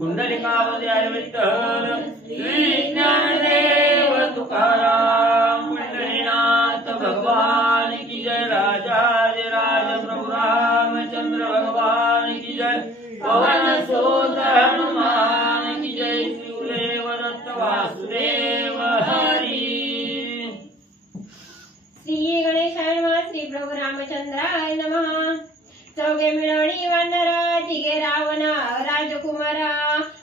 पुंडलिकावतार विठ्ठल श्री ज्ञानदेव तुकाराम पंढरीनाथ भगवान की जय। राजाधिराज प्रभु रामचंद्र भगवान की जय। पवन सुत हनुमान की जय। शिवदेव दत्त वासुदेव हरी। श्री गणेशाय नमः। श्री प्रभु रामचंद्राय नमः। चौघे मिळवणी वानरा तिघे रावण राजकुमारा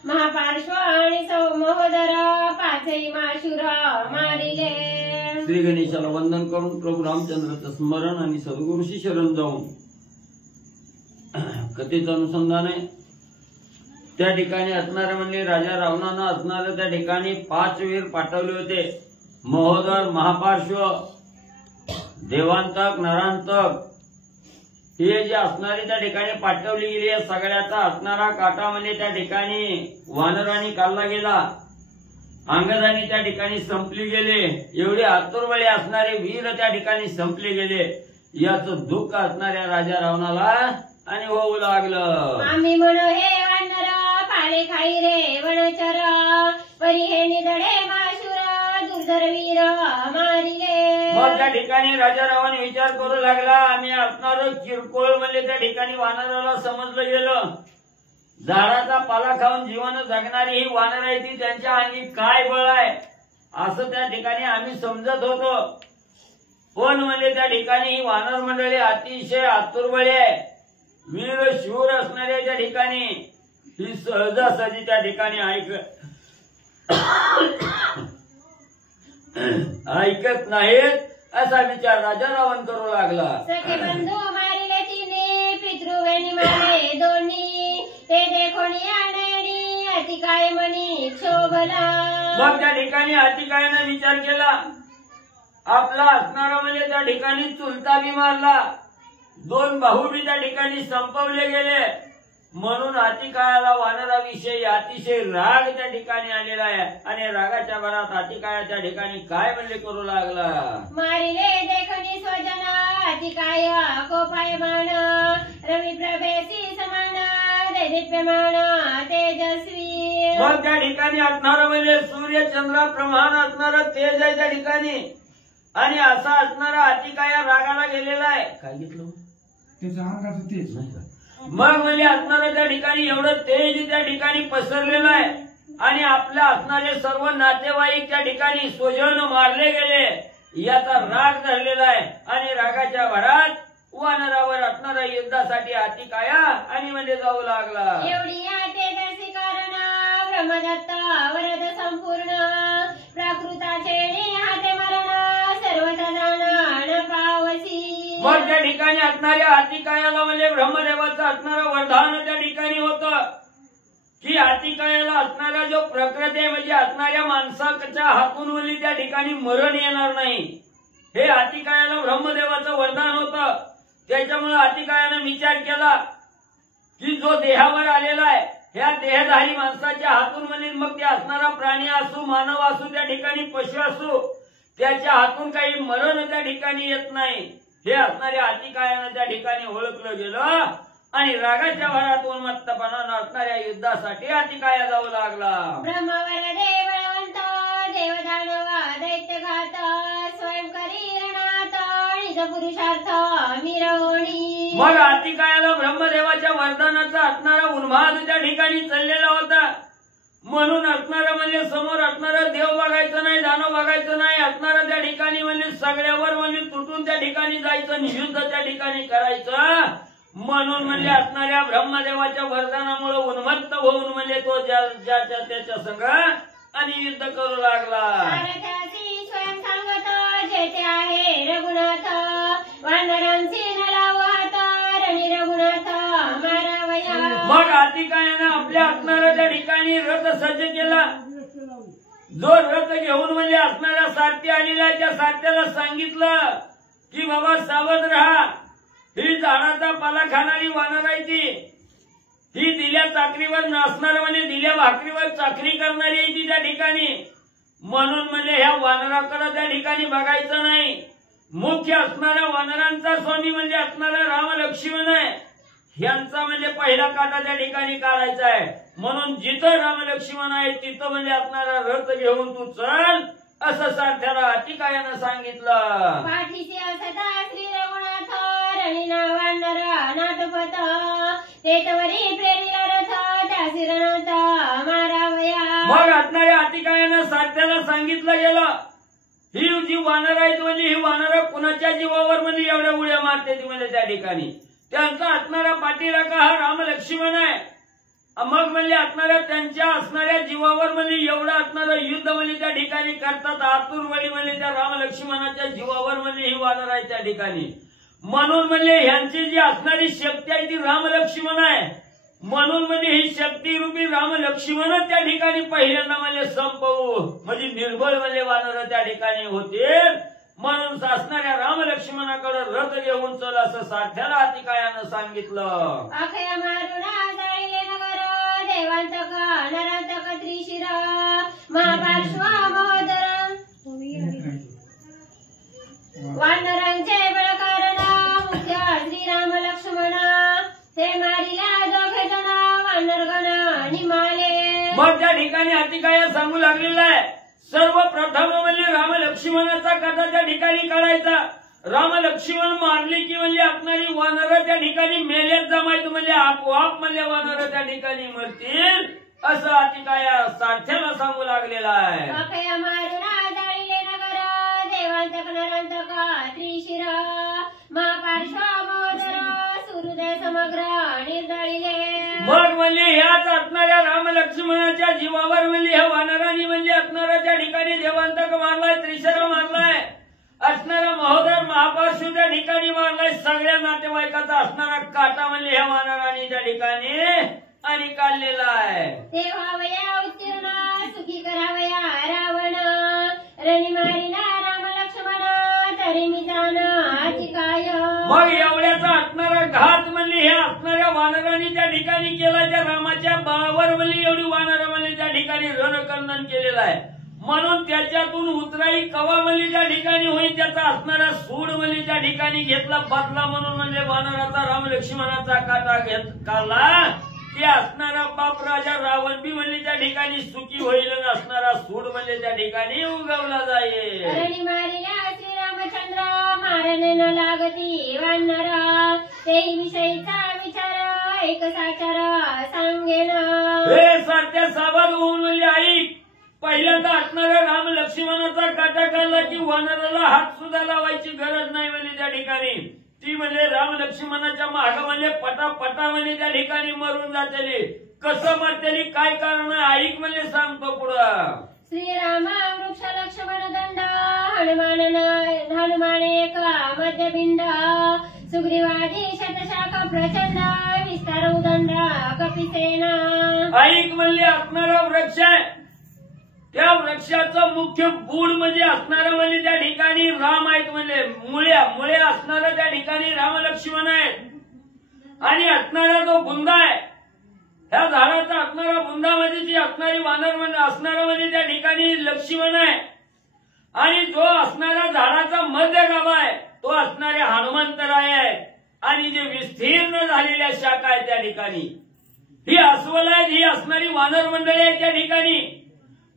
महापार्श्व आणि महोदरा पाचही माशुरा मारिले। श्री गणेशाला वंदन करून प्रभू रामचंद्राचं स्मरण आणि सद्गुरूशी शरण जाऊन कथेचं अनुसंधान आहे। त्या ठिकाणी असणारे म्हणजे राजा रावणानं असणारे त्या ठिकाणी 5 वीर पाठवले होते। महोदर महापार्श्व देवांतक नरांतक हे जे असणारे त्या ठिकाणी पाठवली गेली सगळ्याचा असणारा काटा म्हणजे त्या ठिकाणी वानरांनी काढला गेला। अंगदानी त्या ठिकाणी संपली गेले। एवढे आतुरबळे असणारे वीर त्या ठिकाणी संपले गेले। याचं दुःख असणाऱ्या राजा रावणाला आणि होऊ लागलं। आम्ही म्हणू हे वानर पारे खाई रे वनचर परी हे निधडे माशुर दुर्धर वीर मारिले। मग त्या ठिकाणी राजा रावण विचार करू लागला आम्ही असणार किरकोळ म्हणजे त्या ठिकाणी वानराला समजलं गेलं। झाडाचा पाला खाऊन जीवन जगणारी ही वानर आहे ती त्यांच्या अंगी काय बळ आहे असं त्या ठिकाणी आम्ही समजत होतो। पण म्हणजे त्या ठिकाणी ही वानर मंडळी अतिशय आतुरबळी आहे। वीर शूर असणाऱ्या त्या ठिकाणी ही सहजासहजी त्या ठिकाणी ऐकत नाहीत असा विचार राजा रावण करू लागला। सखे बंधू मारिले तिने पितृवेणी मारे दोन्ही ते देखोनी आणणी अति काय म्हणी शोभला। मग त्या ठिकाणी अतिकायनं विचार केला आपला असणारा म्हणजे त्या ठिकाणी चुलता बी मारला 2 भाऊ बी त्या ठिकाणी संपवले गेले। म्हणून अतिकायाला वानराविषयी अतिशय राग त्या ठिकाणी आलेला आहे आणि रागाच्या भरात अतिकाया त्या ठिकाणी काय म्हणले करू लागला। मारिले देखणी स्वजना अतिकाय कोपायमान रवी प्रभेसी समान दैदिप्यमान तेजस्वी। मग त्या ठिकाणी असणारं म्हणजे सूर्य चंद्राप्रमाण असणारं तेज आहे त्या ठिकाणी आणि असा असणारा अतिकाया रागाला गेलेला आहे। काय घेतलं त्याचा अंगाचं तेज नाही का? मग म्हणजे असणारं त्या ठिकाणी एवढं तेज त्या ठिकाणी पसरलेलं आहे आणि आपल्या असणारे सर्व नातेवाईक त्या ठिकाणी स्वजन मारले गेले याचा राग धरलेला आहे आणि रागाच्या भरात वानरावर असणारा युद्धासाठी अतिकाया आणि म्हणजे जाऊ लागला। एवढी तेजस्वी कारण ब्रह्मदत्त वरद संपूर्ण प्राकृताचे हाते मरण सर्वता जाण पावसी। मग त्या ठिकाणी असणाऱ्या अतिकायाला म्हणजे ब्रह्मदेवाचं असणारं वरदान त्या ठिकाणी होतं की अतिकायाला असणारा जो प्रकृती आहे म्हणजे असणाऱ्या माणसाच्या हातून वली त्या ठिकाणी मरण येणार नाही हे अतिकायाला ब्रह्मदेवाचं वरदान होतं। त्याच्यामुळे अतिकायानं विचार केला की जो देहावर आलेला आहे ह्या देहधारी माणसाच्या हातून म्हणजे मग ते असणारा प्राणी असू मानव असू त्या ठिकाणी पशु असू त्याच्या हातून काही मरण त्या ठिकाणी येत नाही हे असणाऱ्या अतिकायानं त्या ठिकाणी ओळखलं गेलं आणि रागाच्या भरात उन्मत्तपणानं असणाऱ्या युद्धासाठी अतिकाया जाऊ लागला। ब्रह्मवर देवळवंत देवदानव दैत्यघात स्वयंकरी रणात निज पुरुषार्थ मिरवणी। मग अतिकायाला ब्रह्मदेवाच्या वरदानाचा असणारा उन्माद त्या ठिकाणी चाललेला होता। म्हणून असणारं म्हणजे समोर असणारं देव बघायचं नाही दानव बघायचं नाही असणारं त्या ठिकाणी म्हणजे सगळ्यावर म्हणजे तुटून त्या ठिकाणी जायचं युद्ध त्या ठिकाणी करायचं। म्हणून म्हणजे असणाऱ्या ब्रह्मदेवाच्या वरदानामुळे उन्मत्त होऊन म्हणजे तो ज्याच्या त्याच्या संग आणि युद्ध करू लागला। स्वयं सांगत जेथे आहे रघुनाथ वानरांची नलावत रणी रघुनाथ मारावया। मग अतिकायानं आपल्या असणाऱ्या त्या ठिकाणी रथ सज्ज केला। जो रथ घेऊन म्हणजे असणाऱ्या सारथी आलेला त्या सारथ्याला सांगितलं की बाबा सावध राहा ही झाडाचा पाला खाणारी वानर आहे ती दिल्या चाकरीवर नाचणार म्हणजे दिल्या भाकरीवर चाकरी करणारी आहे ती त्या ठिकाणी। म्हणून म्हणजे ह्या वानराकडे त्या ठिकाणी बघायचं नाही। मुख्य असणाऱ्या वानरांचा स्वामी म्हणजे असणारा राम लक्ष्मण आहे ह्यांचा म्हणजे पहिला काटा त्या ठिकाणी काढायचा आहे म्हणून जिथं राम लक्ष्मण आहे तिथं म्हणजे असणारा रथ घेऊन तू चल असं सारथ्याला अतिकायानं सांगितलं. पाठीशी असता श्री रघुनाथ रणीना वानर नाटपत तेतवरी प्रेरिला रथ त्या शिरनाथ मारावया. मग असणाऱ्या अतिकायानं सारथ्याला सांगितलं गेलं ही जी वानर आहेत म्हणजे ही वानर कुणाच्या जीवावर म्हणजे एवढ्या उड्या मारते ती म्हणजे त्या ठिकाणी त्यांचा असणारा पाठीराखा हा राम लक्ष्मण आहे. मग म्हणजे असणाऱ्या त्यांच्या असणाऱ्या जीवावर म्हणजे एवढं असणारं युद्ध म्हणजे त्या ठिकाणी करतात आतुरवडी म्हणजे त्या राम लक्ष्मणाच्या जीवावर म्हणजे ही वानर आहे त्या ठिकाणी. म्हणून म्हणजे ह्यांची जी असणारी शक्ती आहे ती राम लक्ष्मण आहे. म्हणून म्हणजे ही शक्तीरूपी राम लक्ष्मण त्या ठिकाणी पहिल्यांदा म्हणजे संपवू म्हणजे निर्बळ म्हणजे वानर त्या ठिकाणी होते. म्हणून असणाऱ्या राम लक्ष्मणाकडे रथ घेऊन चल असं सारथ्याला अतिकायानं सांगितलं. अखया मारुणा जाळीले नगर देवांतक नरांतक त्रिशिर महापार्श्व महोदर वानरांचे बळकारण मुख्य श्रीराम लक्ष्मण ते मारिला दोघे जण वानरगण निमाले. मग त्या ठिकाणी अतिकाया सांगू लागलेला आहे सर्वप्रथम म्हणजे राम लक्ष्मणाचा कथा त्या ठिकाणी काढायचा. राम लक्ष्मण मारली की म्हणजे असणारी वानर त्या ठिकाणी मेल्यात जमायचं म्हणजे आपोआप म्हणजे वानर त्या ठिकाणी मरतील असं अतिकाया सारथ्याला सांगू लागलेला आहे. अखया मारुणा जाळीले नगर देवांतक नरांतक त्रिशिर महापार्श्व महोदर सूर्योदय समग्र निर्दळीले. मग म्हणजे ह्याच असणाऱ्या राम लक्ष्मणाच्या जीवावर म्हणजे ह्या वानरांनी म्हणजे असणारा त्या ठिकाणी देवांतक मारलाय त्रिशर मारलाय असणारा महोदर महापार्श्व त्या ठिकाणी मारलाय. सगळ्या नातेवाईकाचा असणारा काटा म्हणजे ह्या वानरांनी त्या ठिकाणी आणि काढलेला आहे. ते व्हावया उत्तीर्ण सुखी करावया रावण रणी मारिना राम लक्ष्मण तरी मी जाण अतिकाय. मग एवढ्याचा असणारा घात म्हणजे ह्या असणाऱ्या वानरांनी त्या ठिकाणी केला. त्या रामाच्या बळावर म्हणजे एवढी वानर म्हणजे त्या ठिकाणी रणकंदन केलेलं आहे. म्हणून त्याच्यातून उतराई कवा म्हणजे त्या ठिकाणी होईल त्याचा असणारा सूड म्हणजे त्या ठिकाणी घेतला बदला म्हणून म्हणजे वानराचा राम लक्ष्मणाचा काटा काढला. ते असणारा बाप राजा रावण बी म्हणजे त्या ठिकाणी सुखी होईल असणारा सूड म्हणजे त्या ठिकाणी उगवला जाईल. रणी मारिल्या श्रीरामचंद्र मारणे न लागती वानर तेही विषयीचा विचार एक साचार सांगेन. हे सारख्या सावध होऊन म्हणजे ऐक पहिल्यांदा असणारा राम लक्ष्मणाचा काटा काढला की वानराला हात सुद्धा लावायची गरज नाही म्हणजे त्या ठिकाणी ती म्हणजे राम लक्ष्मणाच्या माग म्हणजे पटापटा म्हणजे त्या ठिकाणी मरून जातेली. कसं मरतेली काय कारण ऐक म्हणजे सांगतो पुढं. श्रीराम वृक्ष लक्ष्मण दंड हनुमान एक मध्यबिंड सुग्रीवादी शतशाख प्रचंड विस्तार उदंड कपिसेना. ऐक म्हणजे असणारा वृक्ष आहे त्या वृक्षाचं मुख्य बूड म्हणजे असणारं म्हणजे त्या ठिकाणी राम आहेत म्हणजे मुळे असणारं त्या ठिकाणी राम लक्ष्मण आहेत आणि असणारा जो बुंदा आहे ह्या झाडाचा असणारा बुंदामध्ये जी असणारी वानर म्हणजे असणारा म्हणजे त्या ठिकाणी लक्ष्मण आहे आणि जो असणारा झाडाचा मध्य गाभा आहे तो असणारे हनुमंतराय आहे आणि जे विस्तीर्ण झालेल्या शाखा आहेत त्या ठिकाणी ही अस्वल आहेत ही असणारी वानर मंडळी आहेत त्या ठिकाणी.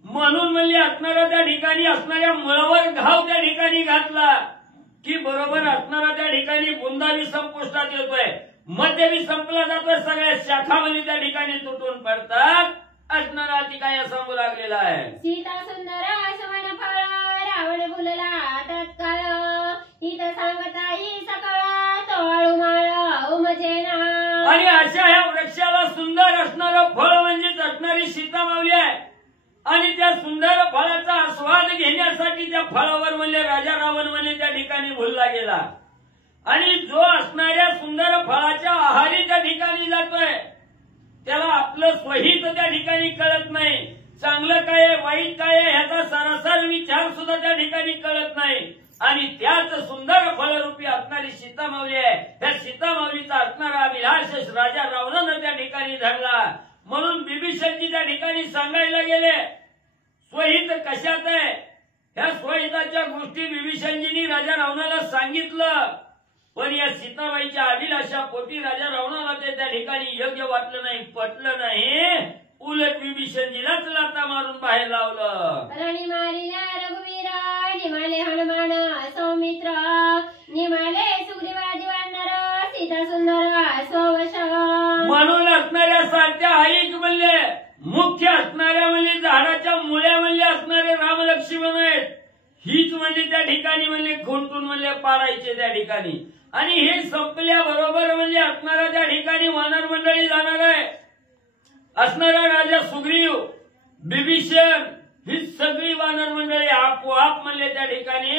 म्हणून म्हणजे असणारा त्या ठिकाणी असणाऱ्या मुळावर घाव त्या ठिकाणी घातला की बरोबर असणारा त्या ठिकाणी बुंदावी संपुष्टात येतोय मध्यबी संपला जातोय सगळ्या शाखा म्हणजे त्या ठिकाणी तुटून पडतात असणारा अतिकाय सांगू लागलेला आहे. सीता सुंदर सवन फळ रावण बोलला तत्काळ हित सांगताई सकाळ तोळू माळ उमजेना. आणि अशा ह्या वृक्षाला सुंदर असणारं फळ म्हणजेच असणारी सीता मावली आहे आणि त्या सुंदर फळाचा आस्वाद घेण्यासाठी त्या फळावर म्हणजे राजा रावण म्हणजे त्या ठिकाणी भुलला गेला आणि जो असणाऱ्या सुंदर फळाच्या आहारी त्या ठिकाणी जातोय त्याला आपलं स्वहित त्या ठिकाणी कळत नाही. चांगलं काय आहे वाईट काय आहे ह्याचा सरासर विचार सुद्धा त्या ठिकाणी कळत नाही आणि त्याच सुंदर फळरूपी असणारी सीता मावली आहे. त्या सीता मावलीचा असणारा अभिलाष राजा रावणानं त्या ठिकाणी धरला. म्हणून बिभीषणजी त्या ठिकाणी सांगायला गेले स्वहित कशात आहे. ह्या स्वहिताच्या गोष्टी बिभीषणजींनी राजा रावणाला सांगितलं पण या सीताबाईच्या अभिलाषा पोटी राजा रावणाला ते त्या ठिकाणी योग्य वाटलं नाही पटलं नाही उलट विभीषणजीलाच लाथा मारून बाहेर लावलं. रणी मारिला रघुवीरा निमाले हनुमान सौमित्र निमाले सुग्रीवादी वानर सीता सुंदर सोवश. म्हणून असणाऱ्या साध्या ऐक म्हणले, मुख्य असणाऱ्या म्हणजे झाडाच्या मुळ्यामध्ये असणारे राम लक्ष्मण आहेत. हीच म्हणजे त्या ठिकाणी म्हणजे खुंटून म्हणजे पाडायचे त्या ठिकाणी. आणि हे संपल्याबरोबर म्हणजे असणाऱ्या त्या ठिकाणी वानर मंडळी जाणार आहे. असणारा राजा सुग्रीव विभीषण ही सगळी वानर मंडळी आपोआप म्हणले त्या ठिकाणी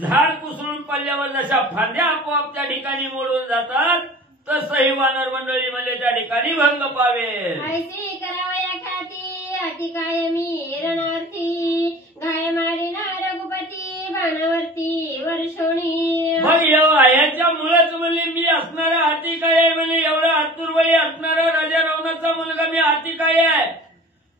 झाड कुसळून पडल्यावर जशा फांद्या आपोआप त्या ठिकाणी मोडून जातात तसंही वानर मंडळी म्हणजे त्या ठिकाणी भंग पावेल. ऐसी करावया ख्याती अति कायमी रणार्थी घाय मारिना रघुपती बाणावरती वर्षोणी. मग ह्याच्या मुळेच म्हणले मी असणारा हाती काय आहे म्हणजे एवढा आतुरवळी असणारा राजा रावणाचा मुलगा मी हाती काय आहे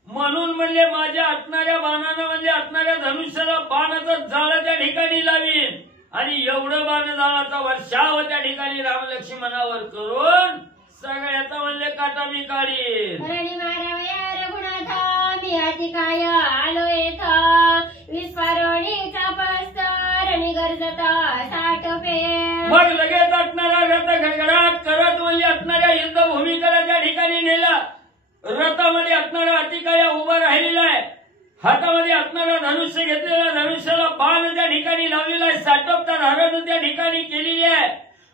म्हणून म्हणले माझ्या असणाऱ्या बाणानं म्हणजे असणाऱ्या धनुष्याला बाणाचं जाळं त्या ठिकाणी लावीन आणि एवढं बाण जाळाचा वर्षाव त्या ठिकाणी राम लक्ष्मणावर करून सगळ्याचा म्हणले काटा मी काढीन. रणी मारावया रघुनाथा मी अति काय आलो येथ विस्फारोणी चापस्त रणी गरजता साठपे. मग लगेच असणारा रथ गडगडाट करत म्हणजे असणाऱ्या युद्धभूमीकडे त्या ठिकाणी नेला. रथामध्ये असणारा अतिकाया उभा राहिलेला आहे. हातामध्ये असणारा धनुष्य घेतलेला धनुष्याला बाण त्या ठिकाणी लावलेला आहे. साठपता धारण त्या ठिकाणी केलेली आहे.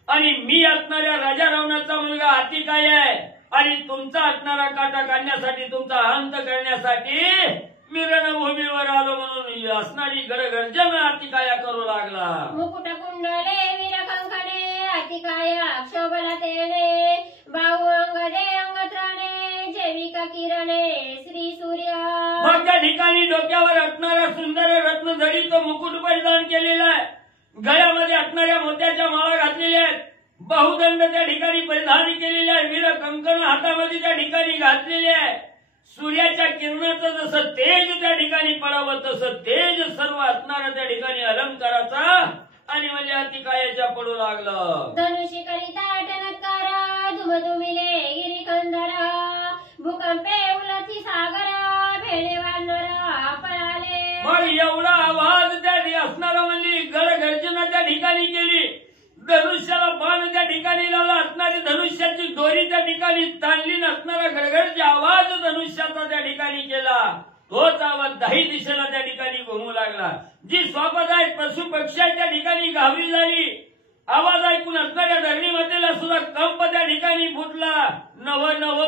आणि मी असणाऱ्या राजा रावणाचा मुलगा अतिकाय आहे आणि तुमचा असणारा काटा काढण्यासाठी तुमचा अंत करण्यासाठी मी रणभूमीवर आलो म्हणून असणारी गडगर्जन अतिकाया करू लागला. मुकुट कुंडले वीरकंकणे अतिकाय क्षोभला तेने बाहू अंगदे अंगत्राणे जैविका किरणे श्री सूर्य. मग त्या ठिकाणी डोक्यावर असणारा सुंदर रत्नजडी तो मुकुट परिधान केलेला आहे. गळ्यामध्ये असणाऱ्या मोत्याच्या माळा घातलेल्या आहेत. बहुदंड त्या ठिकाणी परिधान केलेले आहे. वीर कंकण हातामध्ये त्या ठिकाणी घातलेले आहे. सूर्याच्या किरणाचं जसं तेज त्या ठिकाणी पडावं तसं तेज सर्व असणारा त्या ठिकाणी अलंकाराचा आणि म्हणजे अतिकायाच्या पडू लागलं. धनुषी करिता टनत्कार धुमधुमिले गिरिकंदर भूकंपे उलथी सागर भेले वानर पळाले. मग एवढा आवाज त्या असणारा म्हणजे गडगर्जना त्या ठिकाणी केली. धनुष्याला बाण त्या ठिकाणी लावला. असणारी धनुष्याची दोरी त्या ठिकाणी ताणली नसणारा गडगडचा आवाज धनुष्याचा त्या ठिकाणी केला. तोच आवाज 10 दिशेला त्या ठिकाणी घुमू लागला. जी स्वापदाय पशु पक्ष्या त्या ठिकाणी घाबरी झाली. आवाज ऐकून असणाऱ्या धरणीमध्येला सुद्धा कंप त्या ठिकाणी फुटला. नव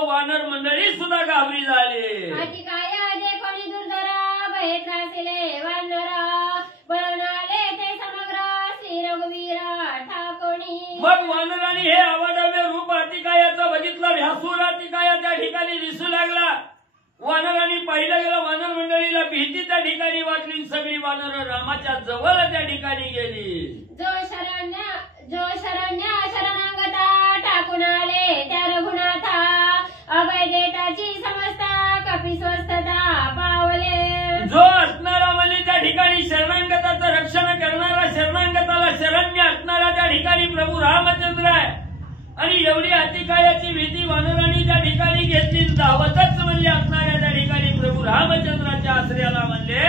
वानर मंडळी सुद्धा घाबरी झाली. अतिकाय देखोनी दुर्धरा भये त्रासिले वानरा पळून आले ते समग्र श्री रघुवीरा ठाकोणी. मग वानरांनी हे अवाढव्य रूप अतिकायाचं बघितलं. भ्यासूर अतिकाया त्या ठिकाणी दिसू लागला. वानरांनी पाहिलं गेलं. वानर मंडळीला भीती त्या ठिकाणी वाटली. सगळी वानर रामाच्या जवळ त्या ठिकाणी गेली. जो शरण्य शरणांगता टाकून आले त्या रघुनाथा अभय देताची समजता कपी स्वस्थता पावले. जो असणारा म्हणजे त्या ठिकाणी शरणांगताचं रक्षण करणारा शरणांगताला शरण्य असणारा त्या ठिकाणी प्रभू रामचंद्र आहे. आणि एवढी अतिकायाची भीती वानरांनी त्या ठिकाणी घेतली. धावतच म्हणजे असणाऱ्या त्या ठिकाणी प्रभू रामचंद्राच्या आश्रयाला म्हणजे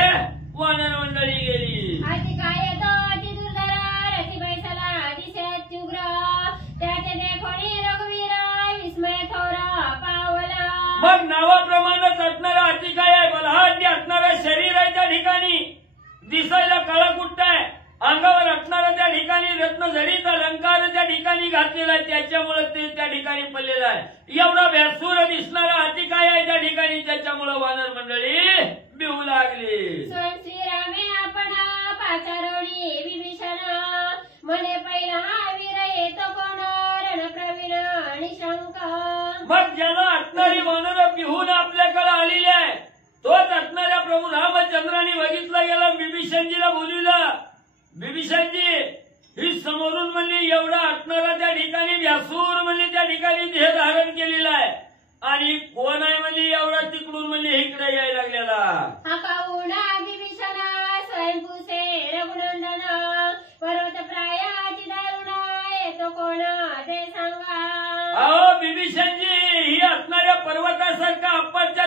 वानर मंडळी गेली. अतिकाय तो अति दुर्धरा रती बैसला दिसे अत्युग्र त्याचे देखोनी रघुवीरा विस्मय थोरा पावला. मग नावाप्रमाणेच असणारा अतिकाय आहे. बलहाटी असणारा शरीर आहे त्या ठिकाणी. दिसायला काळाकुट्ट आहे. अंगावर असणारा त्या ठिकाणी रत्नजडीचा अलंकार त्या ठिकाणी घातलेला आहे. त्याच्यामुळे ते त्या ठिकाणी पडलेला आहे. एवढा भ्यासूर दिसणारा अतिकाय आहे त्या ठिकाणी. त्याच्यामुळे वानर मंडळी भिवू लागली. स्वयं श्रीरामे आपण पाचारोणी विभीषण मने पहिला वीर येतो कोण रणप्रवीण निशंक. मग ज्याला असणारी वानर भिवून आपल्याकडे आलेली आहे तोच असणाऱ्या प्रभू रामचंद्रांनी बघितलं गेलं. विभीषणजीला बोलविलं. विभीषणजी ही समोरून म्हणजे एवढा असणारा त्या ठिकाणी व्यासूर म्हणजे त्या ठिकाणी देह धारण केलेला आहे. आणि कोण आहे म्हणजे एवढा तिकडून म्हणजे इकडे यायला लागलेला. अकाउणा विभीषण स्वयंपुसे रघुनंदन पर्वत प्रायाची दारुणा येतो कोण ते सांगा. अहो विभीषणजी ही असणाऱ्या पर्वतासारखा अप्पाच्या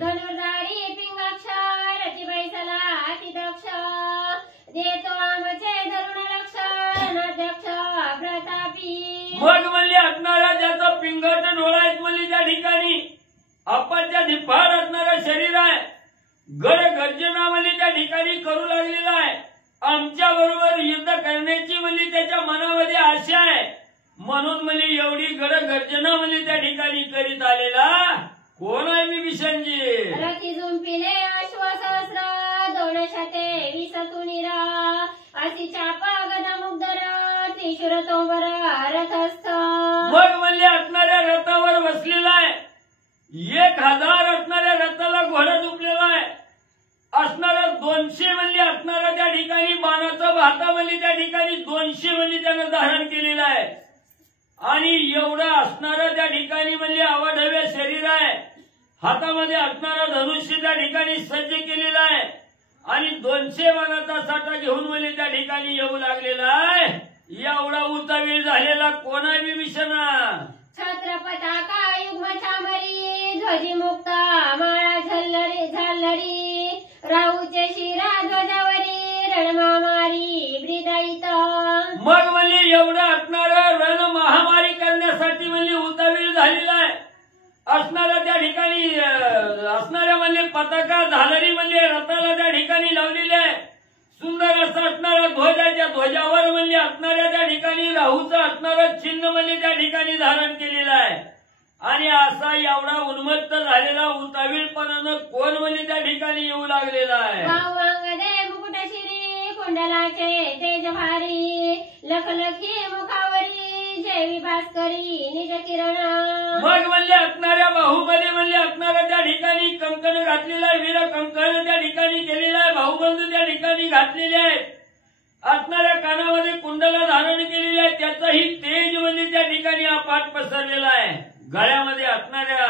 धनुर्धारी पिंगाक्ष रतिवैसला अतिदक्ष देतो आमचे धरुण लक्ष अनाध्यक्ष प्रतापी. मग म्हणले असणारा ज्याचा पिंगट डोळा आहेत म्हणले त्या ठिकाणी आपणच्या धिप्पाड असणारं शरीर आहे. गड गर्जना म्हणले त्या ठिकाणी करू लागलेला आहे. आमच्या बरोबर युद्ध करण्याची म्हणजे त्याच्या मनामध्ये आशा आहे. म्हणून म्हणजे एवढी गड गर्जना म्हणजे त्या ठिकाणी करीत आलेला कोण आहे विभीषणजी. रथी जुंपिले अश्वसहस्र दोन शते 20 तुनीरा अशी चापा गदा मुग्धर त्रिशूर तोंबर रथस्थ. मग म्हणले असणाऱ्या रथावर बसलेला आहे. 1000 असणाऱ्या रथाला घोडा झुपलेला आहे. असणारा 200 म्हणजे असणारा त्या ठिकाणी बाणाचा भाता म्हणजे त्या ठिकाणी 200 म्हणजे त्यानं धारण केलेला आहे. आणि एवढं असणारं त्या ठिकाणी म्हणजे अवाढव्य शरीर आहे. हातामध्ये असणारा धनुष्य त्या ठिकाणी सज्ज केलेला आहे. आणि 200 बाणाचा साठा घेऊन म्हणजे त्या ठिकाणी येऊ लागलेला आहे. एवढा उतावीळ झालेला कोण आहे विभीषणा. छत्रपताका युग्म चामरी ध्वजी मुक्ता माळा झल्लरी झल्लरी राहूचे शिरा ध्वजावरी रणमामारी ब्रिदाईत. मग म्हणजे एवढं असणारं रण महामारी करण्यासाठी म्हणजे उतावीळ झालेला आहे. असणाऱ्या त्या ठिकाणी असणाऱ्या म्हणजे पताका झालरी म्हणजे रथाला त्या ठिकाणी लावलेली आहे. सुंदर असं असणारा ध्वज आहे. त्या ध्वजावर म्हणजे असणाऱ्या त्या ठिकाणी राहूचं असणारं चिन्ह म्हणजे त्या ठिकाणी धारण केलेलं आहे. आणि असा एवढा उन्मत्त झालेला उतावीळपणानं कोण म्हणजे त्या ठिकाणी येऊ लागलेला आहे. वांगदे मुकुट शिरी कुंडलाचे तेज भारी लखलखी मुखावरी जैवी भास्करी निज किरण. मग म्हणजे असणाऱ्या बाहुबली म्हणजे असणाऱ्या त्या ठिकाणी कंकण घातलेलं आहे. वीर कंकण त्या ठिकाणी केलेलं आहे. भाऊबंद त्या ठिकाणी घातलेले आहेत. असणाऱ्या कानामध्ये कुंडला धारण केलेली आहे. त्याचाही तेज म्हणजे त्या ठिकाणी अपाट पसरलेला आहे. गळ्यामध्ये असणाऱ्या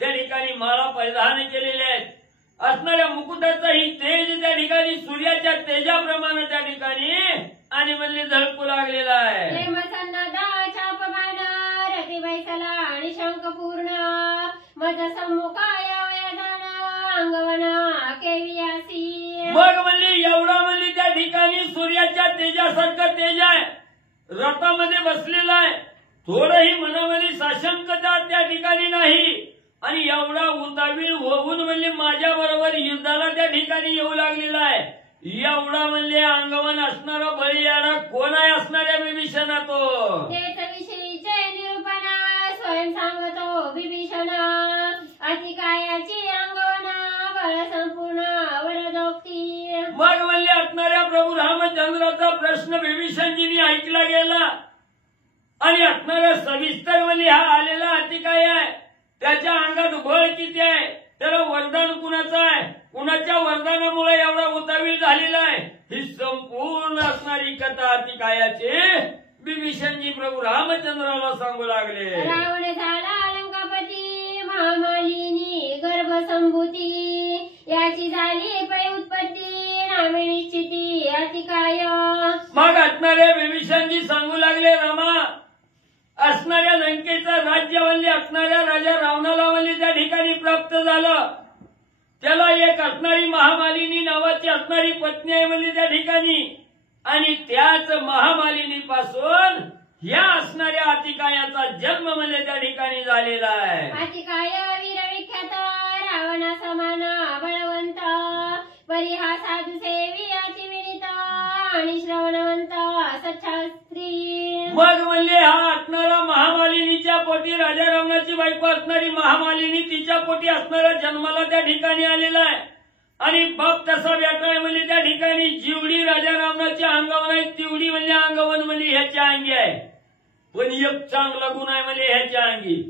त्या ठिकाणी माळा परिधान केलेल्या आहेत. असणाऱ्या मुकुटाचाही तेज त्या ठिकाणी सूर्याच्या तेजाप्रमाणे त्या ठिकाणी आणि म्हणजे झळकू लागलेला आहे. रतिवैसला आणि शंख पूर्ण मज सम्मुखाया अंगवना केवियासी. मग म्हणजे एवढा म्हणजे त्या ठिकाणी सूर्याच्या तेजासारखं तेज आहे. रथामध्ये बसलेला आहे. थोडंही मनामध्ये साशंकता त्या ठिकाणी नाही. आणि एवढा उतावीळ होऊन म्हणजे माझ्या बरोबर युद्धाला त्या ठिकाणी येऊ लागलेला आहे. एवढा म्हणजे अंगवन असणारा बळीयाडा कोण आहे असणाऱ्या विभीषणा तो. तेच विषयीचे निरूपणा स्वयं सांगतो विभीषण अतिकायाची अंगवना बळ संपूर्ण वरदोक्ती. मग म्हणजे असणाऱ्या प्रभू रामचंद्राचा प्रश्न विभीषणजींनी ऐकला गेला. आणि असणारा सविस्तर म्हणजे हा आलेला अतिकाय आहे. त्याच्या अंगात बळ किती आहे. त्याला वरदान कुणाचं आहे. कुणाच्या वरदानामुळे एवढा उतावीळ झालेला आहे. ही संपूर्ण असणारी कथा अतिकायाची विभीषणजी प्रभू रामचंद्राला सांगू लागले. रावण झाला लंकापती महामालिनी गर्भसंभूती याची झाली पै उत्पत्ती नामे निश्चिती अतिकाय. मग असणारे विभीषणजी सांगू लागले रामा असणाऱ्या लंकेचं राज्य म्हणजे असणाऱ्या राजा रावणाला म्हणजे त्या ठिकाणी प्राप्त झालं. त्याला एक असणारी महामालिनी नावाची असणारी पत्नी आहे म्हणजे त्या ठिकाणी. आणि त्याच महामालिनीपासून या असणाऱ्या अतिकायाचा जन्म म्हणजे त्या ठिकाणी झालेला आहे. अतिकाय वीरविख्यात रावणा समान बळवंत परी हा साधू सेवी अतिविनीत आणि श्रवणवंत सच्छास्त्री. मग म्हणजे हा असणारा महामालिनीच्या पोटी राजा रावणाची बायको असणारी महामालिनी तिच्या पोटी असणारा जन्माला त्या ठिकाणी आलेला आहे. आणि बाप तसा व्याटाय म्हणजे त्या ठिकाणी जिवडी राजा रावणाच्या अंगावर आहे तेवढी म्हणजे अंगवन म्हणजे ह्याच्या अंगी आहे. पण एक चांगला गुण आहे म्हणजे ह्याच्या अंगी.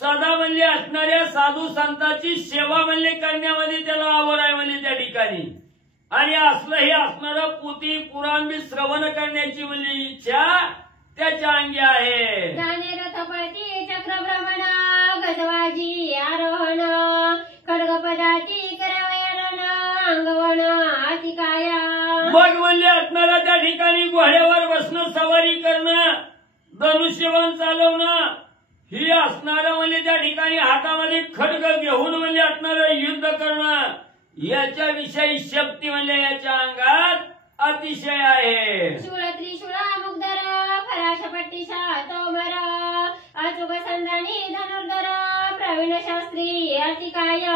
सदा म्हणजे असणाऱ्या साधू संतांची सेवा म्हणजे करण्यामध्ये त्याला आवड आहे म्हणजे त्या ठिकाणी. आणि असलं हे असणारं पोथी पुराण बी श्रवण करण्याची म्हणजे इच्छा त्याच्या अंगी आहे. जाणे रथपती चक्रभ्रमण गजवाजी आरोहण खड्गपदाची करावरण अंगवण अतिकाया. मग म्हणजे असणारा त्या ठिकाणी घोड्यावर बसणं सवारी करणं धनुष्यबाण चालवणं ही असणारं म्हणजे त्या ठिकाणी हातामध्ये खड्ग घेऊन म्हणजे असणारं युद्ध करणं याच्याविषयी शक्ती म्हणजे याच्या अंगात अतिशय आहे. शूळ त्रिशूळा मुगधर फराशपट्टीशा तोमर अचूक संधानी धनुर्धर प्रवीण शास्त्री अतिकाय.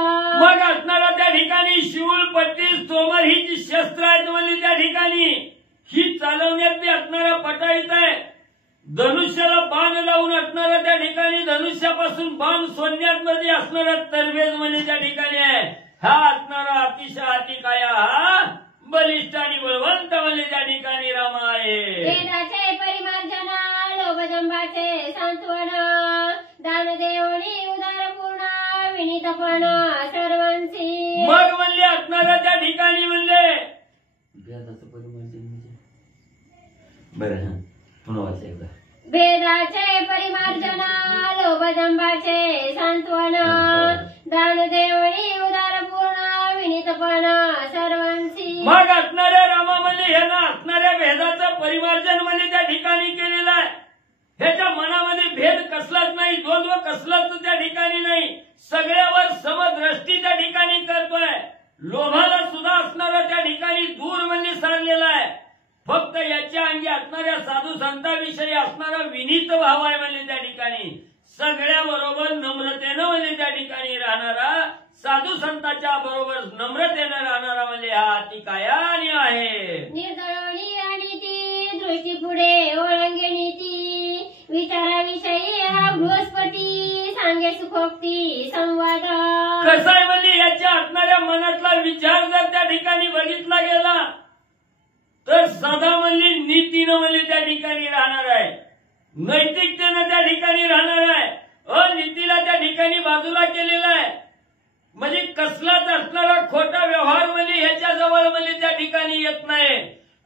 मग असणारा त्या ठिकाणी शूळ पट्टी तोमर ही जी शस्त्र आहेत म्हणजे त्या ठिकाणी ही चालवण्यात असणारा पटाईत आहे. धनुष्याला बाण लावून असणारा त्या ठिकाणी धनुष्यापासून बाण सोडण्यात मध्ये असणारा तरवेज म्हणजे त्या ठिकाणी आहे. हा असणारा अतिशय अतिकाया हा बलिष्ठ आणि बलवंत म्हणजे त्या ठिकाणी राम आहे. वेदाचे परिमार्जन लोभजंबाचे सांत्वन दानदेवणी उदारपूर्ण विनीतपण सर्वांची. मग म्हणजे असणारा त्या ठिकाणी म्हणजे वेदाचं परिमार्जन म्हणजे बरं पुन्हा वाचा एकदा. वेदाचे परिमार्जन लोभजंबाचे सांत्वन दानदेवणी उदारपूर्ण विनीतपण सर्वांची. मग असणाऱ्या रामामध्ये ह्यानं असणाऱ्या भेदाचं परिमार्जन म्हणजे त्या ठिकाणी केलेलं आहे. ह्याच्या मनामध्ये भेद कसलाच नाही, द्वंद्व कसलाच त्या ठिकाणी नाही. सगळ्यावर समदृष्टी त्या ठिकाणी करतोय. लोभाला सुद्धा असणारा त्या ठिकाणी दूर म्हणजे सारलेला आहे. फक्त याच्या अंगी असणाऱ्या साधू संतांविषयी असणारा विनीत भाव आहे म्हणजे त्या ठिकाणी सगळ्या बरोबर नम्रतेनं म्हणजे त्या ठिकाणी राहणारा साधू संतांच्या बरोबर नम्रतेनं राहणारा म्हणजे हा अतिकाया आणि आहे. निर्दळणी आणि ती दृष्टी पुढे ओळंगे नीती विचाराविषयी हा बृहस्पती सांगे सुखोक्ती संवाद. कसं आहे म्हणजे याच्या असणाऱ्या मनातला विचार जर त्या ठिकाणी बघितला गेला तर सदा म्हणजे नीतीनं म्हणजे त्या ठिकाणी राहणार आहे. नैतिकतेनं त्या ठिकाणी राहणार आहे. अनीतीला त्या ठिकाणी बाजूला केलेला आहे. म्हणजे कसलाच असणारा खोटा व्यवहार म्हणजे ह्याच्याजवळ म्हणजे त्या ठिकाणी येत नाही.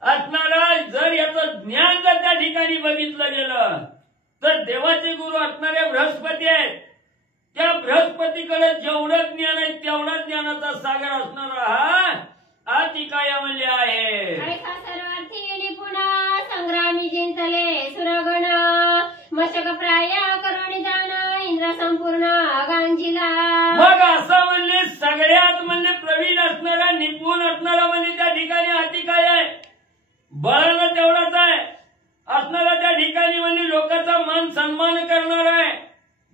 असणारा जर याचं ज्ञान जर त्या ठिकाणी बघितलं गेलं तर देवाचे गुरु असणारे बृहस्पती आहेत. त्या बृहस्पतीकडे जेवढं ज्ञान आहे तेवढा ज्ञानाचा सागर असणारा हा अतिकाया म्हणजे आहे. ऐका सर्वार्थी निपुण संग्रामी जिंतले सुरगण मशक प्राय करुणी जाण इंद्र संपूर्ण गांजीला. मग असं म्हणजे सगळ्यात म्हणजे प्रवीण असणारा निपुण असणारा म्हणजे त्या ठिकाणी अतिकाय आहे. बळानं तेवढाच आहे. असणारा त्या ठिकाणी म्हणजे लोकांचा मान सन्मान करणार आहे.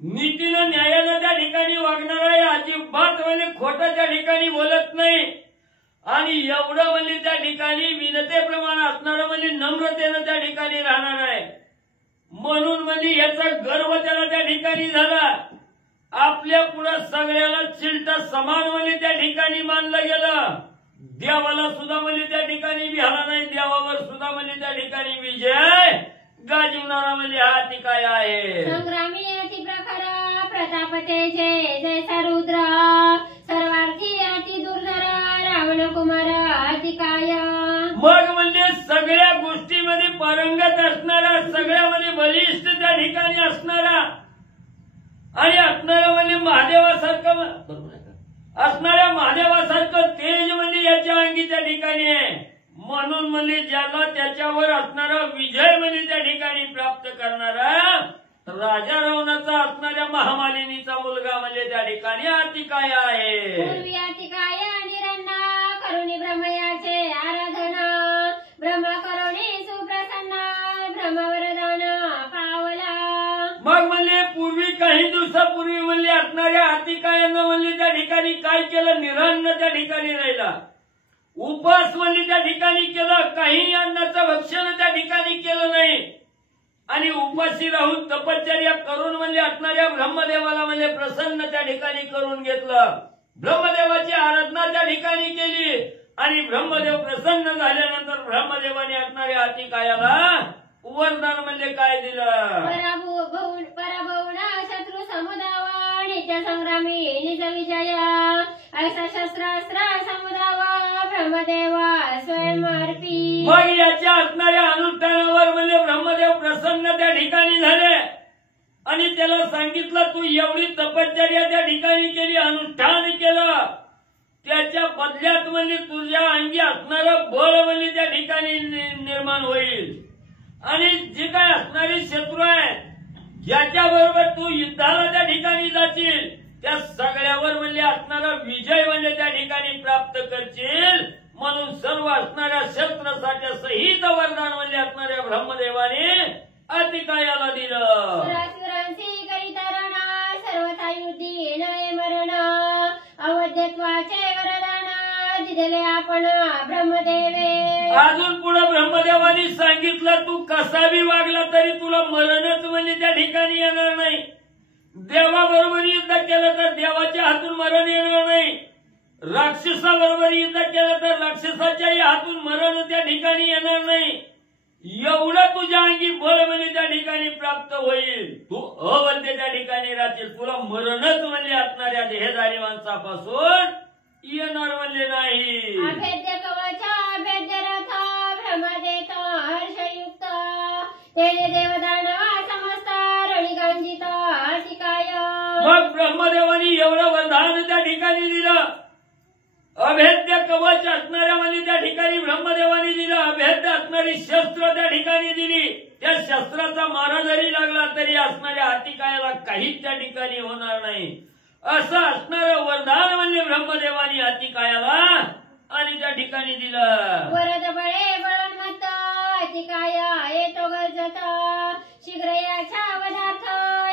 नीतीनं न्यायानं त्या ठिकाणी वागणार आहे. अजिबात म्हणजे खोटं त्या ठिकाणी बोलत नाही. आणि एवढं म्हणजे त्या ठिकाणी विनतेप्रमाणे असणारं म्हणजे नम्रतेनं त्या ठिकाणी राहणार आहे. म्हणून म्हणजे याचा गर्व त्याला त्या ठिकाणी झाला. आपल्या पुढे सगळ्याला चिलटा समान म्हणजे त्या ठिकाणी मानलं गेलं. देवाला सुद्धा म्हणजे त्या ठिकाणी विहाला नाही. देवावर सुद्धा म्हणजे त्या ठिकाणी विजय गाजवणारा म्हणजे हा अतिकाय आहे. संग्रामी अति प्रखर प्रतापते जैसा रुद्र सर्वार्थी अति दुर्धर रावण कुमार अतिकाय. मग म्हणजे सगळ्या गोष्टीमध्ये पारंगत असणारा सगळ्यामध्ये बलिष्ठ त्या ठिकाणी असणारा आणि असणारा म्हणजे महादेवासारखं असणाऱ्या महादेवासारखं तेज म्हणजे याच्या अंगी त्या ठिकाणी आहे. म्हणून म्हणजे ज्याला त्याच्यावर असणारा विजय म्हणजे त्या ठिकाणी प्राप्त करणारा राजा रावणाचा असणाऱ्या महामालिनीचा मुलगा म्हणजे त्या ठिकाणी अतिकाय आहे. पूर्वी अतिकाय निरन्ना करुणी ब्रह्मयाचे आराधन ब्रह्म करुणी सुप्रसन्न ब्रह्मवरदान पावला. मग म्हणजे पूर्वी काही दिवसापूर्वी म्हणजे असणाऱ्या अतिकायानं म्हणजे त्या ठिकाणी काय केलं, निरान्न त्या ठिकाणी राहिला. उपास म्हणजे त्या ठिकाणी केलं, काही अन्नाचं भक्षण त्या ठिकाणी केलं नाही. आणि उपाशी राहून तपश्चर्या करून म्हणजे असणाऱ्या ब्रह्मदेवाला म्हणजे प्रसन्न त्या ठिकाणी करून घेतलं. ब्रह्मदेवाची आराधना त्या ठिकाणी केली आणि ब्रह्मदेव प्रसन्न झाल्यानंतर ब्रह्मदेवाने असणाऱ्या अतिकायाला वरदान म्हणजे काय दिलं, पराभवण शत्रू समुदावा नित्य संग्रामी निज विजय ऐसा शस्त्रास्त्र समुदावा ब्रह्मदेवा स्वयंअर्पी. मग याच्या असणाऱ्या अनुष्ठानावर म्हणजे ब्रह्मदेव प्रसन्न त्या ठिकाणी झाले आणि त्याला सांगितलं तू एवढी तपश्चर्या त्या ठिकाणी केली, अनुष्ठान केलं, त्याच्या बदल्यात म्हणजे तुझ्या अंगी असणारं बळ म्हणजे त्या ठिकाणी निर्माण होईल आणि जे काय असणारे शत्रू आहेत ज्याच्या बरोबर तू युद्धाला त्या ठिकाणी जाशील त्या सगळ्यावर म्हणजे असणारा विजय म्हणजे त्या ठिकाणी प्राप्त करशील म्हणून सर्व असणाऱ्या शस्त्रसाच्या सहित वरदान म्हणजे असणाऱ्या ब्रह्मदेवाने अतिकायाला दिलं. सुरासुरांसी करितरणा सर्वथा युद्धी नये मरण अवध्यत्वाचे वरदान दिले आपण ब्रह्मदेवे. अजून पुढे ब्रह्मदेवानी सांगितलं तू कसा बी वागला तरी तुला मरणच म्हणजे त्या ठिकाणी येणार नाही. देवाबरोबर युद्ध केलं तर देवाच्या हातून मरण येणार नाही. राक्षसाबरोबर युद्ध केलं तर राक्षसाच्याही हातून मरण त्या ठिकाणी येणार नाही. एवढं तुझ्या अंगी बळ म्हणजे त्या ठिकाणी प्राप्त होईल. तू अवध्य त्या ठिकाणी राहशील. तुला मरणच म्हणजे असणाऱ्या देहधारी माणसापासून येणार म्हणजे नाही. अभेद्य कवच अभेद्य रथ ब्रह्मदेत हर्षयुक्त तेने देवदानवा समस्त रणिकांजित अतिकाय. मग ब्रह्मदेवानी एवढं वरदान त्या ठिकाणी दिलं. अभेद्य कवच असणाऱ्या म्हणजे त्या ठिकाणी ब्रह्मदेवानी दिलं. अभेद्य असणारी शस्त्र त्या ठिकाणी दिली. त्या शस्त्राचा मारा जरी लागला तरी असणाऱ्या अतिकायाला काहीच त्या ठिकाणी होणार नाही. असं असणारं वरदान म्हणजे ब्रह्मदेवानी अतिकायाला आणि त्या ठिकाणी दिलं. वरद बळे बळवन्मत्त अतिकाय येतो गरजत शीघ्र याचा पदार्थ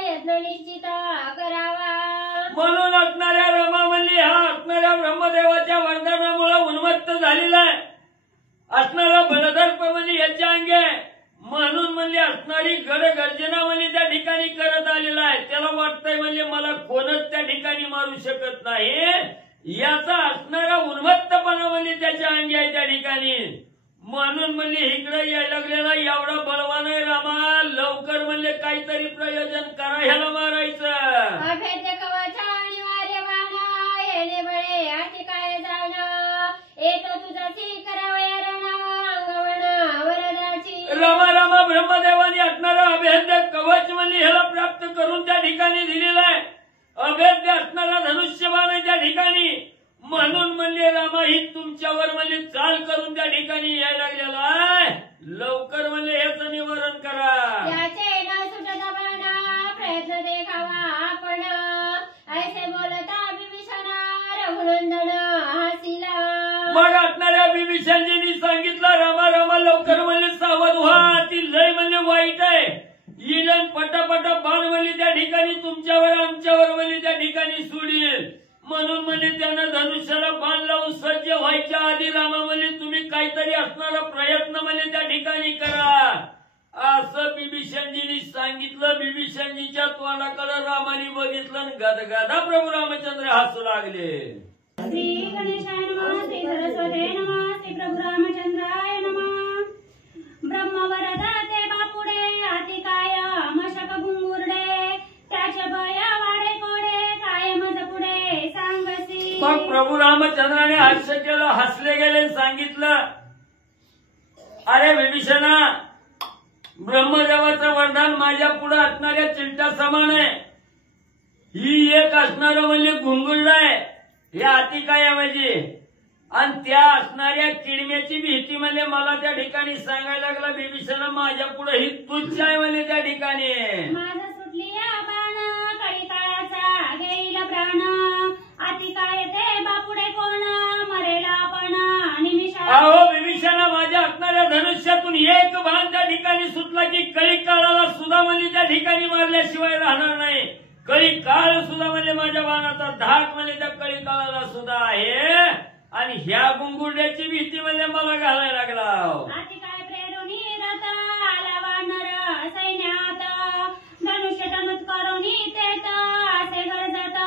यत्न निश्चित करावा. म्हणून असणाऱ्या रमावल्ली हा असणाऱ्या ब्रह्मदेवाच्या वरदानामुळे उन्मत्त झालेला आहे. असणारा बलदर्प म्हणजे याच्या अंगे म्हणून म्हणजे असणारी गडगर्जना म्हणजे त्या ठिकाणी करत आलेला आहे. त्याला वाटतंय म्हणजे मला कोणच त्या ठिकाणी मारू शकत नाही. याचा असणारा उन्मत्तपणा म्हणजे त्याच्या अंगी आहे त्या ठिकाणी. म्हणून म्हणजे इकडे यायला लागलेला एवढा बलवान आहे रामा. लवकर म्हणजे काहीतरी प्रयोजन करा ह्याला मारायचं. अभेद्य कवच अनिवार्य बाण येणे बळे अतिकाय जाण येतो तुझाची करावया रण अंगवण वरदाची. रामा रामा ब्रह्मदेवानी असणारा अभेद्य कवच म्हणजे ह्याला प्राप्त करून त्या ठिकाणी दिलेला आहे. अभेद्य असणारा धनुष्यबाण आहे त्या ठिकाणी. म्हणून म्हणजे रामा ही तुमच्यावर म्हणजे चाल करून त्या ठिकाणी यायला लागलेला आहे. लवकर म्हणजे याचं निवारण करा. त्याचे न सुटता बाण प्रयत्न देखावा आपण ऐसे बोलता विभीषण रघुनंदन हसिला. मग असणाऱ्या विभीषणजींनी सांगितलं रामा रामा लवकर म्हणजे सावध व्हा. ती लय म्हणजे वाईट आहे. येईल पटापट बाण म्हणजे त्या ठिकाणी तुमच्यावर आमच्यावर म्हणजे त्या ठिकाणी सोडील. म्हणून म्हणजे त्यानं धनुष्याला बाण लावून सज्ज व्हायच्या आधी रामा म्हणजे तुम्ही काहीतरी असणारा प्रयत्न म्हणजे त्या ठिकाणी करा असं बिभीषणजींनी सांगितलं. बिभीषणजीच्या तोंडाकडे रामाने बघितलं आणि गदगदा प्रभू रामचंद्र हसू लागले. श्री गणेशाय नमः श्री सरस्वते नमः श्री प्रभू रामचंद्राय नमः. ब्रह्मवरद ते बापुडे अतिकाय मशक गुंगुरडे त्याचे बय वाडे कोडे काय मज पुढे सांगसी. मग प्रभू रामचंद्राने हास्य केलं. हसले गेले. सांगितलं अरे विभीषणा ब्रह्मदेवाचं वरदान माझ्या पुढे असणाऱ्या चिलटा समान आहे. ही एक असणार म्हणजे घुंगुरडा आहे. हे अतिकाय म्हणजे आणि त्या असणाऱ्या किडम्याची भीती म्हणजे मला त्या ठिकाणी सांगायला लागला विभीषण माझ्या पुढे ही तुच्छ आहे म्हणजे त्या ठिकाणी. माझा सुटली या बाण कळीकाळाचा घेईल प्राण अतिकाय ते बापुडे कोण मरेला आपण निमिषा. अहो विभीषणा माझ्या असणाऱ्या धनुष्यातून एक बाण त्या ठिकाणी सुटला की कळी काळाला सुद्धा म्हणजे त्या ठिकाणी मारल्याशिवाय राहणार नाही. कळी काळ सुद्धा म्हणजे माझ्या बाणाचा धाक म्हणजे त्या कळी काळाला सुद्धा आहे. आणि ह्या गुंगुरड्याची भीती म्हणजे मला घालायला लागला. अतिकाय प्रेरुनी रथ आला वानर सैन्यात धनुष्य टमत करुनी तेत असे गरजत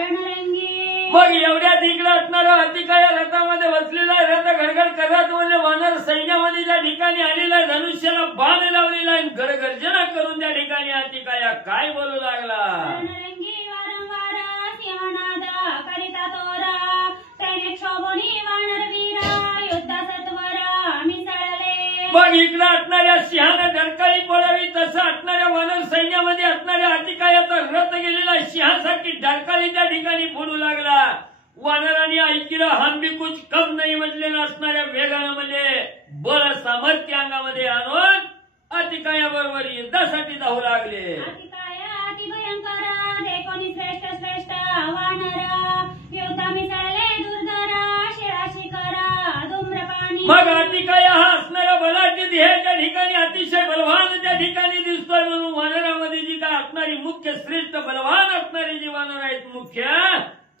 रणरंगी. मग एवढ्या तिकडे असणारा अतिकाय रथामध्ये बसलेला रथ घडघड करत म्हणजे वानर सैन्यामध्ये त्या ठिकाणी आलेला धनुष्याला बाण लावलेला आणि गडगर्जना करून त्या ठिकाणी अतिकाया काय बोलू लागला. रणरंगी वारंवार सिंहनाद करिता तोरा त्याने क्षोभोनी वानर वीरा युद्ध सत्वर मिसळले. मग इकडे असणाऱ्या सिंहाने डरकाळी पडावी तसं असणाऱ्या वानर सैन्यामध्ये असणाऱ्या अतिकायाचा रथ गेलेला सिंहासारखी डरकाळी त्या ठिकाणी फोडू लागला. वानरांनी ऐकिलं हम भी कुछ कम नाही म्हटले असणाऱ्या वेगानं म्हणजे बळ सामर्थ्य अंगामध्ये आणून अतिकायाबरोबर युद्धासाठी धावू लागले. अतिकाय अति भयंकर देखोनी श्रेष्ठ श्रेष्ठ वानर युद्ध मिसळले दुर्धर शिळा शिखर धूम्रपाणी मग अतिकाय हा असणारा बलाढ्य ध्येयाच्या ठिकाणी अतिशय बलवान त्या ठिकाणी दिसतोय म्हणून वानरामध्ये जी काय असणारी मुख्य श्रेष्ठ बलवान असणारी जी वानर आहेत मुख्य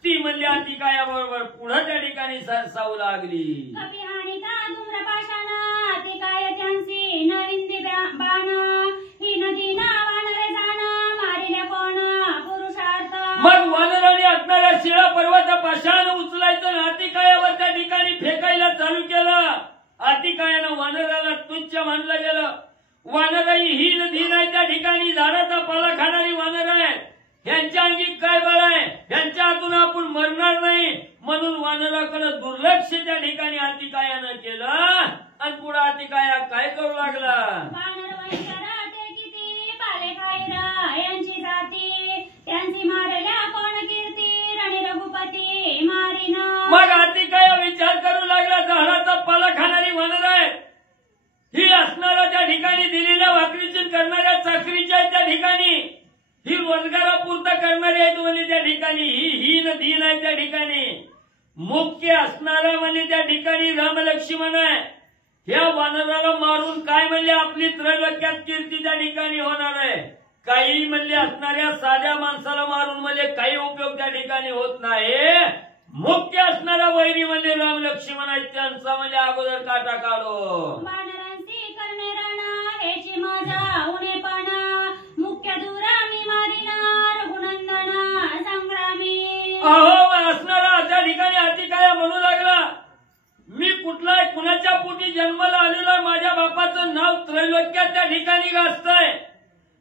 ती म्हणजे अतिकायाबरोबर पुढे त्या ठिकाणी सरसावू लागली. कपिहानिका धूम्रपाषाण अतिकाय त्यांची नविंदी बाण ही नदी ना वानरे जाण मारिले कोण पुरुषार्थ. मग वानराने असणाऱ्या शिळा पर्वत पाषाण उचलायचं आणि अतिकायावर त्या ठिकाणी फेकायला चालू केलं. अतिकायानं वानराला तुच्छ मानलं गेलं. वानराई ही नदी नाही त्या ठिकाणी झाडाचा पाला खाणारी वानर आहे. यांच्या अंगी काय बळ आहे, यांच्या हातून आपण मरणार नाही म्हणून वानराकडे दुर्लक्ष त्या ठिकाणी अतिकायानं केलं आणि पुढे अतिकाया काय करू लागला. वानर वंशर ते किती पाले खायर यांची जाती त्यांची मारल्या कोण कीर्ती रणि रघुपती मारिन. मग अतिकाया विचार करू लागला झाडाचा पाला खाणारी वानर आहे. ही असणाऱ्या त्या ठिकाणी दिलेल्या भाकरीची करणाऱ्या चाकरीच्या त्या ठिकाणी ही रोजगारापुरतं करणारी आहेत म्हणजे त्या ठिकाणी ही हीन दीन आहे त्या ठिकाणी मुख्य असणारा म्हणजे त्या ठिकाणी रामलक्ष्मण आहे. ह्या वानराला मारून काय म्हणजे आपली त्रैलोक्यात कीर्ती त्या ठिकाणी होणार आहे. काही म्हणजे असणाऱ्या साध्या माणसाला मारून म्हणजे काही उपयोग त्या ठिकाणी होत नाही. मुख्य असणारा वैरी म्हणजे रामलक्ष्मण आहेत त्यांचा म्हणजे अगोदर काटा काढो. वानरांची करणे रण हेची मजा उणेपणा मुख्य दुरामी मारिना रघुनंदना संग्रामी. अहो असणारा त्या ठिकाणी अतिकाया म्हणू लागला मी कुठलाय कुणाच्या पोटी जन्माला आलेला माझ्या बापाचं नाव त्रैलोक्यात त्या ठिकाणी गाजतंय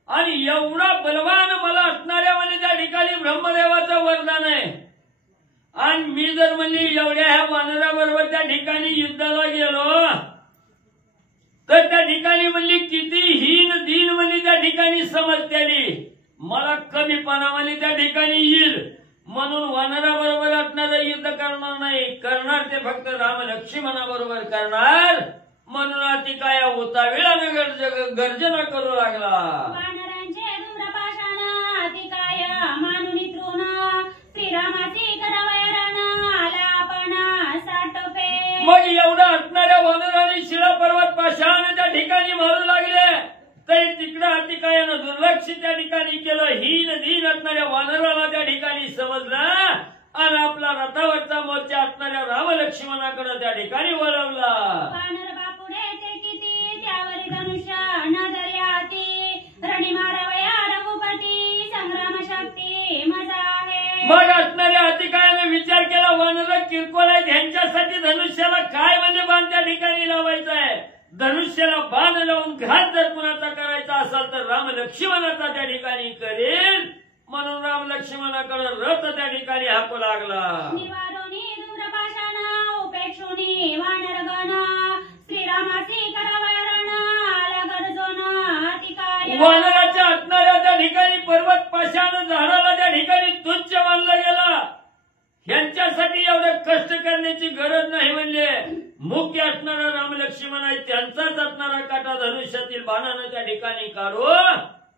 आणि एवढा बलवान मला असणाऱ्या म्हणजे त्या ठिकाणी ब्रह्मदेवाचं वरदान आहे आणि मी जर म्हणजे एवढ्या ह्या वानराबरोबर त्या ठिकाणी युद्धाला गेलो तर त्या ठिकाणी म्हणजे किती हीन दीन म्हणजे त्या ठिकाणी समजतेली मला कमीपणा म्हणजे त्या ठिकाणी येईल म्हणून वानराबरोबर असणारं युद्ध करणार नाही. करणार ते फक्त रामलक्ष्मणाबरोबर करणार म्हणून अतिकाया उताविळानं गर्जना करू लागला. वानरांचे धूम्रपाषाण अतिकाय मानुनी तृण श्रीरामाची करावयरण आला आपण साटोपे. मग एवढा असणाऱ्या वानराने शिळा पर्वत पाषाण त्या ठिकाणी मारू लागले तरी तिकडं अतिकायानं दुर्लक्ष त्या ठिकाणी केलं. हीन दीन असणाऱ्या वानराला त्या ठिकाणी समजलं आणि आपला रथावरचा मोर्चा असणाऱ्या रामलक्ष्मणाकडे त्या ठिकाणी वळवला. वानर बापुडे ते किती त्यावरी धनुष्य न दर्याती रणि मारावया रघुपती संग्राम शक्ती मजा आहे. मग असणाऱ्या अतिकायाने विचार केला वानर किरकोळ आहेत ह्यांच्यासाठी धनुष्याला काय म्हणजे बाण त्या ठिकाणी लावायचा आहे. धनुष्याला बाण लावून घात जर कुणाचा करायचा असेल तर रामलक्ष्मणाचा त्या ठिकाणी करेल म्हणून रामलक्ष्मणाकडे रथ त्या ठिकाणी हाकू लागला. निवारोनी धूम्रपाषाण उपेक्षुनी वानरगण श्रीरामाची करावयरण आला गरजोन अतिकाय. वानराच्या असणाऱ्या त्या ठिकाणी पर्वत पाषाण झाडाला त्या ठिकाणी तुच्छ मानलं गेलं. ह्यांच्यासाठी एवढं कष्ट करण्याची गरज नाही म्हणजे मुख्य असणारा रामलक्ष्मण आहे त्यांचाच असणारा काटा धनुष्यातील बाणानं त्या ठिकाणी काढू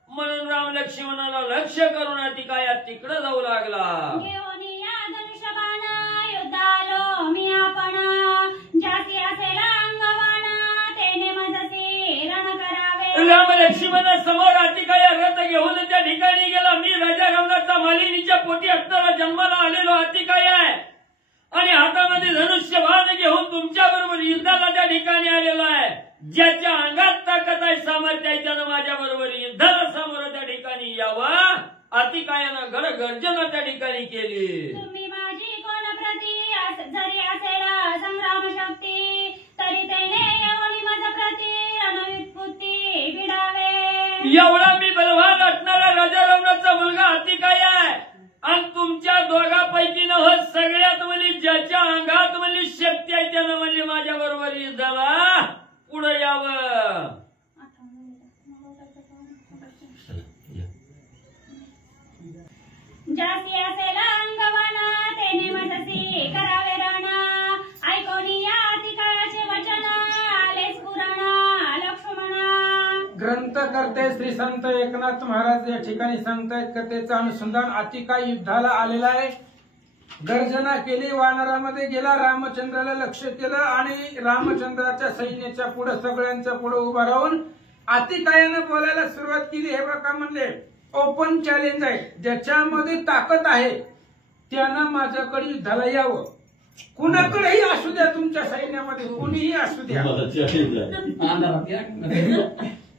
म्हणून रामलक्ष्मणाला लक्ष करून अतिकाया तिकडे जाऊ लागला. घेऊनी या धनुष्यबाण युद्धालो मी आपण जाती असेल अंगवाण तेने मजसी रण करावे. रामलक्ष्मणा समोर अतिकाया रथ घेऊन त्या ठिकाणी गेला. मी राजा रावणाचा मालिनीच्या पोटी असणारा जन्माला आलेलो अतिकाय आहे आणि हातामध्ये धनुष्य बाण घेऊन तुमच्या बरोबर युद्धाला त्या ठिकाणी आलेला आहे. ज्याच्या अंगात ताकद आहे सामर्थ्य आहे त्यानं माझ्या बरोबर युद्धाला समोर त्या ठिकाणी यावं. अतिकायानं गर्जना त्या ठिकाणी केली. तुम्ही माझी कोण प्रती जरी असेल संग्राम शक्ती तरी तेने एवढी मज प्रती रणयुत्पत्ती भिडावे. एवढा मी बलवान असणारा राजा रावणाचा मुलगा अतिकाय आहे आणि तुमच्या दोघांपैकी न सगळ्यात म्हणजे ज्याच्या अंगात म्हणजे शक्ती आहे त्यानं म्हणजे माझ्या बरोबर युद्धाला पुढे यावं. जाती असेल अंगवान तेने मजसी करावे रण ऐकोनी या अतिकायाचे वचन आलेच पुराण लक्ष्मणा. ग्रंथ करते श्री संत एकनाथ महाराज या ठिकाणी सांगतायत कथेचं अनुसंधान अतिकाय युद्धाला आलेला आहे. गर्जना केली, वानरामध्ये गेला, रामचंद्राला लक्ष केलं आणि रामचंद्राच्या सैन्याच्या पुढे सगळ्यांच्या पुढे उभा राहून अतिकायानं बोलायला सुरुवात केली. हे बघा म्हणले ओपन चॅलेंज आहे, ज्याच्यामध्ये ताकद आहे त्यानं माझ्याकडे युद्धाला यावं. कुणाकडेही असू द्या, तुमच्या सैन्यामध्ये कुणीही असू द्या,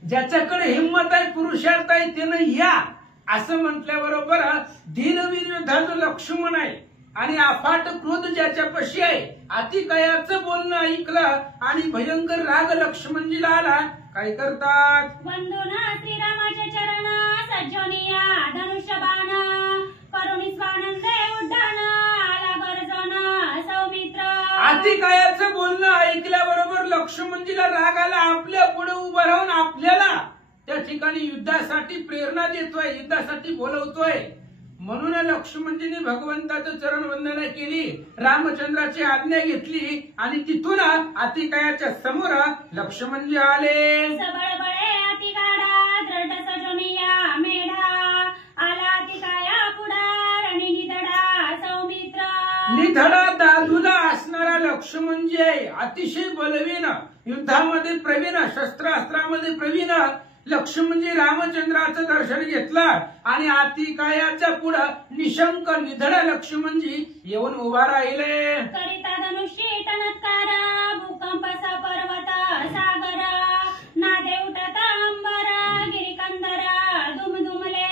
ज्याच्याकडे हिंमत आहे पुरुषार्थ आहे त्यानं या असं म्हटल्याबरोबर धीरवीर योद्धा लक्ष्मण आहे आणि अफाट क्रोध ज्याच्यापाशी आहे, अतिकायाचं बोलणं ऐकलं आणि भयंकर राग लक्ष्मणजीला आला. काय करतात? वंदना श्रीरामाचे चरण सज्जनिया धनुष्य बाण करुणी स्वानंदे उड्डाण आला गरजन सौमित्र. अतिकायाचं बोलणं ऐकल्याबरोबर लक्ष्मणजीला राग आला. आपल्या पुढे उभं राहून आपल्याला त्या ठिकाणी युद्धासाठी प्रेरणा देतोय, युद्धासाठी बोलवतोय. म्हणून लक्ष्मणजीने भगवंताचं चरण वंदना केली, रामचंद्राची आज्ञा घेतली आणि तिथून अतिकायाच्या समोर लक्ष्मणजी आले. सबळबळे अतिगाडा दृढ सजनिया मेढा आला अतिकाया पुढा रणि निधडा सौमित्र. निधडा दादूला असणारा लक्ष्मणजी आहे, अतिशय बलवीन, युद्धामध्ये प्रवीण, शस्त्रास्त्रामध्ये प्रवीण. लक्ष्मणजी रामचंद्राचं दर्शन घेतलं आणि अतिकायाच्या पुढे निशंक निधडा लक्ष्मणजी येऊन उभा राहिले. करिता धनुष्य टनत्कार भूकंपसा पर्वत सागर नादे उठता अंबर गिरिकंदर दुमदुमले.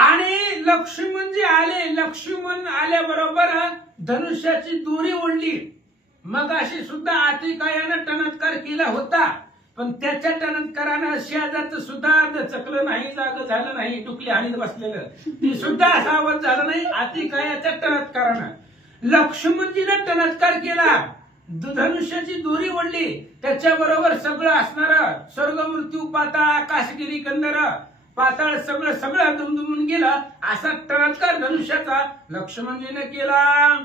आणि लक्ष्मणजी आले. लक्ष्मण आल्याबरोबर धनुष्याची दोरी ओढली. मग अशी सुद्धा अतिकायानं टणत्कार केला होता, पण त्याच्या टणत्कारानं शेजारचं सुद्धा चकलं नाही, जाग झालं नाही, टुकली हाणीत बसलेलं ती सुद्धा सावध झालं नाही. अतिकायाच्या टणत्कारानं लक्ष्मणजीनं टणत्कार केला, धनुष्याची दोरी ओढली, त्याच्याबरोबर सगळं असणारं स्वर्ग मृत्यू पाताळ आकाशगिरी कंदर पाताळ सगळं सगळं दुमदुमून गेलं. असा टणत्कार धनुष्याचा लक्ष्मणजीने केला.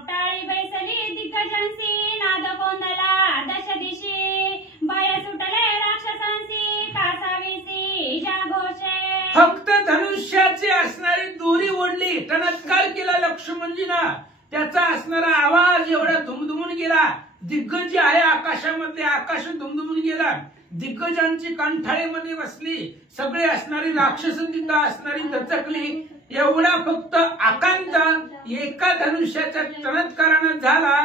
टाळी बैसली दिग्गजांसी नाद कोंदला दश दिशी बाया सुटले राक्षसांसी कासावीसी जाघोषे. फक्त धनुष्याची असणारी दोरी ओढली, टणत्कार केला लक्ष्मणजीनं, त्याचा असणारा आवाज एवढा दुमदुमून गेला. दिग्गज जे आहे आकाशामध्ये, आकाश दुमदुमून गेला. दिग्गजांची कंठाळीमध्ये बसली, सगळे असणारी राक्षस तिथं असणारी दचकली. एवढा फक्त आकांत एका धनुष्याच्या टणत्कारानं झाला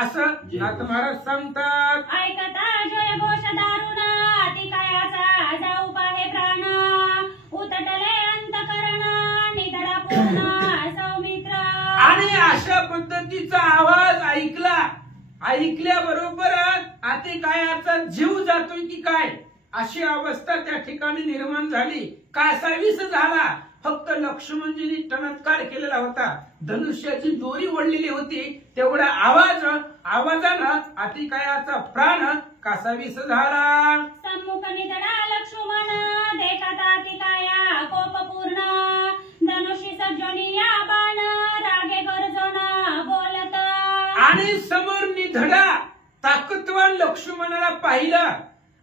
असं नाथ महाराज सांगतात. ऐकता जय घोष दारुण अतिकायाचा जाऊ पाहे प्राण उतटले अंतकरण निधडा पूर्ण सौमित्र. आणि अशा पद्धतीचा आवाज ऐकल्याबरोबर अतिकायाचा जीव जातोय की काय अशी अवस्था त्या ठिकाणी निर्माण झाली. कासावीस झाला. फक्त लक्ष्मणजींनी टणत्कार केलेला होता, धनुष्याची दोरी ओढलेली होती, तेवढा आवाजानं अतिकायाचा प्राण कासावीस झाला. सम्मुख निधडा लक्ष्मण देखत अतिकाया कोपपूर्ण धनुषी सज्जनिया बाण रागे गरजन बोलत. आणि समोर निधडा ताकदवान लक्ष्मणाला पाहिलं.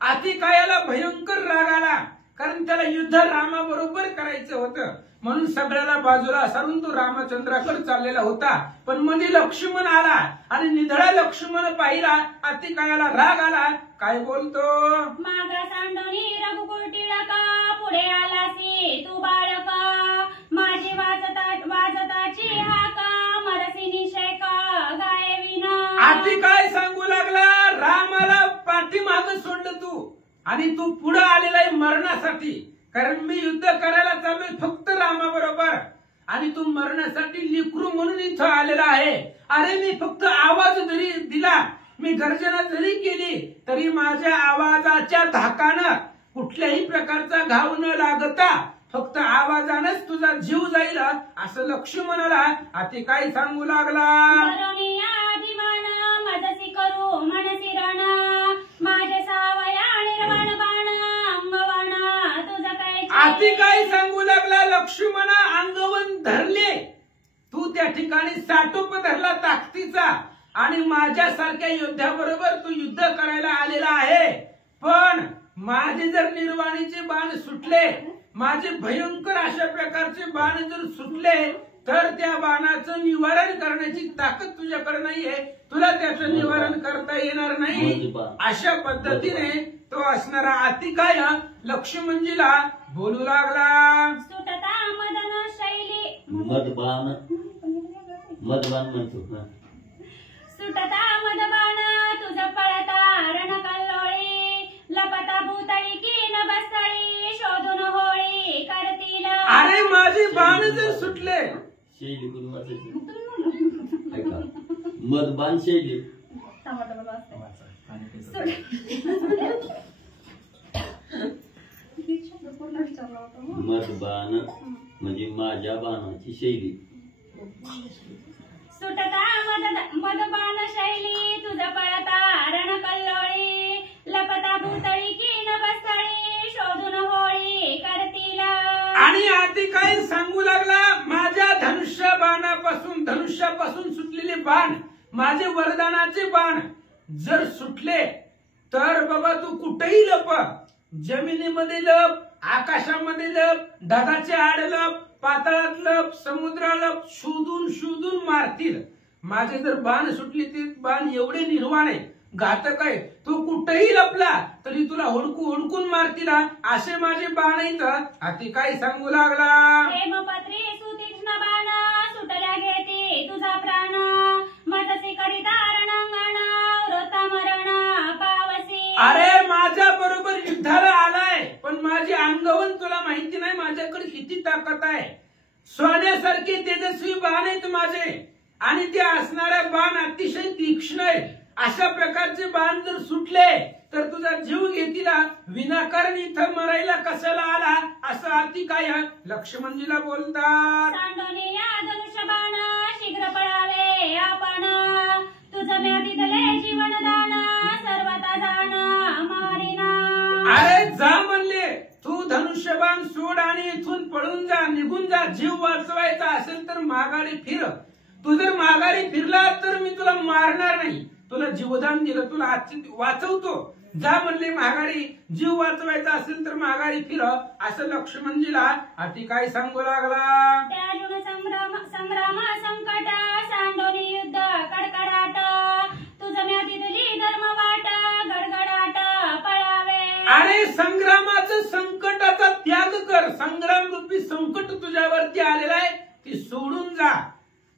अतिकायाला भयंकर राग आला, कारण त्याला युद्ध रामाबरोबर करायचं होतं. म्हणून सगळ्याला बाजूला सारून तो रामचंद्राकडे चाललेला होता. पण मध्ये लक्ष्मण आला आणि निधडा लक्ष्मण पाहिला. अतिकायाला राग आला. काय बोलतो? मागा सांडोनी रघुकुळ टिळका पुढे आलासी तू बाळक माझी वाजताची हाका मरसी निषेक गाये विना. अतिकाय सांगू लागला, रामाला पाठीमाग सोडलं तू आणि तू पुढे आलेला आहे मरणासाठी, कारण मी युद्ध करायला चाललोय फक्त रामाबरोबर आणि तू मरण्यासाठी लिकरू म्हणून इथं आलेला आहे. अरे मी फक्त आवाज जरी दिला, मी गर्जना जरी केली तरी माझ्या आवाजाच्या धाकानं कुठल्याही प्रकारचा घाव न लागता फक्त आवाजानंच तुझा जीव जाईल असं लक्ष्मणाला अतिकाय सांगू लागला. अभिमान मजसी करू मनसी रण माझे सावया निर्वाण बाण अंगवण तुझं काय. अतिकाय सांगू लागला, लक्ष्मणा अंगवन धरले तू, त्या ठिकाणी साटोप धरला ताकदीचा आणि माझ्यासारख्या योद्ध्याबरोबर तू युद्ध करायला आलेला आहे. पण माझे जर निर्वाणीचे बाण सुटले, माझे भयंकर अशा प्रकारचे बाण जर सुटले, तर त्या बाणाचं निवारण करण्याची ताकद तुझ्याकडे नाहीये, तुला त्याचं निवारण करता येणार नाही. अशा पद्धतीने तो असणारा अतिकाय लक्ष्मणजीला बोलू लागला. सुटता मदन शैली मदबान म्हणतो. सुटता मदबाण तुझ पळता रणकल्लोळी, लपता भूतळी की न बसळी, शोधून होळी करतील. अरे माझे बाण जर सुटले, शैली कोणी वाचायची ऐका, मदबान शैली. मदबान म्हणजे माझ्या बाणाची शैली. सुटता मदबाण शैली तुझ पळता रणकल्लोळी, लपता भूतळी की न बसळी, शोधून होळी करतील. आणि आधी काय सांगू लागला, माझ्या धनुष्यापासून सुटलेले बाण, माझे वरदानाचे बाण जर सुटले, तर बाबा तू कुठेही लप, जमिनीमध्ये लप, आकाशामध्ये लप, ढगाचे आड लप, पाताळात लप, समुद्रात लप, शोधून मारतील. माझे जर बाण सुटले, ते बाण एवढे निर्वाण आहे, घातक आहे, तू कुठेही लपला तरी तुला हुडकून मारतील. असे माझे बाण आहेत. अति काय सांगू लागला, हेमपत्री सुतीक्ष्ण बाण सुटल्या घेते तुझा प्राण, मजसी करिता रणांगण वृत्त मरण पावसी. अरे माझ्या बरोबर युद्धाला आलाय, पण माझी अंगवन तुला माहिती नाही माझ्याकडे किती ताकद आहे. सोन्यासारखे तेजस्वी बाण आहेत माझे, आणि ते असणारे बाण अतिशय तीक्ष्ण आहेत. अशा प्रकारचे बाण जर सुटले, तर तुझा जीव घेतील. विनाकारण इथं मरायला कशाला आला, असं अतिकाय लक्ष्मणजीला बोलतात. सांडोनी या धनुष्य बाण शीघ्र पळावे आपण, तुझं म्यादितले जीवनदान सर्वता जाण मारिना. अरे जा म्हणले, तू धनुष्यबाण सोड आणि इथून पळून जा, निघून जा. जीव वाचवायचा असेल तर माघारी फिर. तू जर माघारी फिरला तर मी तुला मारणार नाही, तुला जीवदान दिलं, तुला वाचवतो. जा म्हणले माघारी, जीव वाचवायचा असेल तर माघारी फिर, असं लक्ष्मणजीला अति काय सांगू लागला. त्याजुन संग्राम संकट सांडोनी युद्ध कडकडाट, तुझं म्यादितली धर्म वाट गडगडाट पळावे. अरे संग्रामाचं संकटाचा त्याग कर. संग्राम रूपी संकट तुझ्यावरती आलेलं आहे, ती सोडून जा.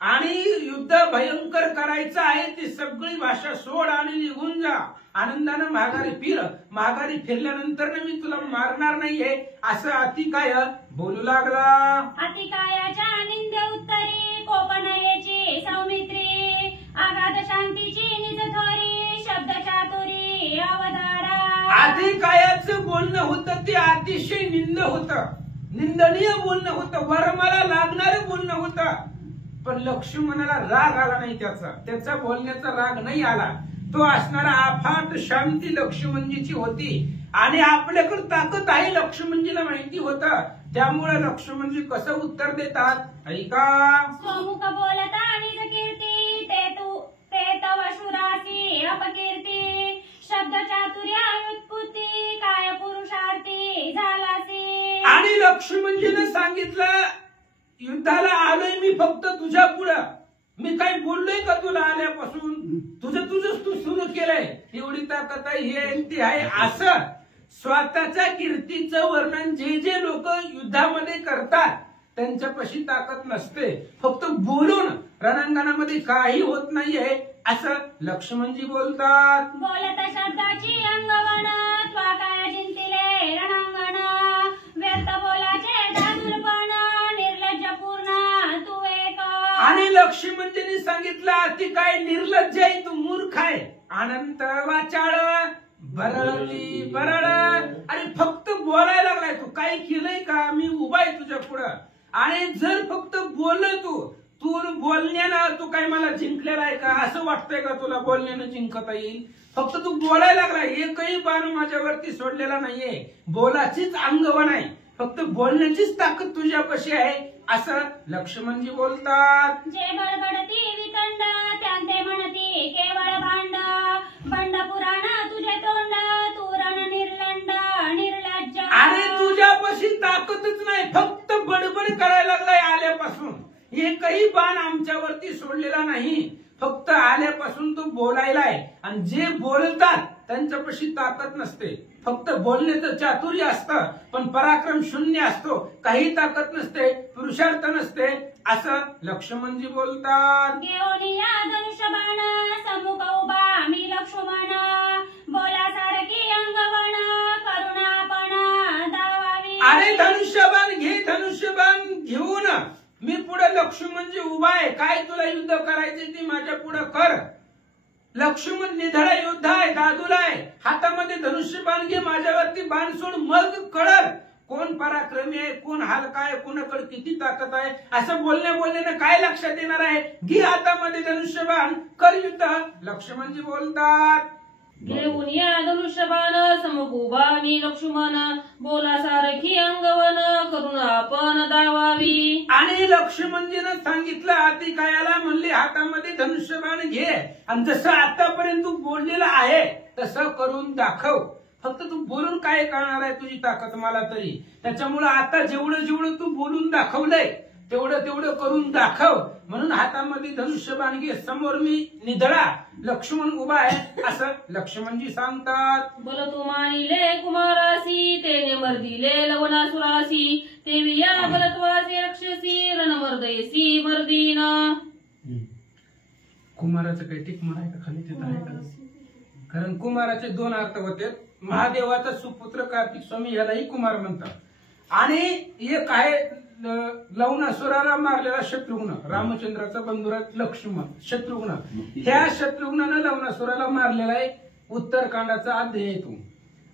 आणि युद्ध भयंकर करायचं आहे, ती सगळी भाषा सोड आणि निघून जा. आनंदानं माघारी फिर. माघारी फिरल्यानंतर मी तुला मारणार नाहीये, असं अतिकाय बोलू लागला. अतिकायाच्या निंदे उत्तरी कोपनयेची सौमित्री, आघात शांतीची निज थोरी शब्द चातुरी अवधारा. अतिकायाचं बोलणं होतं ते अतिशय निंद होतं, निंदनीय बोलणं होतं, वरमाला लागणारं बोलणं होतं. पण लक्ष्मणाला राग आला नाही, त्याचा बोलण्याचा राग नाही आला. तो असणारा अफाट शांती लक्ष्मणजीची होती, आणि आपल्याकडे ताकद आहे लक्ष्मणजीला माहिती होतं. त्यामुळे लक्ष्मणजी कसं उत्तर देतात ऐका. स्वमुख बोलता निज कीर्ती, ते तव शुरासी अपकीर्ती, शब्द चातुर्या व्युत्पत्ती, काय पुरुषार्थी झालासी. आणि लक्ष्मणजीने सांगितलं, युद्धाला आलोय मी फक्त तुझ्या पुढं, मी काही बोललोय का तुला आल्यापासून? तुझं तू सुरू केलंय, एवढी ताकद आहे, हे ती आहे. असं स्वतःच्या कीर्तीचं वर्णन जे लोक युद्धामध्ये करतात त्यांच्यापाशी ताकद नसते. फक्त बोलून रणांगणामध्ये काही होत नाहीये, असं लक्ष्मणजी बोलतात. बोलत शब्दाची अंगवण, त्वा काय जिंतिले रणांगण, व्यर्थ बोलाचे दादुरपण, निर्लज्ज पूर्ण तू एक. आणि लक्ष्मणजींनी सांगितलं, अति काय निर्लज्ज आहे तू, मूर्ख आहे, अनंत वाचाळ, बरळती बरळ. आणि फक्त बोलायला लागलाय तू, काही केलंय का? मी उभा आहे तुझ्या पुढं. आणि जर फक्त बोललं तू बोलण्यानं तू काय मला जिंकलेला आहे का? असं वाटतंय का तुला बोलण्यानं जिंकता येईल? फक्त तू बोलायला लागलाय, एकही बाण माझ्यावरती सोडलेला नाहीये. बोलाचीच अंगवण आहे, फक्त बोलण्याचीच ताकद तुझ्यापाशी आहे, असं लक्ष्मणजी बोलतात. जे बडबडती वितंड, त्यांचे म्हणती केवळ भांड, बंड पुराण तुझे तोंड, तू रण एकही बाण आमच्यावरती सोडलेला नाही. फक्त आल्यापासून तू बोलायला आहे. आणि जे बोलतात त्यांच्यापाशी ताकद नसते. फक्त बोलण्याचं चातुर्य असतं, पण पराक्रम शून्य असतो. काही ताकद नसते, पुरुषार्थ नसते, असं लक्ष्मणजी बोलतात. घेऊन या धनुष्यबाण सम्मुख उभा मी लक्ष्मण, बोलासारखी अंगवण करुणापण दावावी. अरे धनुष्यबाण घे, धनुष्यबाण घेऊन मी पुढे लक्ष्मणजी उभा आहे. काय तुला युद्ध करायचे ती माझ्या पुढे कर. लक्ष्मण निधडा योद्धा आहे, दादूला आहे. हातामध्ये धनुष्यबाण घे, माझ्यावरती बाण सोड, मग कळल कोण पराक्रमी आहे, कोण हलका आहे, कोणाकडे किती ताकद आहे. असं बोलण्याने काय लक्षात येणार आहे. घे हातामध्ये धनुष्यबाण, कर युद्ध. लक्ष्मणजी बोलतात. घेऊन या धनुष्यबाण सम्मुख उभा मी लक्ष्मण, बोलासारखी अंगवन करून आपण दावावी. आणि लक्ष्मणजीनं सांगितलं अतिकायाला, म्हणले हातामध्ये धनुष्यबाण घे आणि जसं आतापर्यंत तू बोललेला आहे तसं करून दाखव. फक्त तू बोलून काय करणार आहे, तुझी ताकद मला तरी. त्याच्यामुळे आता जेवढं तू बोलून दाखवलंय तेवढं करून दाखव. म्हणून हातामध्ये धनुष्यबाण घे, समोर मी निधडा लक्ष्मण उभा आहे, असं लक्ष्मणजी सांगतात. बल तू मानिले कुमारासी, तेने मर्दिले लवणासुरासी, तेवी या बलत्वासी रक्षसी रणमर्दयसी मर्दीन. कुमाराचं काही टिक म्हणाय का खाली तिथं आहे का? कारण कुमाराचे दोन अर्थ होते. महादेवाचा सुपुत्र कार्तिक स्वामी यालाही कुमार म्हणतात. आणि एक आहे लवणासुराला मारलेला शत्रुघ्न, रामचंद्राचा बंधुराज लक्ष्मण शत्रुघ्न. ह्या शत्रुघ्नानं लवणासुराला मारलेला आहे. उत्तरकांडाचा अध्याय तो.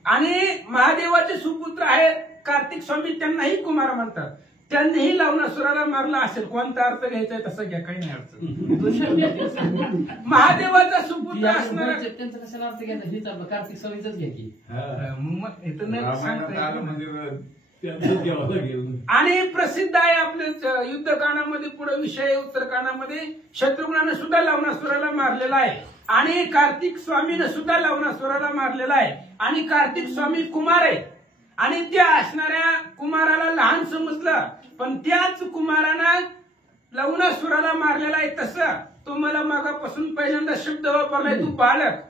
आणि महादेवाचे सुपुत्र आहेत कार्तिक स्वामी, त्यांनाही कुमार म्हणतात. त्यांनीही लवणासुराला मारला असेल. कोणता अर्थ घ्यायचा आहे तसं घ्या, काही नाही अडचण. महादेवाचा सुपुत्र असणार त्यांचा कशाला अर्थ घ्यायचा, हेच आपलं कार्तिक स्वामीच घ्या की. मग इथं नाही सांगता येत. त्यांचं द्यावं लागेल. आणि प्रसिद्ध आहे आपल्या युद्धकांडामध्ये पुढे विषय. उत्तरकांडामध्ये शत्रुघ्नानं सुद्धा लवणासुराला मारलेला आहे आणि कार्तिक स्वामीनं सुद्धा लवणासुराला मारलेला आहे. आणि कार्तिक स्वामी कुमार आहे आणि त्या असणाऱ्या कुमाराला लहान समजलं, पण त्याच कुमारानं लवणासुराला मारलेला आहे. तसं तो मला मागापासून पहिल्यांदा शब्द वापरलाय, तू बालक.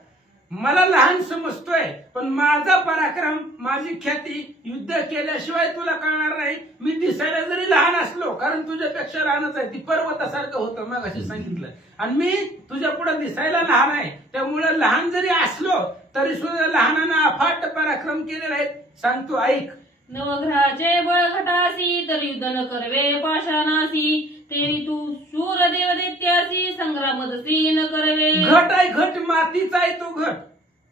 मला लहान समजतोय, पण माझा पराक्रम, माझी ख्याती युद्ध केल्याशिवाय तुला कळणार नाही. मी दिसायला जरी लहान असलो, कारण तुझ्यापेक्षा लहानच आहे, ती पर्वतासारखं होतं मग असे सांगितलं. आणि मी तुझ्या पुढे दिसायला लहान आहे, त्यामुळे लहान जरी असलो तरी सुद्धा लहानानं अफाट पराक्रम केलेले आहेत. सांगतो ऐक. नवग्रहाचे बळ घटासी, तर युद्ध न करवे पाषाणासी, तेवी तू शूर देव दैत्यासी, संग्रामदसी न करवे. घट आहे, घट मातीचा आहे तो घट.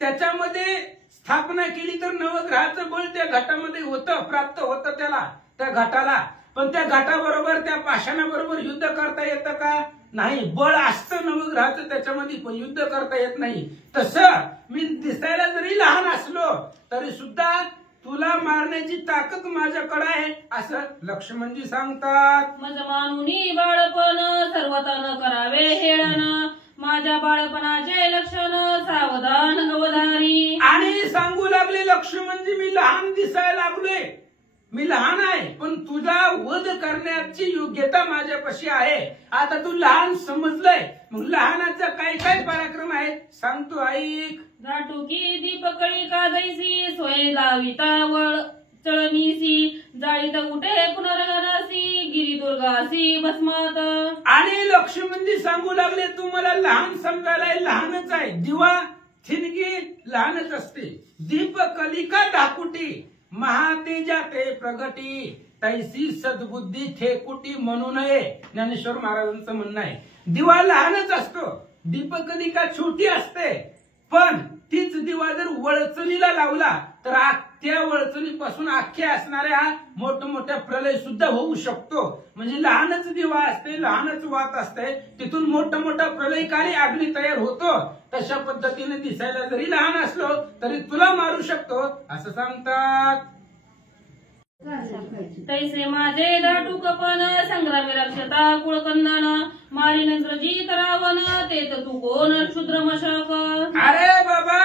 त्याच्यामध्ये स्थापना केली तर नवग्रहाचं बळ त्या घटामध्ये होतं, प्राप्त होतं त्याला, त्या घटाला. पण त्या घटाबरोबर, त्या पाषाणाबरोबर युद्ध करता येतं का? नाही. बळ असतं नवग्रहाचं त्याच्यामध्ये, पण युद्ध करता येत नाही. तसं मी दिसायला जरी लहान असलो तरी सुद्धा तुला मारण्याची ताकद माझ्याकडे आहे, असं लक्ष्मणजी सांगतात. मज मानुनी बाळपण सर्वता न करावे हेळण, माझ्या बाळपणाचे लक्षण सावधान अवधारी. आणि सांगू लागले लक्ष्मणजी, मी लहान दिसायला लागलोय, मी लहान आहे, पण तुझा वध करण्याची योग्यता माझ्यापाशी आहे. आता तू लहान समजलंय, मग लहानाचा काय काय पराक्रम आहे सांगतो ऐक. दाटुकी दीपकळी काजैसी, सोय लावितावळ चळणीसी, जाळीत कुठे पुनर्गणासी, गिरी दुर्गासी भस्मात. आणि लक्ष्मणजी सांगू लागले, तू मला लहान समजायला, लहानच आहे. दिवा थिनगी लहानच असते, दीप कलिका दाकुटी, महातेजा ते प्रगटी, तैसी सद्बुद्धी ठेकुटी म्हणू नये. ज्ञानेश्वर महाराजांचं म्हणणं आहे. दिवा लहानच असतो, दीपकलिका छोटी असते, पण तीच दिवा जर वळचणीला लावला तर त्या वळचणीपासून अख्ख्या असणाऱ्या मोठमोठ्या प्रलय सुद्धा होऊ शकतो. म्हणजे लहानच दिवा असते, लहानच वात असते, तिथून मोठा प्रलयकारी अग्नी तयार होतो. तशा पद्धतीने दिसायला जरी लहान असलो तरी तुला मारू शकतो, असं सांगतात. तैसे माझे दाटुकपण, संग्रामी रक्षता कुळकंदन, मारी नंद्रजीत रावण, तेत तू कोण क्षुद्र मशक. अरे बाबा,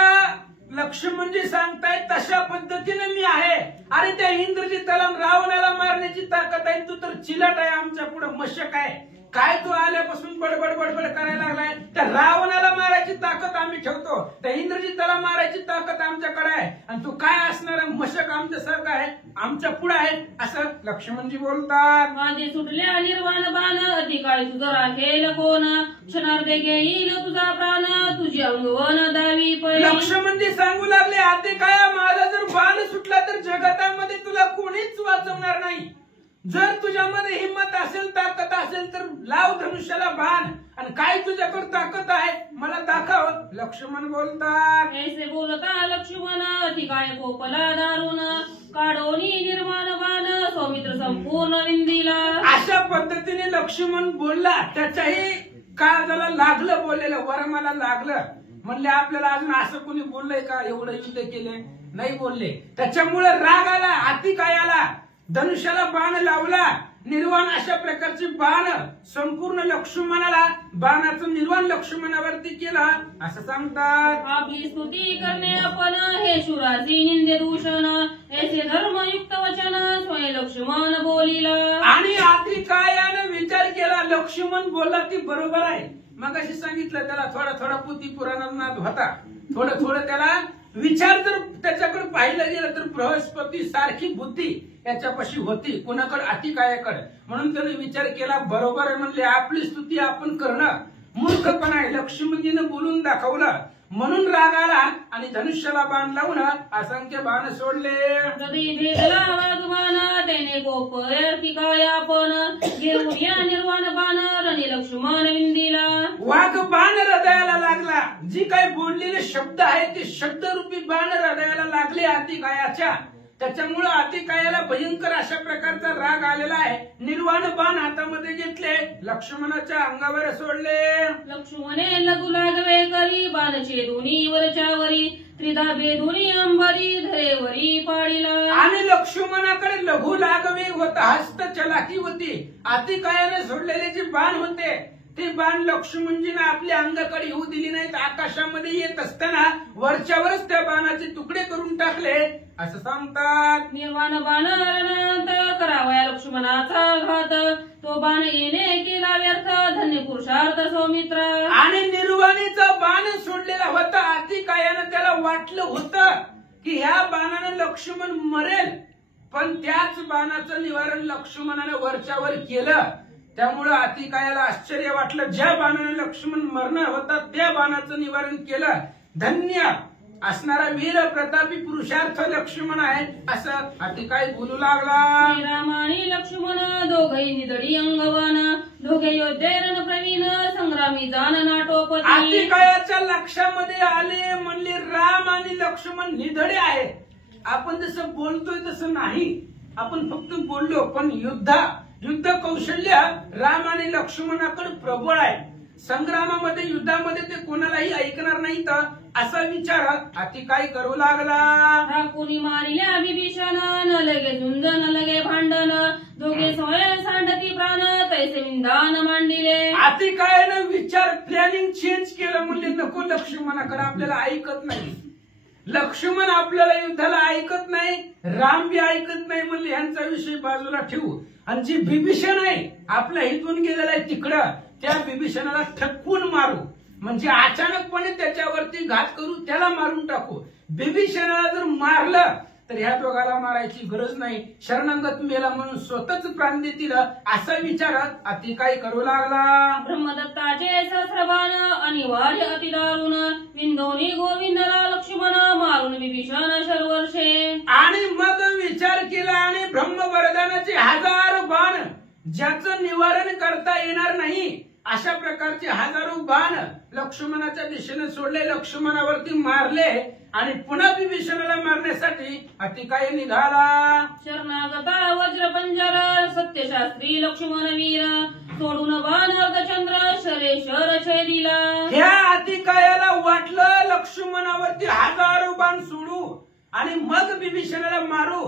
लक्ष्मणजी सांगतायत तशा पद्धतीने मी आहे. अरे त्या इंद्रजिताला रावणाला मारण्याची ताकद आहे, तू तर चिलट आहे, आमच्या पुढे मशक आहे. काय तू आल्यापासून बडबड बडबड करायला लागलाय? त्या रावणाला मारायची ताकद आम्ही ठेवतो, त्या इंद्रजिताला मारायची ताकद आमच्याकडे आहे, आणि तू काय असणार मशक आमच्यासारखं आहे, आमच्या पुढे आहे, असं लक्ष्मणजी बोलतात. माझे सुटल्या निर्वाण बाण अति काळी तुझं राखेल कोण क्षणार्धे घेईल तुझा प्राण तुझी अंगवन दावी पळी. लक्ष्मणजी सांगू लागले, आते काय माझा जर बाण सुटला तर जगतामध्ये तुला कोणीच वाचवणार नाही. जर तुझ्यामध्ये हिंमत असेल, ताकद असेल तर लाव धनुष्याला बाण, आणि काय तुझ्याकडे ताकद आहे मला दाखव. लक्ष्मण बोलतात, ऐसे बोलता लक्ष्मण अति काय कोपला दारुण काढोनी निर्माण बाण सौमित्र संपूर्ण विंदीला. अशा पद्धतीने लक्ष्मण बोलला. त्याच्याही काळजाला लागलं, बोललेलं वरमाला लागलं. म्हणले आपल्याला अजून असं कोणी बोललंय का, एवढं युद्ध केले? नाही बोलले. त्याच्यामुळे राग आला, अति काय आला, धनुष्याला बाण लावला. निर्वाण अशा प्रकारची बाण संपूर्ण लक्ष्मणाला, बाणाचं निर्वाण लक्ष्मणावरती केलं असं सांगतात. आपली स्तुती करणे आपण हे शुराची निंदे दूषण ऐसे धर्मयुक्त वचन स्वयं लक्ष्मण बोलिला. आणि आधी काय यानं विचार केला, लक्ष्मण बोलला ती बरोबर आहे. मग अशी सांगितलं त्याला थोडा थोडा पुती पुराणात होता, थोडं थोडं त्याला विचार जर त्याच्याकडे पाहिलं गेलं तर बृहस्पती सारखी बुद्धी याच्यापाशी होती, कुणाकडे अतिकायाकडे. म्हणून त्याने विचार केला, बरोबर आहे. म्हणले आपली स्तुती आपण करणं मूर्खपणा आहे. लक्ष्मणजीनं बोलून दाखवलं, म्हणून राग आला आणि धनुष्याला बाण लावून असंख्य बाण सोडले. कधी भेदला वाघबाण त्याने गोप काय आपण घेऊन या निर्वाण बाण रणी लक्ष्मण विंदीला. वाघ बाण हृदयाला लागला. जी काही बोललेले शब्द आहेत ते शब्दरूपी बाण हृदयाला लागले अतिकायाच्या. त्याच्यामुळे अतिकायाला भयंकर अशा प्रकारचा राग आलेला आहे. निर्वाण बाण हातामध्ये घेतले, लक्ष्मणाच्या अंगावर सोडले. लक्ष्मणे लघु लागवे करी बाण छेदुनी वरच्या वरी त्रिधा बेधुनी अंबरी धरेवरी पाळीला. आणि लक्ष्मणाकडे लघु लागवे होता, हस्त चलाकी होती. अतिकायाने सोडलेले जे बाण होते ते बाण लक्ष्मणजीने आपल्या अंगाकडे येऊ दिली नाहीत. आकाशामध्ये येत असताना वरच्यावरच त्या बाणाचे तुकडे करून टाकले असं सांगतात. निर्वाण बाण रणांत करावया लक्ष्मणाचा घात तो बाण येणे केला व्यर्थ धन्य पुरुषार्थ सौमित्र. आणि निर्वाणीचा बाण सोडलेला होता. अतिकायानं त्याला वाटलं होतं की ह्या बाणानं लक्ष्मण मरेल, पण त्याच बाणाचं निवारण लक्ष्मणाने वरच्यावर केलं. त्यामुळं अतिकायाला आश्चर्य वाटलं, ज्या बाणाने लक्ष्मण मरणं होता त्या बाणाचं निवारण केलं. धन्य असणारा वीर प्रतापी पुरुषार्थ लक्ष्मण आहे असं अतिकाय बोलू लागला. श्रीराम आणि लक्ष्मण दोघही निधडी अंगवान दोघे योद्धे रण प्रवीण संग्रामी जाण नाटोपती. अतिकायाच्या लक्षामध्ये आले, म्हणले राम आणि लक्ष्मण निधडे आहे. आपण जसं बोलतोय तसं नाही, आपण फक्त बोललो, पण युद्ध कौशल्य राम आणि लक्ष्मणाकडे प्रबळ आहे. संग्रामामध्ये युद्धामध्ये ते कोणालाही ऐकणार नाहीत असा विचार अतिकाय करू लागला. हा कोणी मारिल्या विभीषण न लगे झुंज न लगे भांडण दोघे सोय सांडती प्राण तैसे विंधान मांडिले. अतिकायानं विचार प्लॅनिंग चेंज केलं. म्हणजे नको, लक्ष्मणाकडे आपल्याला ऐकत नाही, लक्ष्मण आपल्याला युद्धाला ऐकत नाही, राम बी ऐकत नाही. म्हणले ह्यांचा विषय बाजूला ठेवू, आणि जी विभीषण आहे आपल्या हितून गेलेला आहे तिकडं, त्या विभीषणाला ठपकून मारू. म्हणजे अचानकपणे त्याच्यावरती घात करू, त्याला मारून टाकू. विभीषणाला जर मारलं तर ह्या दोघाला मारायची गरज नाही, शरणागत मेला म्हणून स्वतःच प्राण देतील असा विचार अतिकाय करू लागला. ब्रह्मदत्ताचे सहस्रबाण अनिवार्य अतिदारुण विंधोनी गोविंदला लक्ष्मण मारून विभीषण शर्वर्षे. आणि मग विचार केला आणि ब्रह्मवरदानाचे 1000 बाण ज्याचं निवारण करता येणार नाही अशा प्रकारचे 1000 बाण लक्ष्मणाच्या दिशेने सोडले, लक्ष्मणावरती मारले आणि पुन्हा विभीषणाला मारण्यासाठी अतिकाय निघाला. शरणागता वज्रपंजर सत्यशास्त्री लक्ष्मण वीर सोडून बाण अर्धचंद्र शरेश्वर छेदिला. ह्या अतिकायाला वाटलं लक्ष्मणावरती 1000 बाण सोडू आणि मग विभीषणाला मारू,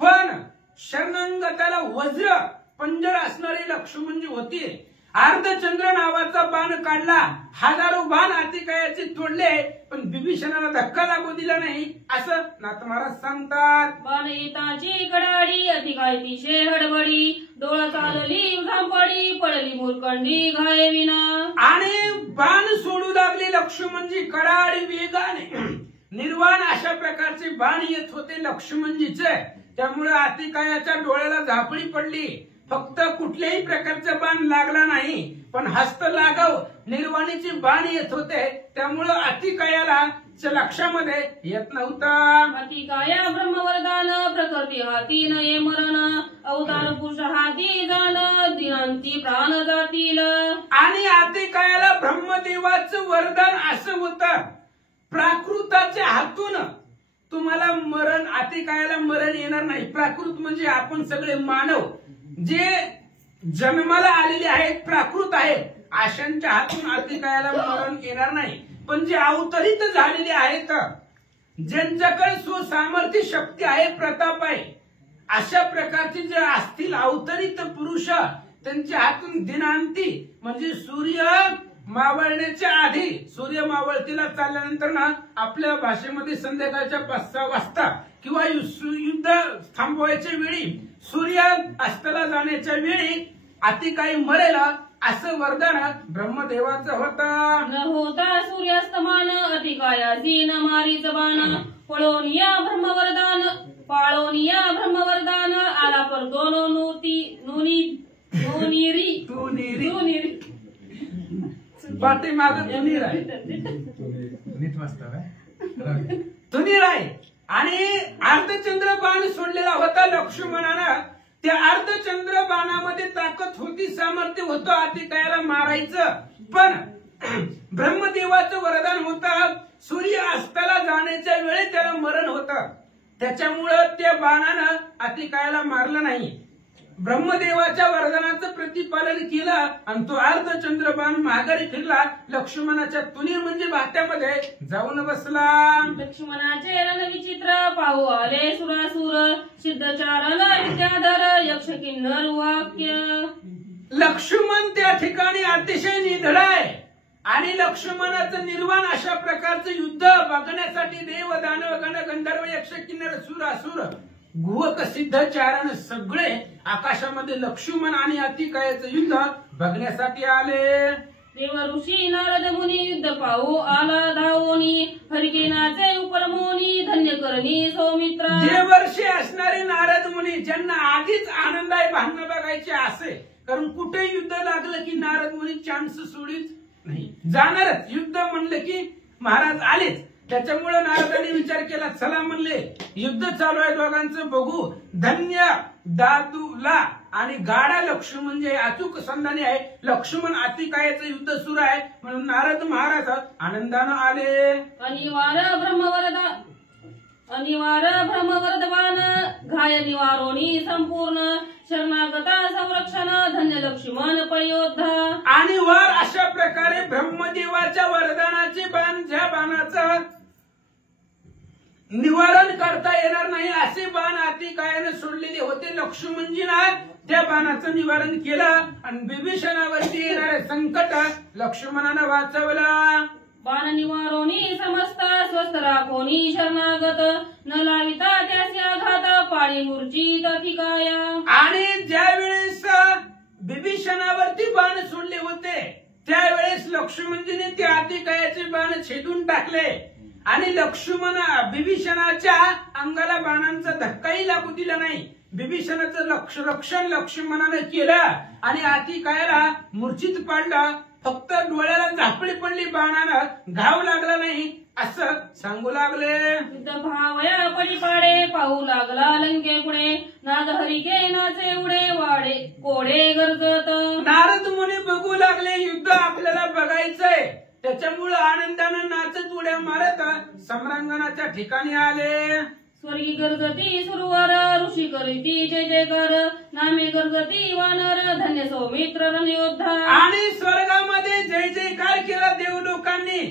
पण शरणागताला वज्र पंजर असणारी लक्ष्मणजी होती. अर्धचंद्र नावाचा बाण काढला, 1000 बाण अतिकायाचे तोडले पण बिभीषणाला धक्का लागू दिला नाही असं नाथ महाराज सांगतात. बाण येताची कडाडी अति काय तिशे हडबडी डोळा चालली झांपडी पडली मुरकंडी घाय विना. आणि बाण सोडू लागले लक्ष्मणजी कडाडी वेगाने. निर्वाण अशा प्रकारचे बाण येत होते लक्ष्मणजीचे. त्यामुळे अतिकायाच्या डोळ्याला झापडी पडली. फक्त कुठल्याही प्रकारचा बाण लागला नाही, पण हस्त लागाव निर्वाणीचे बाण येत होते. त्यामुळं अतिकायाला लक्षामध्ये येत नव्हता. अतिकाया ब्रह्मवरदान प्रकृती हाती नये मरण अवतार पुरुष हाती जाण दिनांती प्राण जातील. आणि अतिकायाला ब्रह्मदेवाचं वरदान असं होतं, प्राकृताच्या हातून तुम्हाला मरण, अतिकायाला मरण येणार नाही. प्राकृत म्हणजे आपण सगळे मानव जे जन्माला आलेले आहेत, प्राकृत आहेत, अशांच्या हातून अतिकायाला मरण येणार नाही. पण जे अवतरित झालेले आहेत, ज्यांच्याकडे सुसामर्थ्य शक्ती आहे, प्रताप आहे, अशा प्रकारचे जे असतील अवतरित पुरुष, त्यांच्या हातून दिनांती म्हणजे सूर्य मावळण्याच्या आधी, सूर्य मावळतीला चालल्यानंतर ना आपल्या भाषेमध्ये संध्याकाळच्या 5-6 वाजता किंवा युद्ध थांबवायच्या वेळी, सूर्य अस्ताला जाण्याच्या वेळी अतिकाय मरेल असं वरदान ब्रह्मदेवाचं होतं. न होता सूर्यास्तमान अतिकायासी न मारीच बाण पळोनिया ब्रह्मवरदान पाळोनिया ब्रह्मवरदान आला परतो नोनीरी पाठीमाग तुनीर आहे. आणि अर्धचंद्र बाण सोडलेला होता लक्ष्मणानं. त्या अर्धचंद्र बाणामध्ये ताकद होती, सामर्थ्य होतं अतिकायाला मारायचं. पण ब्रह्मदेवाचं वरदान होतं, सूर्य अस्ताला जाण्याच्या वेळी त्याला मरण होतं. त्याच्यामुळं त्या बाणानं अतिकायाला मारलं नाही. ब्रह्मदेवाच्या वरदानाचं प्रतिपालन केलं आणि तो अर्धचंद्र बाण माघारी फिरला. लक्ष्मणाच्या तुनीर म्हणजे भात्यामध्ये जाऊन बसला. लक्ष्मणाचे रण विचित्र पाहू आले सुरासुर सिद्धचारण विद्याधर यक्ष किन्नर वाक्य. लक्ष्मण त्या ठिकाणी अतिशय निधड आहे आणि लक्ष्मणाचं निर्वाण अशा प्रकारचं युद्ध बघण्यासाठी देव दानव गण गंधर्व यक्ष किन्नर सुरासुर गुहक सिद्धचारण सगळे आकाशामध्ये लक्ष्मण आणि अतिकायाचं युद्ध बघण्यासाठी आले. देव ऋषी नारद मुनी युद्ध पाहू आला धावोनी हरिकेनाचे उपरमोनी धन्य करणी सौमित्रा. देवर्षी असणारे नारद मुनी ज्यांना आधीच आनंद आहे भांडणं बघायचे असे, कारण कुठे युद्ध लागलं की नारद मुनी चान्स सोडीत नाही, जाणारच. युद्ध म्हणलं की महाराज आलेच. त्याच्यामुळे नारदाने विचार केला, चला म्हणले युद्ध चालू आहे दोघांचं बघू. धन्य दादूला आणि गाडा लक्ष्मण म्हणजे अचूक संधानी आहे. लक्ष्मण अतिकायाचं युद्ध सुरू आहे म्हणून नारद महाराज आनंदानं आले. अनिवार ब्रह्मवर्धमान घाय निवारोनी संपूर्ण शरणागता संरक्षण धन्य लक्ष्मण पयोद्धा. आणि वार अशा प्रकारे ब्रह्मदेवाच्या वरदानाचे बाण, ज्या बाणाचं निवारण करता येणार नाही असे बाण अतिकायाने सोडलेले होते. लक्ष्मणजींना त्या बाणाचं निवारण केलं आणि बिभीषणावरती येणारे संकट लक्ष्मणानं वाचवला. बाण निवारोनी समस्त स्वस्थ राखोनी शरणागत न लाविता त्याचे आघात पाळी मूर्छित अतिकाया. आणि ज्या वेळेस बिभीषणावरती बाण सोडले होते त्यावेळेस लक्ष्मणजीने त्या अतिकायाचे बाण छेदून टाकले आणि बिभीषणाच्या अंगाला बाणांचा धक्काही लागू दिला नाही. बिभीषणाचं रक्षण लक्ष्मणाने केलं आणि अतिकायाला मूर्छित पाडलं. फक्त डोळ्याला झापडी पडली, बाणानं घाव लागला नाही असं सांगू लागले. युद्ध भावया पडी पाडे पाहू लागला लंके पुढे नाद हरिके नाचे उडे वाडे कोडे गरजत. नारद मुनी बघू लागले युद्ध आपल्याला बघायचंय. त्याच्यामुळे आनंदानं नाचत उड्या मारत सम्रांगणाच्या ठिकाणी आले. स्वर्गी गरजती सुरवर ऋषी करीती जय जयकार नामे गरजती वानर धन्य सौमित्र रणयोद्धा. आणि स्वर्गामध्ये जय जयकार केला देव लोकांनी.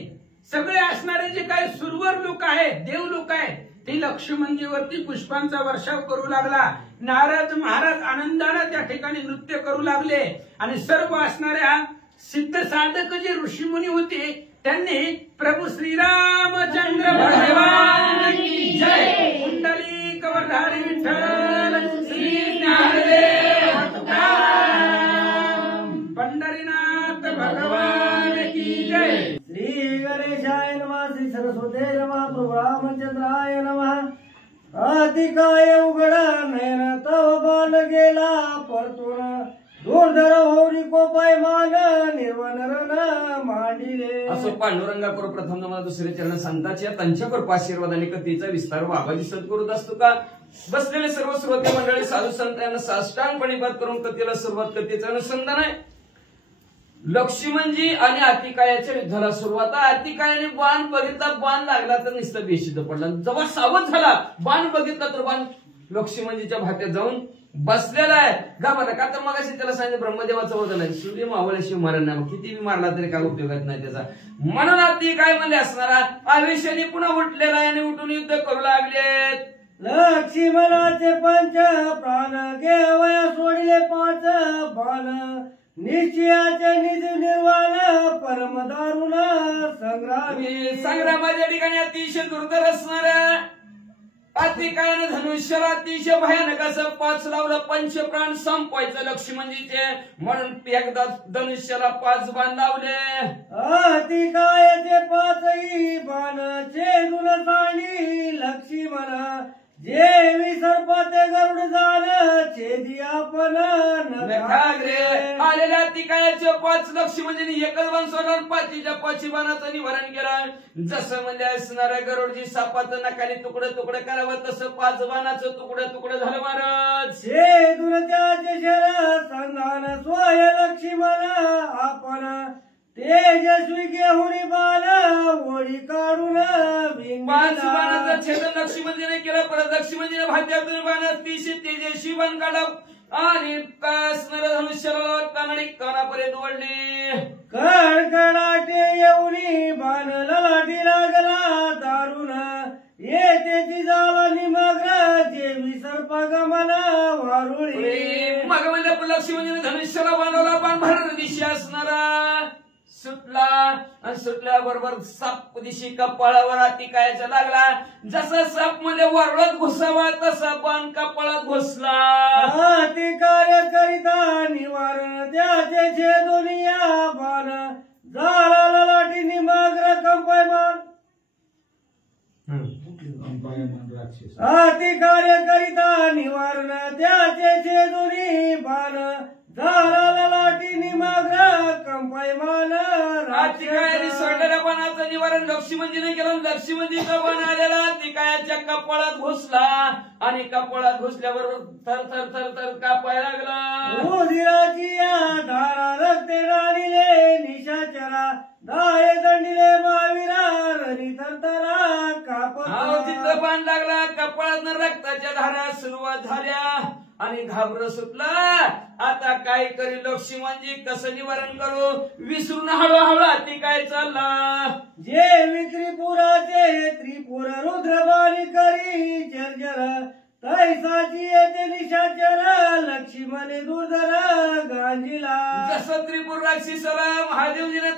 सगळे असणारे जे काही सुरवर लोक आहेत, देव लोक आहेत, ते लक्ष्मणजीवरती पुष्पांचा वर्षाव करू लागला. नारद महाराज आनंदानं त्या ठिकाणी नृत्य करू लागले आणि सर्व असणाऱ्या सिद्ध साधक जे ऋषीमुनी होते त्यांनी प्रभू श्रीरामचंद्र भगवान की जय, कुंडली कवरधारी विठ्ठल श्री ज्ञानदेव तुकाराम, पंढरीनाथ भगवान की जय. श्री गणेशाय नमः, श्री सरस्वते नमः, प्रभु रामचंद्राय नमः. अतिकाय उघडा नयन तव बाण गेला परतून, दुर्धर होरी कोपाय मान निर्वण रण मांडिले. असो पांडुरंगापूर प्रथम नमः दुसरे चरण संतांच्या त्यांच्या कृपाशीर्वादाने कथेचा विस्तार बाबाजी सद्गुरू असतो का. बसलेले सर्व श्रोते मंडळी साधू संत यांना साष्टांग प्रणिपात करून कथेला सुरुवात. कथेचं अनुसंधान आहे लक्ष्मणजी आणि अतिकायाच्या युद्धाला सुरुवात. अतिकायाने बाण बघितला, बाण लागला तर नुसतं बेशुद्ध पडला. जेव्हा सावध झाला, बाण बघितला तर बाण लक्ष्मणजीच्या भात्यात जाऊन बसलेला आहे. गावाला का तर मग त्याला सांगितलं ब्रह्मदेवाचं वजन आहे, सूर्य मावळ्याशिवाय मरण नाही, किती बी मारला तरी काय उपयोगात नाही त्याचा. म्हणून अतिकाय म्हणले असणारा आयुष्याने पुन्हा उठलेला आहे आणि उठून युद्ध करू लागले. लक्ष्मणाचे पंच प्राण घेवया सोडिले पाच बाण, निश्चयाचे निज निर्वाण परम दारुण संग्रामी. संग्रामाच्या ठिकाणी अतिशय दुर्धर असणाऱ्या अतिकायानं धनुष्याला अतिशय भयानक असं 5 लावलं. पंचप्राण संपवायचं लक्ष्मणजीचे, म्हणून एकदा धनुष्याला 5 बाण लावले. अतिकायाचे 5ही बाण छेदून साणी लक्ष्मण, जे विसर्पाते गरुड जाण छेदी आपण नखाग्रे. आलेल्या अतिकायाचे 5 लक्ष्मणजीने एकच बाण सोडलं, 5च्या 5 बाणाचं निवारण केलं. जसं म्हणजे असणाऱ्या गरुडजी सापाचं नकाने तुकडं तुकडं करावं तसं 5 बाणाचं तुकडं तुकडं झालं महाराज. छेदून त्याचे शर संधान स्वय लक्ष्मण आपण, तेजस्वी घेऊन बाण ओळी काढून 5 बाणाचं छेदन लक्ष्मणजीने केलं. परत लक्ष्मणजीने भात्यातून बाण अतिशय तेजस्वी बाण काढलं आणि असणाऱ्या धनुष्याला कानडी कानापर्यंत ओढले. कडकडाटे येऊनी बाण ललाटी लागला दारुण, येते झाला निमग्न जे विसर्पगमन वारुळी. मग म्हणजे लक्ष्मणजीने धनुष्याला बांधवला, बाण भरणार दिशी असणारा सुटला आणि सुटल्याबरोबर साप दिशी कपाळावर अतिकायाचा लागला. जसा साप मध्ये वरळत घुसावा तसा बाण कपाळात घुसला. अतिकाय करिता निवारण त्याचे छेदोनिया बाण, झाला ललाटी निमग्न कंपायमान. अतिकार्य करिता निवारण त्याचे छेदोनी बाण, झाला ललाटी निमग्न कंपायमान. अतिकायाने सोडलेल्या बाणाचं निवारण लक्ष्मणजीने केलं. लक्ष्मणजीचा बाण आलेला अतिकायाच्या कपाळात घुसला आणि कपाळात घुसल्याबरोबर थर थर थर थर कापाय लागला. उदिराची धारा रक्ते राणीले निशाचरा, दाय दंडिले महावीरा रणी थरथरा कापत. तिथं बाण लागला, कपाळात रक्ताच्या धारा सुरुवात झाल्या आणि घाबर सुटला. आता काय करी लक्ष्मणजी, कसं निवारण करू, विसरून हळूहळू अतिकाय चालला. जे विक्रीपुराचे त्रिपुर रुद्रबाणी करी जर्जर, तैसाची येते निशाचर लक्ष्मणे दुर्धर गांजीला. जसं त्रिपुर राक्षसाला महादेवजीने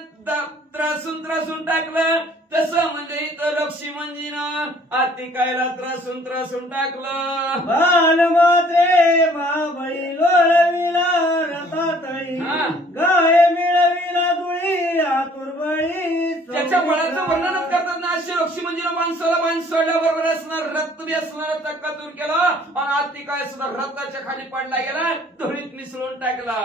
त्रासून टाकलं तसं म्हणजे इथं लक्ष्मणजीनं अतिकायला त्रासून टाकलं. बाण मात्रे बाबळी लोळविला रथातळी, गाय मिळविला दुळी आतुर बळी. त्याच्या बळाचं वर्णनच करतात ना. असे लक्ष्मणजीनं माणसाला बाण सोडल्याबरोबर असणार रक्त बी असणार चक्काचूर केला आणि अतिकाय सुद्धा रथाच्या खाली पडला गेला, धुळीत मिसळून टाकला.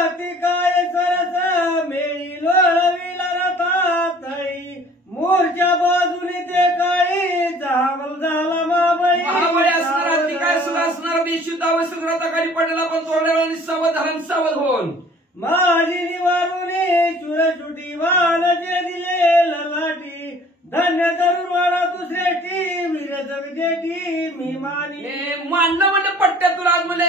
अतिकाय सरस मेळी लोळविला रथातळी, मोरच्या बाजूने ते काळी जावल झाला महाबळी असणार अतिकाय सुद्धा असणार बेशुद्ध अवस्थेत रथाखाली पडलेला, पण थोड्या वेळाने सावध झाला, सावध होऊन माझी निवारुने चुरचुटी वाणचे दिले ललाटी, धन्य तरुणवाडा दुसऱ्याची वीर जगजेटी मी मानी. मानलं म्हणजे पट्ट्यात तुला आज म्हणजे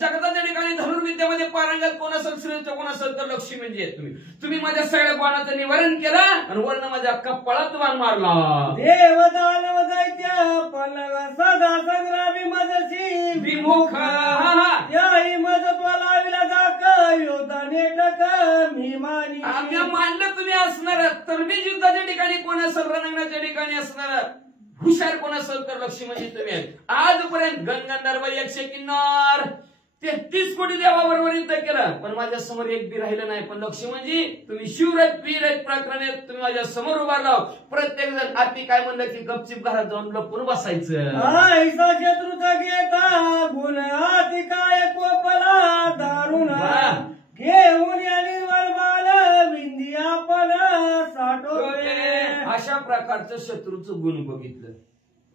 जगताच्या ठिकाणी धनुर्विद्यामध्ये पारंगत कोण असेल, श्रेष्ठ कोण असेल तर लक्ष्मणजी आहेत. तुम्ही माझ्या सगळ्या बाणाचं निवारण केलं आणि वर्ण माझ्या कपाळात बाण मारला. देव दानव दैत्य पल्लव सदा संग्रामी मजसी विमुख त्याही मदत लाविला दाक योद्धा नेटक मी मानी. आम्ही मानलं तुम्ही असणार, तरबीज युद्धाच्या ठिकाणी कोण असेल, रणांगणाच्या ठिकाणी असणार हुशार कोण असेल तर लक्ष्मी म्हणजे तुम्ही आहेत. आजपर्यंत गणगंधर्व यक्ष किन्नर 33 कोटी देवाबरोबर युद्ध केलं, पण माझ्या समोर एक बी राहिलं नाही. पण लक्ष्मी म्हणजे तुम्ही शिवरथ वीरथ प्रकरणे तुम्ही माझ्या समोर उभारला. प्रत्येक जण आती काय म्हणलं की गपचिप घरात जाऊन लपून बसायचं. ऐसा शत्रुता घेता गुण आती काय कोपला दारुण घेऊन या निर्मल बाल बिंदी आपण साठवले. अशा प्रकारचं शत्रूचं गुण बघितलं.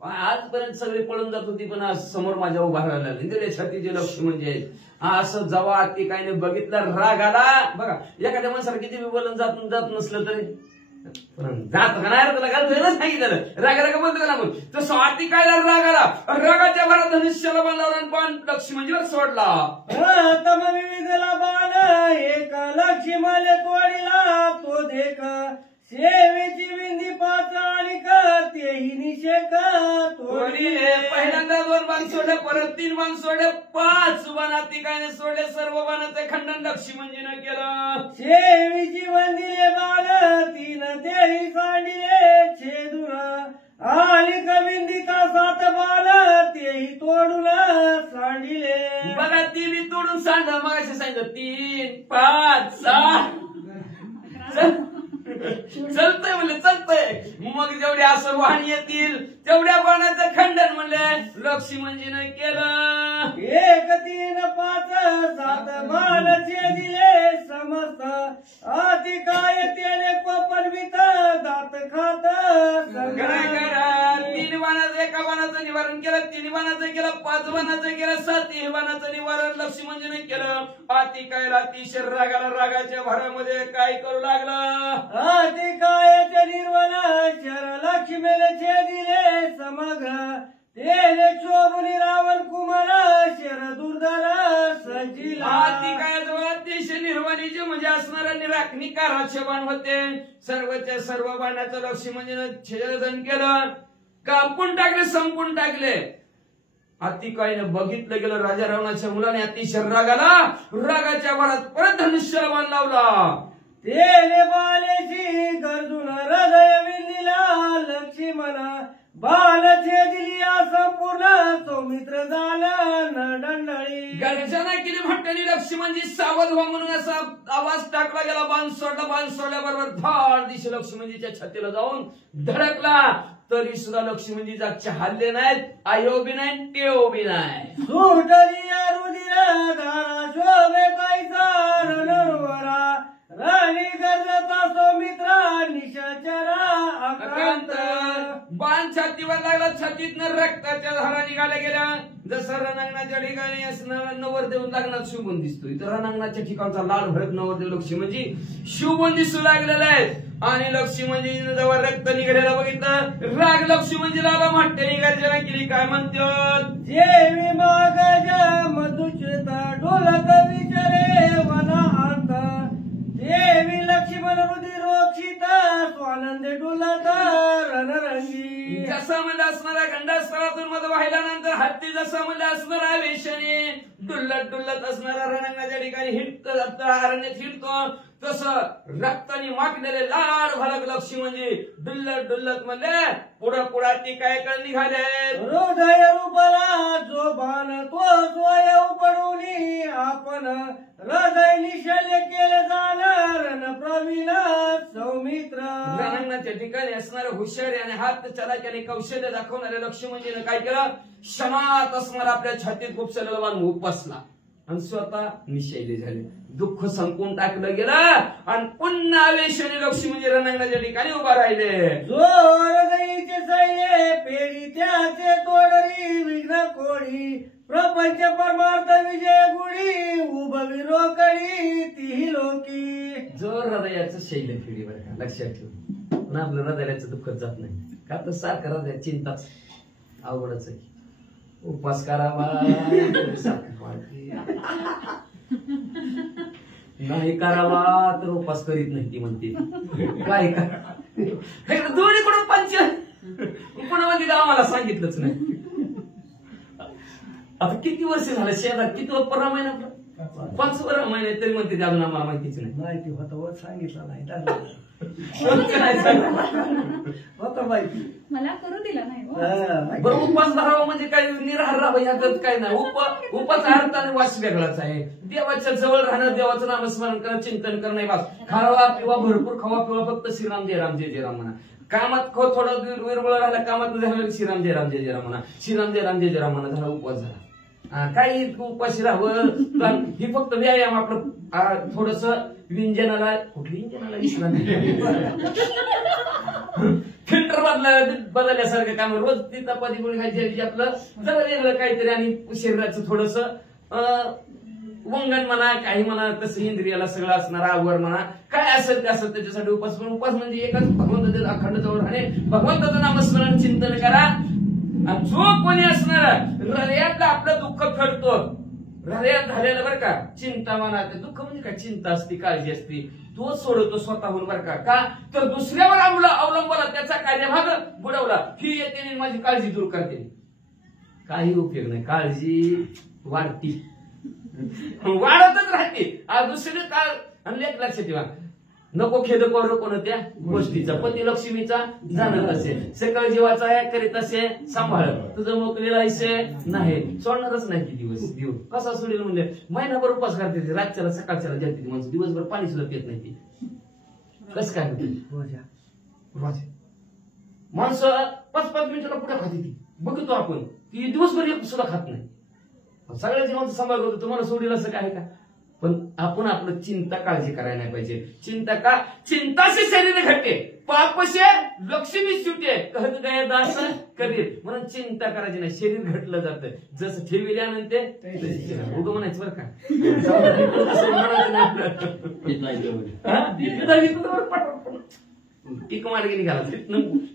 आजपर्यंत सगळे पळून जात होती, पण आज समोर माझ्या उभा राहिला इंद्रिय छातीचे लक्ष्मी म्हणजे असं जेव्हा ती काही नाही बघितलं राग आला. बघा एखाद्या माणसाला किती बोलून जात नसलं तरी जात का नाही तुला घालतोय सांगितलं रागा रागा बोलतो का आपण तसं आती काय राग आला. रागाच्या भरात धनुष्याला बांधला पण लक्ष्मी म्हणजे सोडला. तम विविधला बाण एक लक्ष्मण तोडीला तो देख सेवेची बिंदी पाच आणि तेही निषेक तोडी. पहिल्यांदा 2 बाण सोडले, परत 3 बाण सोडले, 5 बाणाती काय सोडले. सर्व बाणाचे खंडन लक्ष्मी म्हणजे केलं. सेवेची बंदिले बाण 3 तेही सांडिले छेदून आणि कबिंदिका 7 बाण तेही तोडून सांडिले. बघा ती बी तोडून सांड मग असे सांगितलं 3 5 6 चलतंय म्हणले चलतंय. मग जेवढे असं वाहन येतील तेवढ्या बाणाचं खंडन म्हणले लक्ष्मी म्हणजे केलं. 1 3 5 7 बाणाचे दिले समस्त आती काय त्याने कोपरवित दात खात. 3 बाणाचं एका बाणाचं निवारण केलं, 3 बाणाचं केलं, 5 बाणाचं केलं, 7 बाणाचं निवारण लक्ष्मी म्हणजे केलं. आती काय अतिशय रागाला रागाच्या भरामध्ये काय करू लागला. आती कायचे निर्वण शर लक्ष्मीने दिले समग्र तेने शोभनी रावण कुमार शर दुर्धर सजिला. आती काय अतिशय निर्वाणीचे म्हणजे असणारा निराकनिकाराचे बाण होते. सर्वच्या सर्व बाणाचं लक्ष्मी म्हणजे छेदन केलं, कापून टाकले, संपून टाकले. आतिकाईने बघितलं गेलं राजा रावणाच्या मुलाने अतिशय रागाला रागाच्या भरात परत धनुष्याला बाण लावला. तेने बालेची गरजून हृदय विलीला लक्ष्मण बाल छेदिली संपूर्ण सौमित्र झाला दंडळी. गर्जना केली म्हटली लक्ष्मी म्हणजे सावध व्हा म्हणून असा आवाज टाकला गेला. बाण सोडल्याबरोबर धाड दिशे लक्ष्मीच्या छातीला जाऊन धडकला. तरी सुद्धा लक्ष्मी जागचे हल्ले नाहीत, आयो बी नाही, टेव बी नाही. सुटली रुधिर धारा शोभे कैसा रणवरा राणी गरजता सौमित्रा निशाचरा आक्रांत. बाण छातीवर लागला, छातीतनं रक्ताच्या धारा निघाल्या गेल्या. जसं रणांगणाच्या ठिकाणी असणारा नवरदेव लग्नात शुभून दिसतोय, तर रणांगणाच्या ठिकाणचा लाल भडक नवरदेव लक्ष्मी म्हणजे शुभून दिसू लागलेला आहे. आणि लक्ष्मी म्हणजे जेव्हा रक्त निघालेलं बघितलं राग लक्ष्मी म्हणजे लाला म्हटली गर्जना केली. काय म्हणतात जेवी मागजा मधुचिता ढोलक विचारे वना अंत देवी लक्ष्मण रुधिरोक्षित स्वानंद डुलत रणरंगी. जसा म्हणजे असणारा गंडास्थळातून मध वाहिल्यानंतर हत्ती जसा म्हणजे असणारा वेशाने डुल्लत असणारा रणांगणाच्या ठिकाणी हिंडत जात अरण्यात हिंडतो, तसं रक्ताने माखलेले लाड भडक लक्ष्मी म्हणजे डुल्लत म्हणजे पुढं ती काय कळ निघाले. हृदय रूपला जो बाण तो सोय पडून आपण हृदय निशल्य केलं जाणार न प्रवीण सौमित्र. रणांगणाच्या ठिकाणी असणारे हुशारी आणि हात चलाक्याने कौशल्य दाखवणारे लक्ष्मी म्हणजे काय केलं, क्षणात असणार आपल्या छातीत खुपसलेला बाण उपसला आणि स्वतः निशैली झाले. दुःख संपून टाकलं गेलं आणि पुन्हा वेशाने लक्ष्मी म्हणजे रणांगणाच्या ठिकाणी उभा राहिले. जो हृदयीचे सैले पेढी त्याचे तोडरी विघ्न कोडी प्रपंच परमार्थ विजय गुढी उभवी रोकडी ती लोकी. जो हृदयाचं शैल्य फेडी बरं का लक्षात ठेव. पण आपलं हृदयाचं दुःखच जात नाही का, तर सारखं हृदय चिंताच अवघडच आहे. उपवास करावा नाही करावा तर उपवास करीत नाही ती म्हणते. काय करा दोन्हीकडून पंच पुन्हा आम्हाला सांगितलंच नाही. आता किती वर्ष झालं शेतात, किती परवा महिना 5 महिने तरी म्हणते अजून आम्हाला माहितीच नाही. माहिती होतं सांगितलं नाही. कोण करायचं? होतं माहिती. मला करू दिला नाही हो. माहिती. बरं उपवास धरावा म्हणजे काय निराहार राहावं याच्यात काय नाही. उपाचा अर्थ आणि वास वेगळाच आहे. देवाच्या जवळ राहणं, देवाचं नामस्मरण करणं, चिंतन करणं, बस. खावा पिवा भरपूर खावा पिवा, फक्त श्रीराम जय राम जय जय राम म्हणा. कामात थोडं विरबळ राहिला, कामात झालं श्रीराम जय राम जय जय राम म्हणा, श्रीराम जय राम जय जय राम म्हणा, झाला उपवास झाला. काही उपाशी राहावं ही फक्त व्यायाम आपलं थोडस व्यंजनाला, कुठली व्यंजनाला विश्रांती फिल्टर बदलल्यासारखं काम. रोज ती चपाती गोळी खायची, आपलं जरा वेगळं काहीतरी आणि शरीराचं थोडस वंगण म्हणा, काही म्हणा, तसं इंद्रियाला सगळं असणार आवर म्हणा, काय असेल ते असेल त्याच्यासाठी उपास. पण उपास म्हणजे एकच भगवंताच्या अखंड जवळ राहणे, भगवंताचं नामस्मरण चिंतन करा. आणि जो कोणी असणार हृदयातलं आपलं दुःख फेडतो, हृदयात झालेलं बरं का चिंता म्हणा, दुःख म्हणजे काय चिंता असते, काळजी असते, तो सोडवतो स्वतःहून बरं का. तर दुसऱ्यावर अवलंबला, त्याचा कार्यभाग बुडवला, ही येते माझी काळजी दूर करते. काही उपयोग नाही, काळजी वाढती, वाढतच राहते. आज दुसरे काळ आणि एक लक्षात ठेवा, नको खेद करू कोणत्या गोष्टीचा, पती लक्ष्मीचा जाणत असे, सकळ जीवाचा या करीत असे सांभाळ, तुझं मोकलेला असे नाही, सोडणारच नाही की दिवस देऊ. कसा सोडेल म्हणजे महिनाभर उपास करते ते, रातच्याला सकाळच्याला जाते माणसं, दिवसभर पाणी सुद्धा पित नाही ती. कसं काय होतं माणसं 5-5 मिनिटाला पुढे खाते ती, बघतो आपण ती दिवसभर एक सुद्धा खात नाही. सगळ्या जीवांचा सांभाळ करतो, तुम्हाला सोडेल असं काय का. पण आपण आपलं चिंता काळजी करायला नाही पाहिजे. चिंता का चिंता से शरीर घटे, पाप से लक्ष्मी सुटे, कहत गए दास कबीर. म्हणून चिंता करायची नाही, शरीर घटलं जातं. जसं ठेविल्यानंतर उगं म्हणायचं बरं का, टिक मार्गे निघाला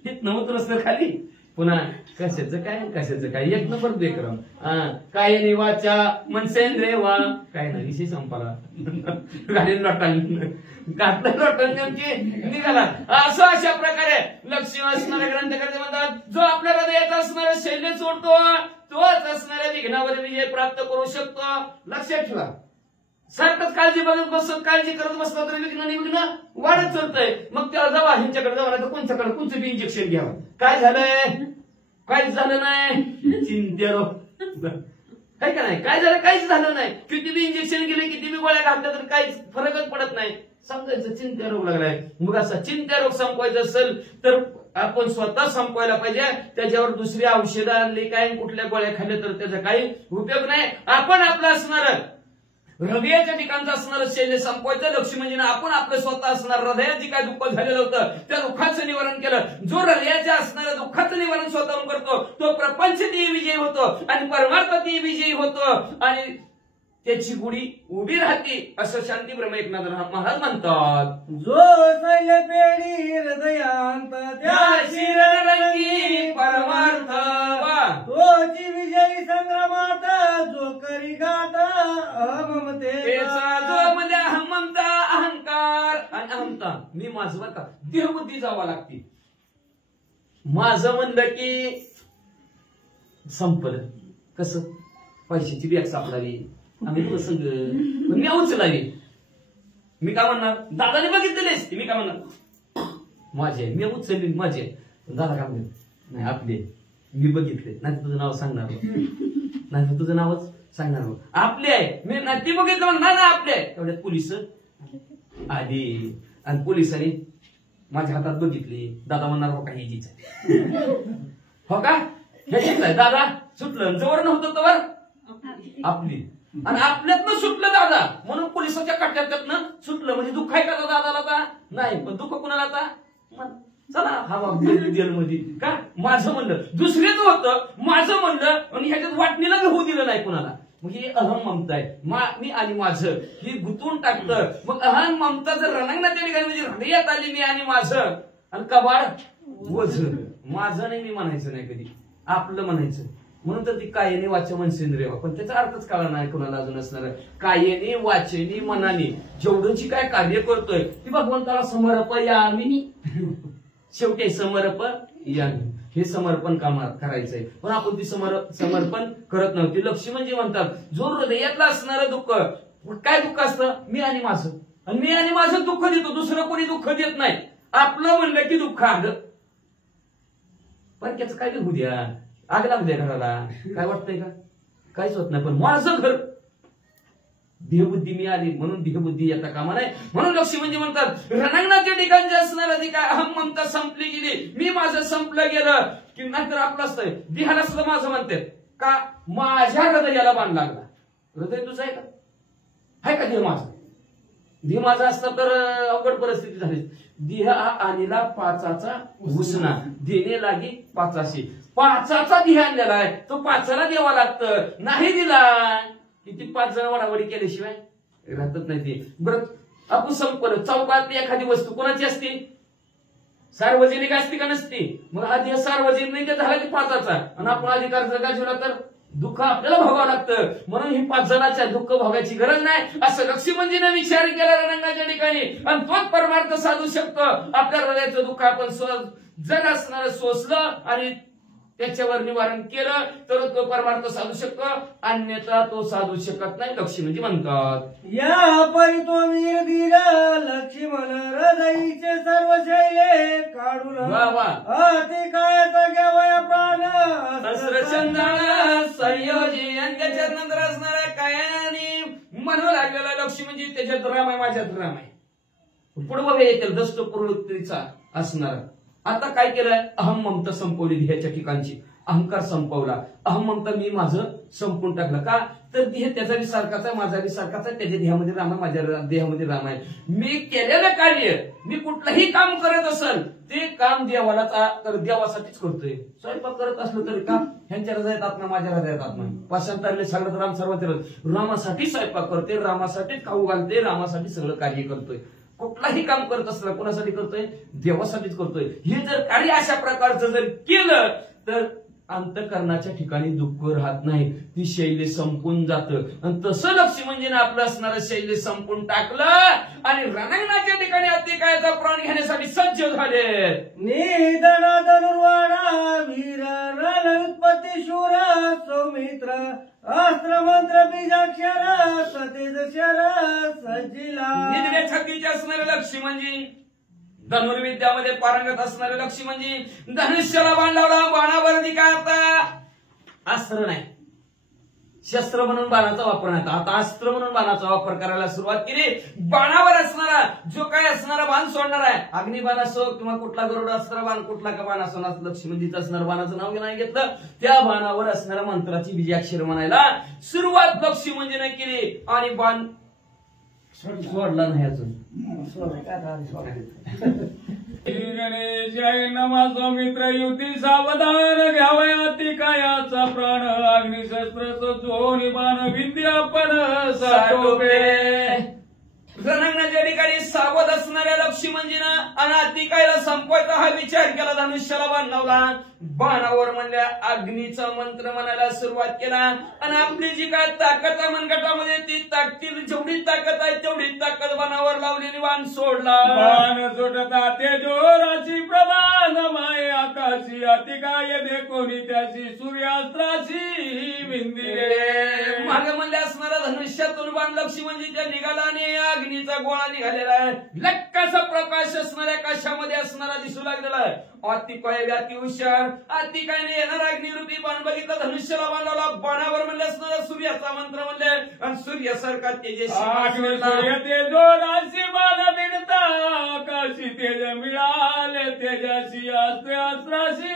हितनं उतरस खाली. पुन्हा कशाचं काय एक नंबर बेक्रम. काय निवाच्या मनसेंद्रे वा काय नाही विषय संपाला गाडी लोटन नेमकी निघाला. असं अशा प्रकारे लक्ष्मी असणाऱ्या ग्रंथकर्ते म्हणतात, जो आपल्या हृदयात असणाऱ्या शैल्य सोडतो तोच असणाऱ्या विघ्नावर विजय प्राप्त करू शकतो. लक्षात ठेवा, सारखंच काळजी बघत बसत, काळजी करत बसला तर विघ्न वाढत चालतंय. मग त्याला जावा ह्यांच्याकडे जावा, नाही तर कोणच्याकडे कोणतं बी इंजेक्शन घ्यावं. काय झालंय, काहीच झालं नाही, चिंतेरो काय का नाही, काय झालं, काहीच झालं नाही. किती बी इंजेक्शन गेले, किती बी गोळ्या घातल्या तर काहीच फरकच पडत नाही. समजायचं चिंता रोग लागलाय. मग असा चिंता रोग संपवायचा असेल तर आपण स्वतः संपवायला पाहिजे. त्याच्यावर दुसरी औषधं आणली काय, कुठल्या गोळ्या खाल्ल्या तर त्याचा काही उपयोग नाही. आपण आपलं असणार हृदयाच्या ठिकाणचं असणारं शैल्य संपवायचं. लक्ष्मी म्हणजे आपण आपलं स्वतः असणार हृदयात जे काय दुःख झालेलं होतं त्या दुःखाचं निवारण केलं. जो हृदयाच्या असणाऱ्या दुःखाचं निवारण स्वतःहून करतो तो प्रपंचनीय विजयी होतो आणि परमार्थातही विजयी होतो आणि त्याची गुढी उभी राहते, असं शांती ब्रह्म एकनाथ महाराज म्हणतात. जो शैल्य पेढी हृदयांत त्या शिररंगी परमार्थ तोची विजयी संग्रामात जो करी गाता अहममतेचा. जो म्हणजे अहममता, अहंकार आणि अहमता. मी माझं बरं का देहबुद्धी जावा लागते. माझं म्हणलं की संपलं. कसं पैशाची बॅग सापडावी आम्ही प्रसंग मी उचलावी. मी काय म्हणणार, दादाने बघितलेलेच, मी काय म्हणणार माझे, मी उचलली माझे. दादा काय म्हणले, नाही आपले मी बघितले, नाही तुझं नाव सांगणार, नाही तुझं नावच सांगणार, आपले आहे. मी नाही ती बघितलं ना आपले. तेवढ्यात पोलिस आली आणि पोलिसांनी माझ्या हातात बघितली. दादा म्हणणार हो का हीच आहे, हो का ह्याचीच आहे. दादा सुटलं, जवळ नव्हतं तर आपली आणि आपल्यातनं सुटलं दादा, म्हणून पोलिसाच्या कट्ट्यातनं सुटलं. म्हणजे दुःख आहे का दादाला आता नाही, पण दुःख कुणाला आता चला हवा मध्ये का माझं म्हणलं, दुसरेच होतं माझं म्हणलं आणि ह्याच्यात वाटणीला होऊ दिलं नाही कुणाला. मग ही अहम ममता आहे. मी आणि माझं ही गुंतवून टाकतं. मग अहम ममता जर रणांगणात त्या ठिकाणी म्हणजे हृदयात आली मी आणि माझं आणि कबाड वझ. माझं नाही मी म्हणायचं नाही कधी, आपलं म्हणायचं. म्हणून तर ती कायेने वाच मनसेंद्रिय, पण त्याचा अर्थच कळला नाही कोणाला अजून असणार. कायेने वाचेने मनाने जेवढं जी काय कार्य करतोय ती भगवंताला समर्प यामिनी. शेवटी समर्प यामी हे समर्पण कामात करायचंय, पण आपण ती समर्पण करत नव्हती. लक्ष्मी म्हणजे म्हणतात जो हृदयातलं असणारं दुःख, काय दुःख असतं, मी आणि माझं, आणि मी आणि माझं दुःख देतो, दुसरं कोणी दुःख देत नाही. आपलं म्हणलं की दुःख आलं. पण त्याचं काय होऊ द्या, आग लागू द्या घराला, काय वाटतंय का? काहीच होत नाही. पण माझं घर देहबुद्धी मी आली म्हणून देहबुद्धी येता कामा नाही. म्हणून लक्ष्मी म्हणजे म्हणतात रणांगणाच्या ठिकाणी असणारा ती काय अहम ममता संपली गेली, मी माझं संपलं गेलं की नंतर आपलं असतंय. देहाला सुद्धा माझं म्हणतात का माझ्या हृदयाला बाण लागला. हृदय तुझं आहे का? आहे का देह माझं? देह माझा असता तर अवघड परिस्थिती झाली. देह आणला पाचाचा घुसना, देणे लागी पाचाशी. पाचाचा देह आणलेला आहे, तो पाचाला द्यावा लागतं. नाही दिला किती 5 जण वडावडी केल्याशिवाय राहतच नाही ते. बरं आपण संपलं. चौकात एखादी वस्तू कोणाची असते? सार्वजनिक असते का नसते? मग हा देह सार्वजनिक झाला की पाचाचा, आणि आपण अधिकार जर गाजवला तर दुःख आपल्याला भोगावं लागतं. म्हणून ही 5 जणांच्या दुःख भोगायची गरज नाही असं लक्ष्मीजीने विचार केला रणांगणाच्या ठिकाणी. आणि तोच परमार्थ साधू शकतो. आपल्या हृदयाचं दुःख आपण जग असणारं सोसलं आणि त्याच्यावर निवारण केलं तर तो परमार्थ साधू शकतो, अन्यथा तो साधू शकत नाही. लक्ष्मीजी म्हणतात या परी तो वीर धीर लक्ष्मण हृदयीचे सर्व शैले काढून वा वा अति कायचा घ्यावया प्राण सहस्रचंद्राला संयोजी. आणि त्याच्यात नंतर असणाऱ्या कायाने म्हणू लागलेला लक्ष्मीजी त्याच्यात राम आहे, माझ्यात राम आहे. पुढे येतील दष्ट प्रवृत्तीचा असणार. आता काय केलंय? अहम ममता संपवली ध्येयाच्या ठिकाणची, अहंकार संपवला. अहम ममता मी माझं संपून टाकलं. का तर देह त्याचा बी सारखाच आहे, माझा बी सारखाच आहे. त्याच्या देहामध्ये राम आहे, माझ्या देहामध्ये राम आहे. मी केलेलं कार्य, मी कुठलंही काम करत असेल ते काम देवासाठीच करतोय. स्वयंपाक करत असलो तरी का ह्यांच्या हृदयात आत्मा, माझ्या हृदयात आत्मा. पाशांतरले सगळं राम सर्व रामासाठी स्वयंपाक करते, रामासाठीच खाऊ घालते, रामासाठी सगळं कार्य करतोय. कुठलाही काम करत असताना कोणासाठी करतोय? देवासाठीच करतोय. हे जर कार्य अशा प्रकारचं जर केलं तर अंतःकरणाच्या ठिकाणी दुःख राहत नाही, ती शैली संपून जातं. आणि तसं लक्ष्मीजीने आपलं असणारं शैली संपून टाकलं आणि रणांगणाच्या ठिकाणी अतिकायाचा प्राण घेण्यासाठी सज्ज झाले. निधन धनुर्वाणा वीर रण उत्पत्ती शूर सौमित्र अस्त्र मंत्र बीजाक्षर सतेज शर सज्जिला. निधड्या छातीचे असणारे लक्ष्मीजी, धनुर्विद्यामध्ये पारंगत असणारे लक्ष्मीजी, धनुष्याला बाण लावला, बाणावरती काय आता अस्त्र नाही, शस्त्र म्हणून बाणाचा वापर नाही, आता अस्त्र म्हणून बाणाचा वापर करायला सुरुवात केली. बाणावर असणारा जो काय असणारा बाण सोडणार आहे, अग्निबाण असो किंवा कुठला गरुड अस्त्र बाण, कुठला का बाण असो, लक्ष्मीजीचं असणारं बाणाचं नाव नाही घेतलं. त्या बाणावर असणाऱ्या मंत्राची बीजाक्षर म्हणायला सुरुवात लक्ष्मीजीने केली आणि बाण सोडला नाही अजून. जय नमा सौमित्र युती सावधान घ्यावया अतिकायाचा प्राण अग्निशस्त्र जोरी बाण विद्यापण साठोबे. रणांगणाच्या ठिकाणी सावध असणाऱ्या लक्ष्मीजीनं आणि अतिकायाला संपवायचा हा विचार केला. धनुष्याला बाण लावला, बाणावर म्हणल्या अग्नीचा मंत्र म्हणायला सुरुवात केला आणि आपली जी काय ताकद आहे मनगटामध्ये ती ताकद जेवढी ताकद आहे तेवढी ताकद बाणावर लावलेली बाण सोडला. बाण सुटता ते जोराची प्रभात माय आकाशी अतिकाय दे कोणी त्याची सूर्यास्त्राची विंदिरे. मागे म्हणले असणारा धनुष्यातून बाण लक्ष्मीजीच्या निघाला आणि अग्नीचा गोळा निघालेला आहे. लक्काचा प्रकाश असणाऱ्या काशामध्ये असणारा दिसू लागलेला आहे. अतिकाय अति हुशार, अतिकायने येणार अग्निरूपी बाण बघितला, धनुष्याला बाण लावला, बाणावर म्हणले असणारा सूर्याचा मंत्र म्हणले आणि सूर्यासारखा तेजस्वी ते जोराशी बाण भिडता आकाशी तेज मिळाले तेजाशी अस्त्राशी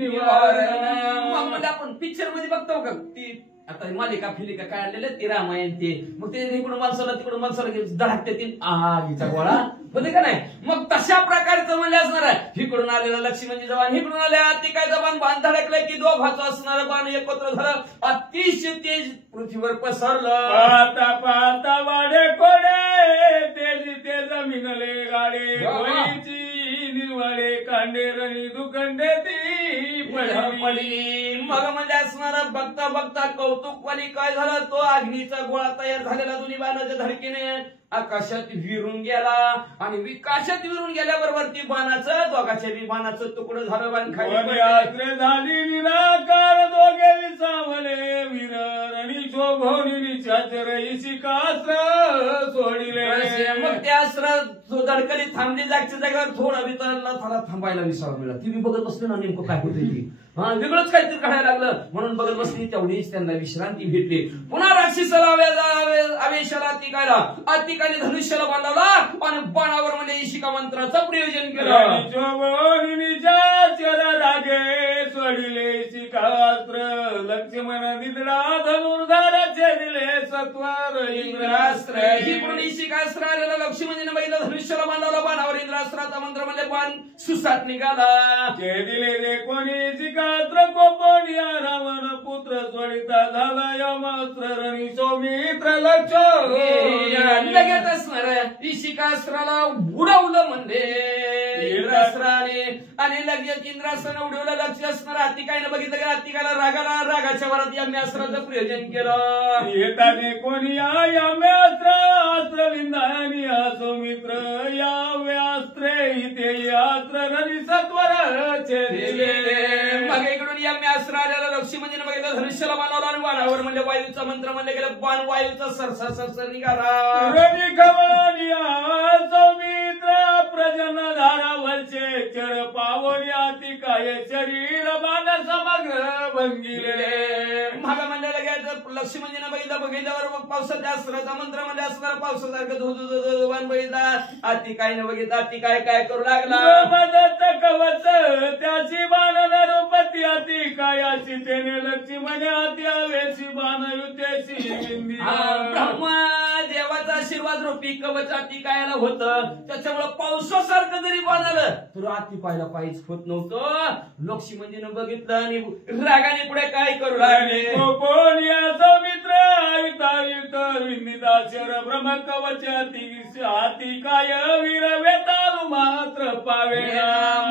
निवारण. मग म्हणजे आपण पिक्चर मध्ये बघतो का ती आता मालिका फिलिका काय आणलेले ते रामायण ते, मग ते इकडून माणसाला तिकडून माणसाला धडकते ती आगीचा गोळा होते का नाही. मग तशा प्रकारचं म्हणजे असणार आहे. इकडून आलेला लक्ष्मीजी जवान, इकडून आल्या अतिकाय जवान, बाण धडकले की दोघाचं असणारं बाण एकत्र झालं, अतिशय तेज पृथ्वीवर पसरलं. पाहता पाहता वाडे कोडे तेजी ते जमिनले गाडे गोळीची निर्वाडे कांडे रणी दुखंडे ती पडली. मग म्हणजे असणारा बघता बघता कौतुकवाली काय झालं, तो अग्नीचा गोळा तयार झालेला दोन्ही बाणाच्या धडकीने आकाशात विरून गेला आणि विकाशात विरून गेल्याबरोबर ती बाणाचं दोघाच्या बी बाणाचं तुकडं झालं. बाण खाली झाली निराकार दोघे विसावले वीर रणी शोभोनी निशाचर शिकास्त्र सोडिले. मग त्या अस्त्र धडकली थांबली जागच्या जागेवर थोडा वितरला थोडा थांबायला विसावा मिळाला. ती मी बघत बसली ना नेमकं काय होतं ती वेगळंच काहीतरी काढायला लागलं म्हणून बघत बसली. तेवढीच त्यांना विश्रांती भेटली. पुन्हा राक्षसाला आवेशाला अतिकाने धनुष्याला बांधवला आणि बाणावर म्हणजे शिका मंत्राचं प्रयोजन केलं. रागे सोडिले शिकास्त्र लक्ष्मण निद्रा धनुर्धाराचे दिले सत्वर इंद्रास्त्र. इकडून शिकास्त्र आलेलं लक्ष्मणजीने बघितलं धनुष्याला बांधवला बाणावर इंद्रास्त्राचा मंत्र म्हणजे बाण सुसाट निघाला. ते दिले रे कोणी शिकास्त्र कोपनिया रावण पुत्र सोडिता झाला यमास्त्र रणि सौमित्र लक्ष लगेच असणार शिकास्त्राला उडवलं म्हणजे इंद्रास्त्राने आणि लगेच इंद्रास्त्राने उडवलं. लक्ष असणार अतिकायनं बघितलं की अतिकायला रागाच्या वरात यम्यास्त्राचं प्रयोजन केलं. येताने कोणी यम्यास्त्र अस्त्र विंदानी सौमित्र याव्यास्त्रे इथे अस्त्र रणि सत्वराचे दिले. मग इकडून यम्यास्त्र आलेलं लक्ष्मणजीने बघितलं धनुष्याला बांधवला आणि बाणावर म्हणजे वायूचा मंत्र म्हणले गेलं बाण वायूचा सरसर निघाला. रवी खवळनिया सौमित्र प्रजन धारा वलचे चर पावनी अतिकाय शरीर बाण समग्र भंगिले. मागा म्हणलेलं घ्यायचं लक्ष्मणजीने बघितल्यावर पावसाच्या अस्त्राचा मंत्र म्हणजे असणार पावसासारखं धुधु बाण बघितला. अतिकायनं बघितलं अतिकाय काय करू लागला. मदत कवच त्याची बाण नरुपती अतिकायाची तेने लक्ष्मण अति आवेशी बाण युतेशी ब्रह्मा देवाचा आशीर्वाद रूपी कवच अतिकायाला होतं. त्याच्यामुळे पावसासारखं जरी बांधलं तर अतिकायला काहीच होत नव्हतं. लक्ष्मणजीनं बघितलं आणि रागाने पुढे काय करू लागले. सौमित्र विंदिताशर ब्रह्म कवच अतिकाय वीर वेतालू मात्र पावे.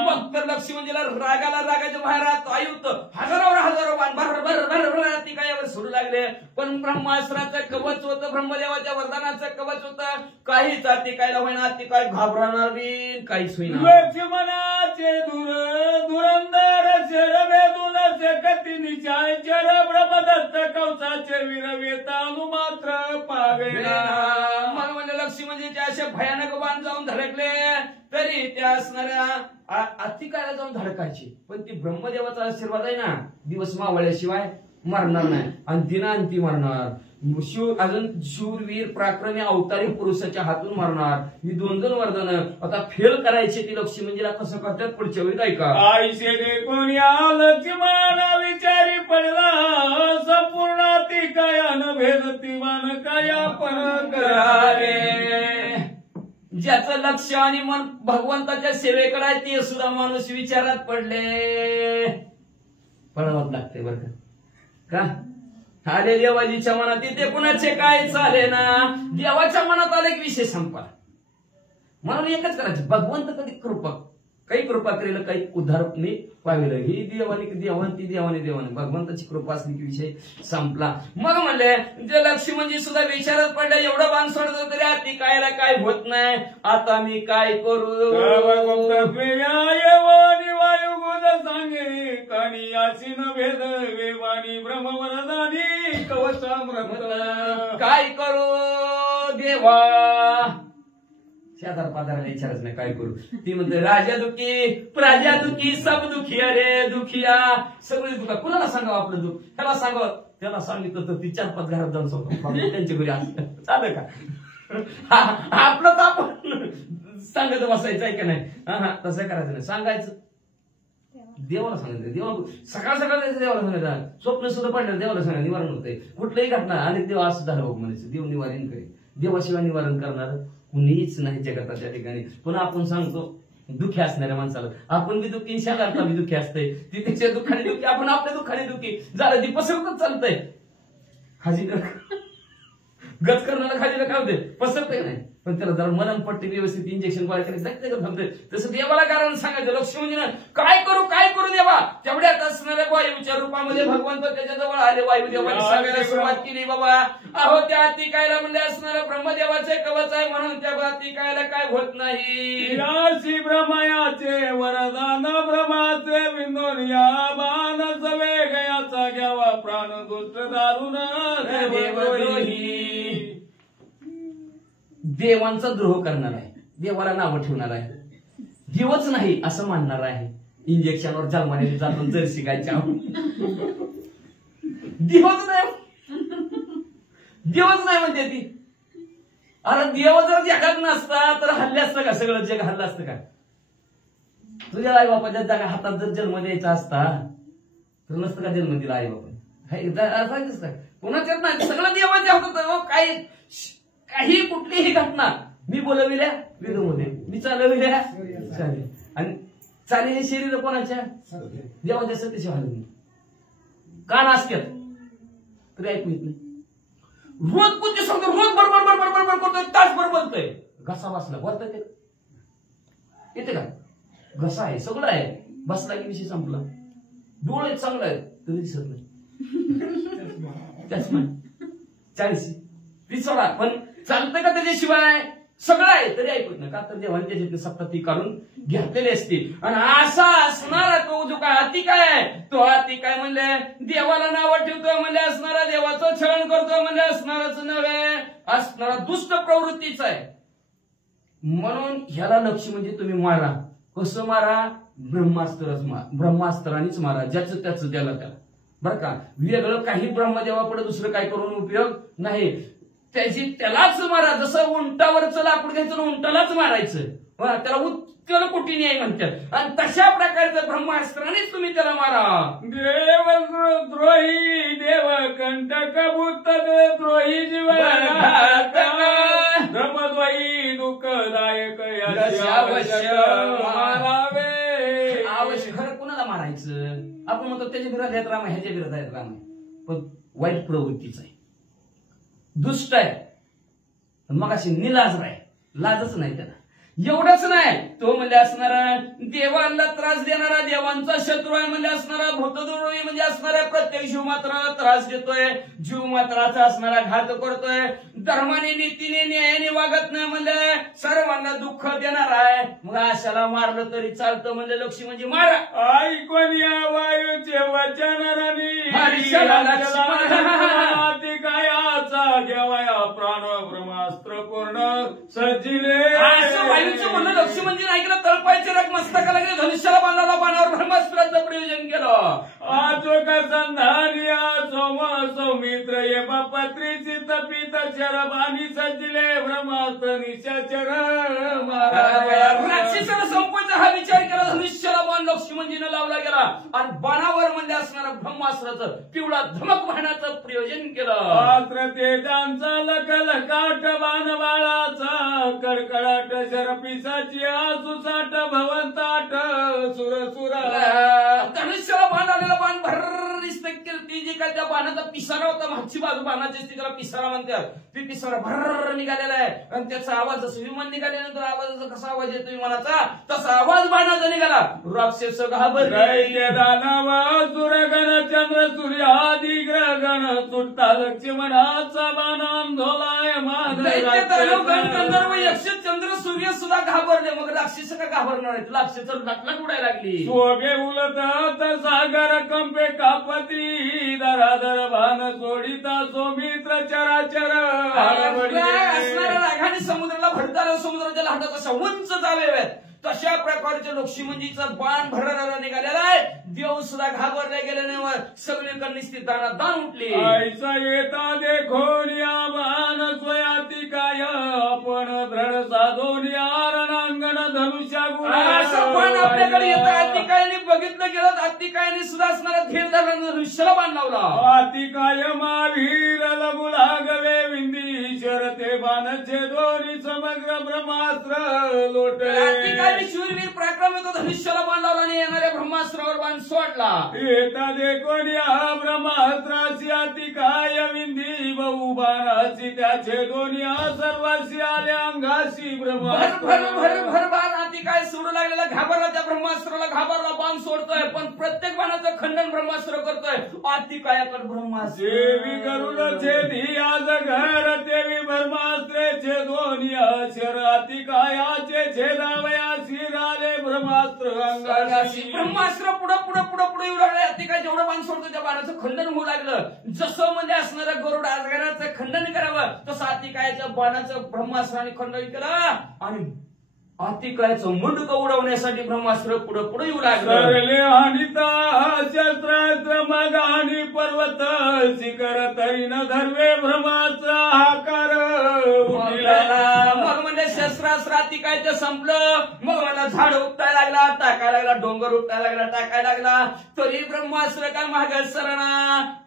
मग तर लक्ष्मणजीला रागाच्या बाहेर आयुक्त हजारो बाण भर अतिकायावर सोडू लागले. पण ब्रह्मास्त्राचं कवच होतं ब्रह्मदेवाच्या वरदानाचं कवच होतं. काहीच अतिकायला होईना. अतिकाय घाबरणार बी काहीच होईना. लक्ष्मणाचे धुरंदर शर वेदून शकती निचाय चर ब्रह्मदत्त कवचाचे वीर वेतालू मात्र पावे. मग म्हणजे लक्ष्मणजीचे असे भयानक बाण जाऊन धडकले तरी त्या असणाऱ्या अतिकायला जाऊन धडकायची. पण ती ब्रह्मदेवाचा आशीर्वाद आहे ना दिवस मावळल्याशिवाय मरणार नाही आणि दिनांती मरणार. अजून शूरवीर पराक्रमी अवतारी पुरुषाच्या हातून मारणार. ही दोन वरदान आता फेल करायची ती लक्ष्मणजीला कसं करतात पुढच्या वेळी ऐका. आईशे कोणी लक्ष्मण विचारी पडला संपूर्ण अतिकायान भेदती मान काया पण करावे. ज्याचं लक्ष आणि मन भगवंताच्या सेवेकडे आहे ते सुद्धा माणूस विचारात पडले. पडावंच लागते बरं का. आले देवाजीच्या मनात ते कुणाचे काय चाले ना. देवाच्या मनात आले की विषय संपला. म्हणून एकच करायचं भगवंत कधी काही कृपा करेल काही उद्धारपणे पाहिलं. ही देवानी ती देवाने भगवंताची कृपा असली की विषय संपला. मग म्हणले जे लक्ष्मणजी सुद्धा विचारत पडले एवढं बाण सोडत तरी अतिकायला काय होत नाही. आता मी काय करू. वायुगुण सांगे कानी याची न भेद वेवानी ब्रह्मवरदानी कवचामृत. काय करू देवा. शेजार पाजाराला विचारच नाही काय करू. ती म्हणते राजा दुखी प्रजा दुखी सब दुखी अरे दुखिया सगळे दुखा. कुणाला सांगावं आपलं दुःख. त्याला सांगावं. त्याला सांगितलं तर ती 4-5 घरात जाऊन सांगतो त्यांच्या घरी असं चालेल का. आपलं तर आपण सांगत बसायचं आहे का नाही. तसं करायचं नाही. सांगायचं देवाला सांगायचं. देवा सकाळ देवाला सांगायचं. स्वप्न सुद्धा पडलं देवाला सांगा निवारण होतंय. कुठलंही घटना अनेक देव असं झालं बघ म्हणायचं. देव निवारण करेल. देवाशिवाय निवारण करणार कुणीच नाही जगात त्या ठिकाणी. पुन्हा आपण सांगतो दुःखी असणाऱ्या माणसाला आपण बी दुःखी शेजारचा बी दुःखी असतंय. ती त्याच्या दुःखाने दुःखी आपण आपल्या दुःखाने दुःखी झालं. ती पसरतच चालतंय. खाजी गच करणारा खाजीला काय होते पसरतंय नाही. पण त्याला जरा मनपट्टी व्यवस्थित इंजेक्शन गोळ्या करायचं थांबतंय. तसं देवाला कारण सांगायचं लक्ष्मणजीनं काय करू देवा. तेवढ्यात असणाऱ्या वायूच्या रूपामध्ये भगवंत त्याच्या जवळ आले. वायू देवाने सांगायला सुरुवात केली बाबा अहो त्या अतिकायला म्हणजे असणारं ब्रह्मदेवाचे कवच आहे म्हणून त्या अतिकायला काय होत नाही. राशी ब्रह्मयाचे वरदान ब्रह्माचे विंदोन या बाण सवे गयाचा घ्यावा प्राण दुष्ट दारुण देवद्रोही. देवांचा द्रोह करणार आहे, देवाला नावं ठेवणार आहे, देवच नाही असं मानणार आहे, इंजेक्शनवर जन्माने जातो जर्सी गायच्या. देवच नाही, देवच नाही म्हणते ती. अरे देव जर जगात नसता तर हल्ले असतं का, सगळं जग हल्लं असतं का? तुझ्या आई बापाच्या जागा हातात जर जन्म द्यायचा असता तर नसतं का जन्म दिला आई बापा? सांगितलं का कोणाच्यात नाही, सगळं देवाच्या हातात. काही कुठलीही घटना मी बोलविल्या विधमध्ये, मी चालविल्या चालेल, आणि चालेल हे शरीर कोणाच्या? देवाच्या सतीशी हलवून. कान असतात तरी ऐकू येत नाही. रोज पूज्य सांगतो, रोज बरोबर बरोबर बरोबर करतोय, तासभर बोलतोय, घसा बसला बोलतोय ते येते का? घसा आहे, सगळं आहे, बसला की विषय संपला. डोळे चांगलं आहेत तरी दिसत नाही. त्याच 40 सोडा, पण चालतंय का त्याच्याशिवाय? सगळं आहे तरी ऐकत नाही का? तर देवाने त्याच्यातली सत्ता ती काढून घेतलेली असते. आणि असा असणारा तो जो काय अति काय आहे, तो अति काय म्हणले देवाला नावं ठेवतो, म्हणजे असणारा देवाचं छळण करतो, म्हणजे असणाराच नव्हे, असणारा दुष्ट प्रवृत्तीचा आहे. म्हणून ह्याला लक्ष म्हणजे तुम्ही मारा. कसं मारा? ब्रह्मास्त्रानेच मारा, ज्याचं त्याचं त्याला त्याला. बरं का, वेगळं काही ब्रह्मदेवापुढे दुसरं काय करून उपयोग नाही. त्यालाच मारा. जसं उंटावरचं लाकूड घ्यायचं उंटालाच मारायचं, त्याला उत्कल कुटीने आहे म्हणतात. आणि तशा प्रकारचं ब्रह्मास्त्रानेच तुम्ही त्याला मारा. देवद्रोही देव कंटक भूत द्रोही जीव धर्मद्रोही दुःखदायक आवश्यक. खरं कुणाला मारायचं? आपण म्हणतो त्याच्या विरोधात राम आहे, ह्याच्या विरोधात राम आहे, पण वाईट प्रवृत्तीच आहे, दुष्ट आहे. मग अशी निलाज आहे, लाजच नाही त्याला. एवढंच नाही, तो म्हणजे असणारा देवाला त्रास देणारा, देवांचा शत्रू आहे म्हणजे असणारा भूतद्रोही, म्हणजे असणारा प्रत्येक जीव मात्र त्रास देतोय, जीव मात्राचा असणारा घात करतोय, धर्माने नीतीने न्यायाने वागत नाही म्हणजे सर्वांना दुःख देणार आहे. मग अशाला मारलं तरी चालतं म्हणजे लक्ष्मी म्हणजे मारा. ऐकून या वायूचे वचन कायाचा देवाया प्राण ब्रह्मास्त्र पूर्ण सज्जिले. वायूचं म्हणणं लक्ष्मी म्हणजे नाही केलं, तळपायचे रग मस्तकाला गेले, धनुष्याला बांधाला बाणावर ब्रह्मास्त्राचं प्रयोजन केलं. आजोक संधानिया सोम सौमित्र ये पत्रीची तपित शरबानी सज्जिले ब्रह्मास्त्र निशाचर राक्षसाला संपवायचा हा विचार केला, धनुष्याला बाण लक्ष्मणजीने लावला गेला आणि बाणावर म्हणजे असणारा ब्रह्मास्त्राचं पिवळा धमक बाणाचं प्रयोजन केलं. पात्र तेजांचा लकलकाट बाण बाळाचा कडकडाट शरपिसाची आसुसाट भवंताट सुरसुरा. धनुष्याला बाण आलेला बाण भर ती जी काय त्या बाणाचा पिसारा होता, मागची बाजू बाणाची असते त्याला पिसारा म्हणतात, ती पिसारा भर निघालेला आहे. आणि त्याचा आवाज जसं विमान निघाल्यानंतर आवाजाचा कसा आवाज येतो विमानाचा, तसा आवाज बाणाचा निघाला. राक्षस घाबरले. दानवा सुरगण चंद्र सूर्यादी ग्रहगण सुटता लक्ष्मणाचा बाण आंदोलाय गंधर्व यक्ष चंद्र सूर्य सुद्धा घाबरले. मग राक्षस का घाबरणार आहेत? राक्षस लटलट उडायला लागली. शोभे उलत सागर कंपे कापती दरादर भान सोडिता सौमित्र चराचर. असणाऱ्या रागाने समुद्राला भरताना समुद्राच्या लाटा कशा उंच जावेव्यात, तशा प्रकारच्या लक्ष्मणजीचा बाण भरणारा निघालेला आहे. देव सुद्धा घाबरले गेले नाही, सगळीकडे निस्थित दान उठली. ऐसा येता देखोन या बाण स्वयाती काय आपण दृढ साधून या रणांगण धनुष्या असं बाण आपल्याकडे येतं. अतिकायाने बघितलं गेलं, अतिकायाने सुद्धा असणारा धीर धरला, धनुष्याला बाण लावला. अतिकाय महावीर लगुलागवे विंदीश्वर ते बाणचे दोन्ही समग्र ब्रह्मास्त्र लोटले. अतिकायाने शूरवीर पराक्रम येतो, धनुष्याला बाण लावला आणि येणाऱ्या ब्रह्मास्त्रावर बाण सोडला. येता देखोन या ब्रह्मास्त्राची अतिकाय विंदी बहु बाणाची त्याचे दोन्ही सर्वाशी आले अंगाशी ब्रह्मास्त्र. भर भर भर बाण अतिकाय सोडू लागलेला, घाबरला, त्या ब्रह्मास्त्राला घाबरला, बाण सोडतोय, पण प्रत्येक बाणाचं खंडन ब्रह्मास्त्र करतोय. अति कायाकडे ब्रह्मास्त्र देवी गरुड छेदी आज घर देवी ब्रह्मास्त्रे छेदोनी अक्षर अति कायाचे छेदावया शिराले ब्रह्मास्त्र अंगाशी ब्रह्मास्त्र पुढं पुढं पुढं पुढे येऊ लागले. अति काय जेवढं बाण सोडतो त्या बाणाचं खंडन होऊ लागलं. जसं म्हणजे असणारं गरुड अजगराचं खंडन करावं तसं अति कायाच्या बाणाचं ब्रह्मास्त्राने खंडन केलं आणि अतिकायचं मुंडक उडवण्यासाठी ब्रह्मास्त्र पुढं पुढे येऊ लागलं. सरले अनिता शस्त्रास्त्र मगानी पर्वत शिखर तरी न धर्वे ब्रह्मास्त्र आकार मग म्हणजे शस्त्रास्त्र अतिकायचं संपलं. मग मला झाड उपटायला लागला, टाकायला लागला, डोंगर उपटायला लागला, टाकायला लागला. तरी ब्रह्मास्त्र काय माग सरना.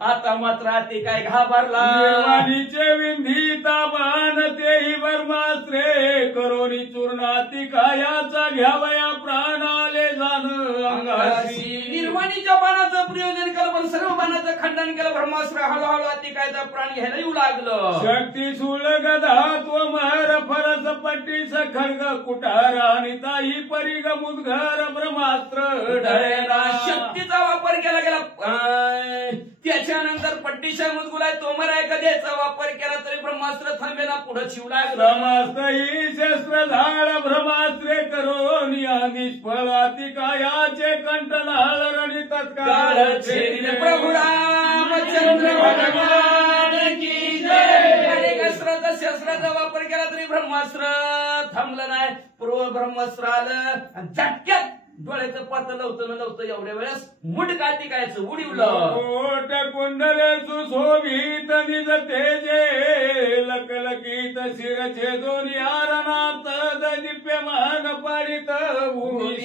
आता मात्र अतिकाय घाबरला. निर्वाणीचे विंधी ताबान तेही ब्रह्मास्त्रे करोनी चूर्ण कायाचा घ्यावया प्राणाले जाण अंगाशी. निर्वाणीच्या बाणाचं प्रयोजन केलं पण सर्व बाणाचं खंडन केलं. ब्रह्मास्त्र हळूहळू अतिकायचा प्राण घ्यायला येऊ लागलं. शक्ती शूळ गदा त्वमर फरस पट्टीस खड्ग कुठार आणि ताई परिग मुदघर ब्रह्मास्त्र ढळेना. शक्तीचा वापर केला गेला. त्याच्यानंतर पट्टीशा मुदगुलाय तोमर आहे कधीचा वापर केला तरी ब्रह्मास्त्र थांबेना पुढे शिव लागलं. ब्रह्मास्त्र ही शस्त्र झाड ब्रह्मास्त्रे करो निष्फळ अतिकायाचे कंठनाळ रणी तत्काळ प्रभु रामचंद्र भगवान की जय. अनेक अस्त्राचा शस्त्राचा वापर केला तरी ब्रह्मास्त्र थांबलं नाही. पूर्व ब्रह्मास्त्र आलं आणि झटक्यात डोळ्याचं पात लवतं एवढ्या वेळेस मुंडक अतिकायचं उडीवलं. कोट कुंडले सुशोभित निज तेजे लकलकीत शिर छेदोनी आरणात दीप्यमान पाडित भूमी.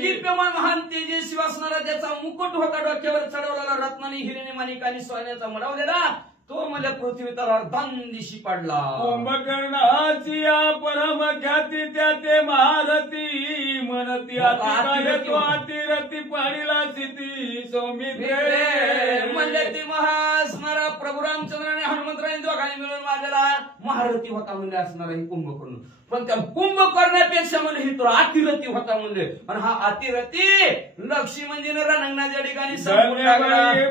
दीप्यमान महान तेजस्वी असणारा ज्याचा मुकुट होता डोक्यावर चढवलेला रत्नानी हिरेने माणिकानी सोन्याचा मडवलेला तो मला पृथ्वी तर अर्धांदिशी पडला. कुंभकर्णाची परम ख्याती त्या ते महारथी म्हणती अतिरथी पाडीला स्थिती सौमित्रे. म्हणजे ती असणारा प्रभू रामचंद्र आणि हनुमंतराणी दोघांनी मिळून मारलेला महारथी होता म्हणजे असणारा ही कुंभकर्ण. पण त्या कुंभकर्णापेक्षा म्हणजे ही तो अतिरथी होता म्हणजे. आणि हा अतिरथी लक्ष्मणजीने रणांगणाच्या ठिकाणी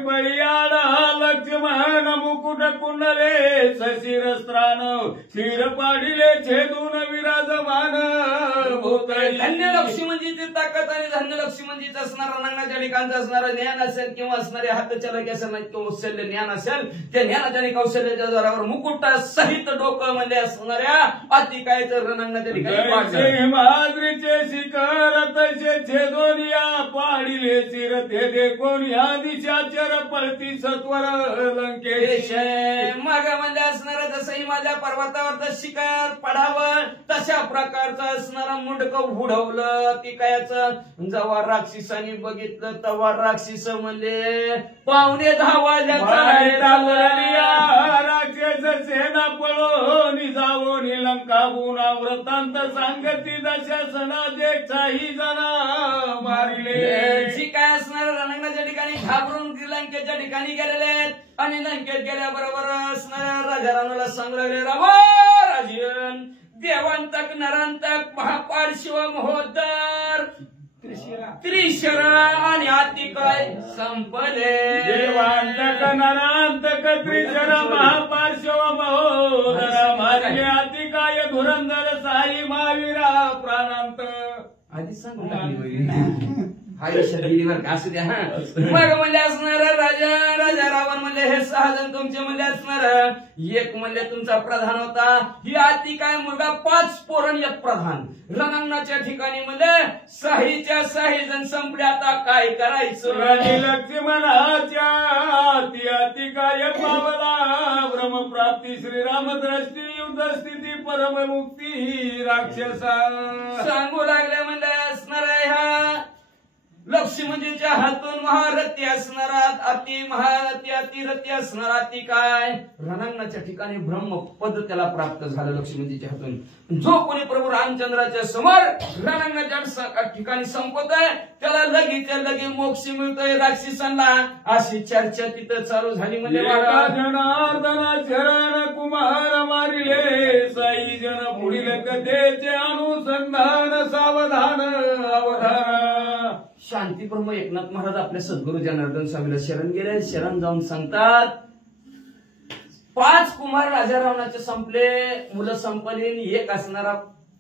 बळीयाडा लक्ष्मण मुकुट कुंडले सशिरस्त्रान शिर पाडिले छेदून विराजमान. धन्य लक्ष्मणजीची ताकद आणि धन्य लक्ष्मणजीचं असणार रणांगणाच्या ठिकाणचं असणारं ज्ञान असेल किंवा असणारे हातचलक असेल किंवा कौशल्य ज्ञान असेल त्या ज्ञानाच्या आणि कौशल्याच्या जोरावर मुकुटा सहित डोकं म्हणजे असणाऱ्या अतिकायचं रणांगणाच्या ठिकाणी महाद्रीचे शिखर तसे छेदोनिया पाडिले शिर ते देखोन या दिशाचर पळती सत्वर लंकेश. मग म्हणजे असणारं जसंही माझ्या पर्वतावर शिखर पडावं तशा प्रकारचं असणारं मुंडकं उडवलं ती कायचं. जेव्हा राक्षसांनी बघितलं तेव्हा राक्षस म्हणले पावणे 10 वाजल्या राक्षस सेना पळो निजावो निलंका गुणा व्रतांत सांगती दशा सणाचे काही जना मारिले. जी काय असणार रणांगणाच्या ठिकाणी घाबरून लंकेच्या ठिकाणी गेलेले आहेत आणि लंकेत गेल्याबरोबर असणाऱ्या राजा रावणाला सांगू लागले रामा राजन देवांतक नरांतक महापार शिव महोदर त्रिशरा आणि अतिकाय संपले. देवांतक नरांतक त्रिशरा महापार शिव महोदर माझे अतिकाय धुरंधर साई महावीरा प्राणांत. आधी सांगू लागली शरीर का असू द्या. मग म्हणजे असणार राजा रावण म्हणजे हे 6 जण तुमचे म्हणजे असणार. एक म्हणजे तुमचा प्रधान होता ही अति काय मुलगा 5 पोरण एक प्रधान. रणांगणाच्या ठिकाणी म्हणजे 6 जण संपले. आता काय करायचं. लक्ष्मणाच्या अति काय पावला ब्रह्मप्राप्ती श्रीराम दृष्टी युद्ध स्थिती परममुक्ती राक्षसा. सांगू लागले म्हणजे असणार ह्या लक्ष्मणजीच्या हातून महारथी असणारा अतिरथी असणारा ती काय रणांगणाच्या ठिकाणी ब्रह्मपद त्याला प्राप्त झालं लक्ष्मणजीच्या हातून. जो कोणी प्रभू रामचंद्राच्या समोर रणांगणाच्या ठिकाणी संपतोय त्याला लगेच मोक्ष मिळतोय राक्षसांना. अशी चर्चा तिथं चालू झाली. म्हणजे जनार्दना चरण कुमार मारिले 6 जण पुढील कथेचे अनुसंधान सावधान अवधान. शांतीप्रभू एकनाथ महाराज आपल्या सद्गुरू जनार्दन स्वामीला शरण गेले. शरण जाऊन सांगतात 5 कुमार राजा रावणाचे संपले, मुलं संपली, एक असणारा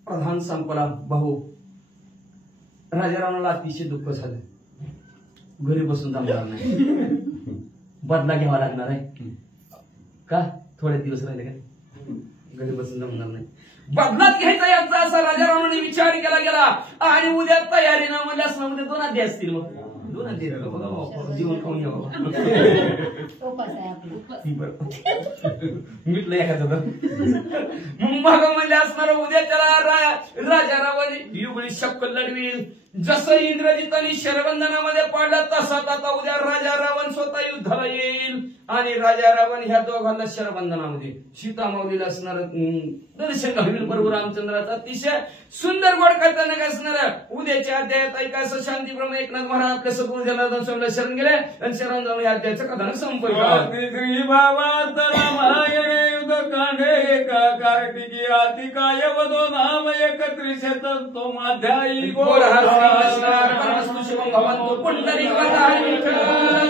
प्रधान संपला भाऊ. राजा रावणाला अतिशय दुःख झालं. घरी बसून जमणार नाही, बदला घ्यावा लागणार आहे. का थोडे दिवस राहिले का घरी बसून जमणार नाही, बदलात घ्यायचा याचा असा राजा रावणाने विचार केला गेला. आणि उद्या तयारीनं म्हणल्यास उद्या 2 अध्याय असतील. मग 2 अध्याय बघा जीवन खाऊन घ्यावं मिटलं एखादं. मग म्हणले असणार उद्या त्याला राजा रावण युगळी शक्कल लढवील. जसं इंद्रजितांनी शरबंधनामध्ये पाडलं तसाच आता उद्या राजा रावण स्वतः युद्धाला येईल. आणि राजा रावण ह्या दोघांना शरबंधनामध्ये सीता माऊलीला असणार दर्शन घडविल. बरोबर रामचंद्राचा अतिशय सुंदर गोड कथानक असणार. उद्याच्या अध्यायात ऐका असं शांतीप्रभू एकनाथ महाराज आपल्या सद्गुरू जनार्दन स्वामीला शरण गेले आणि शरण जाऊन या अध्यायाचं कथानक संपलं. श्री बाबा रामायणे युद्ध कांडे का कार्तिकी आतिकाय वदो नाम एकत्रिशत तो माध्यायी गोड हर श्री कृष्ण परमस्तु शिवम भवन्तु पुंडरीक वरदाय विठ्ठल.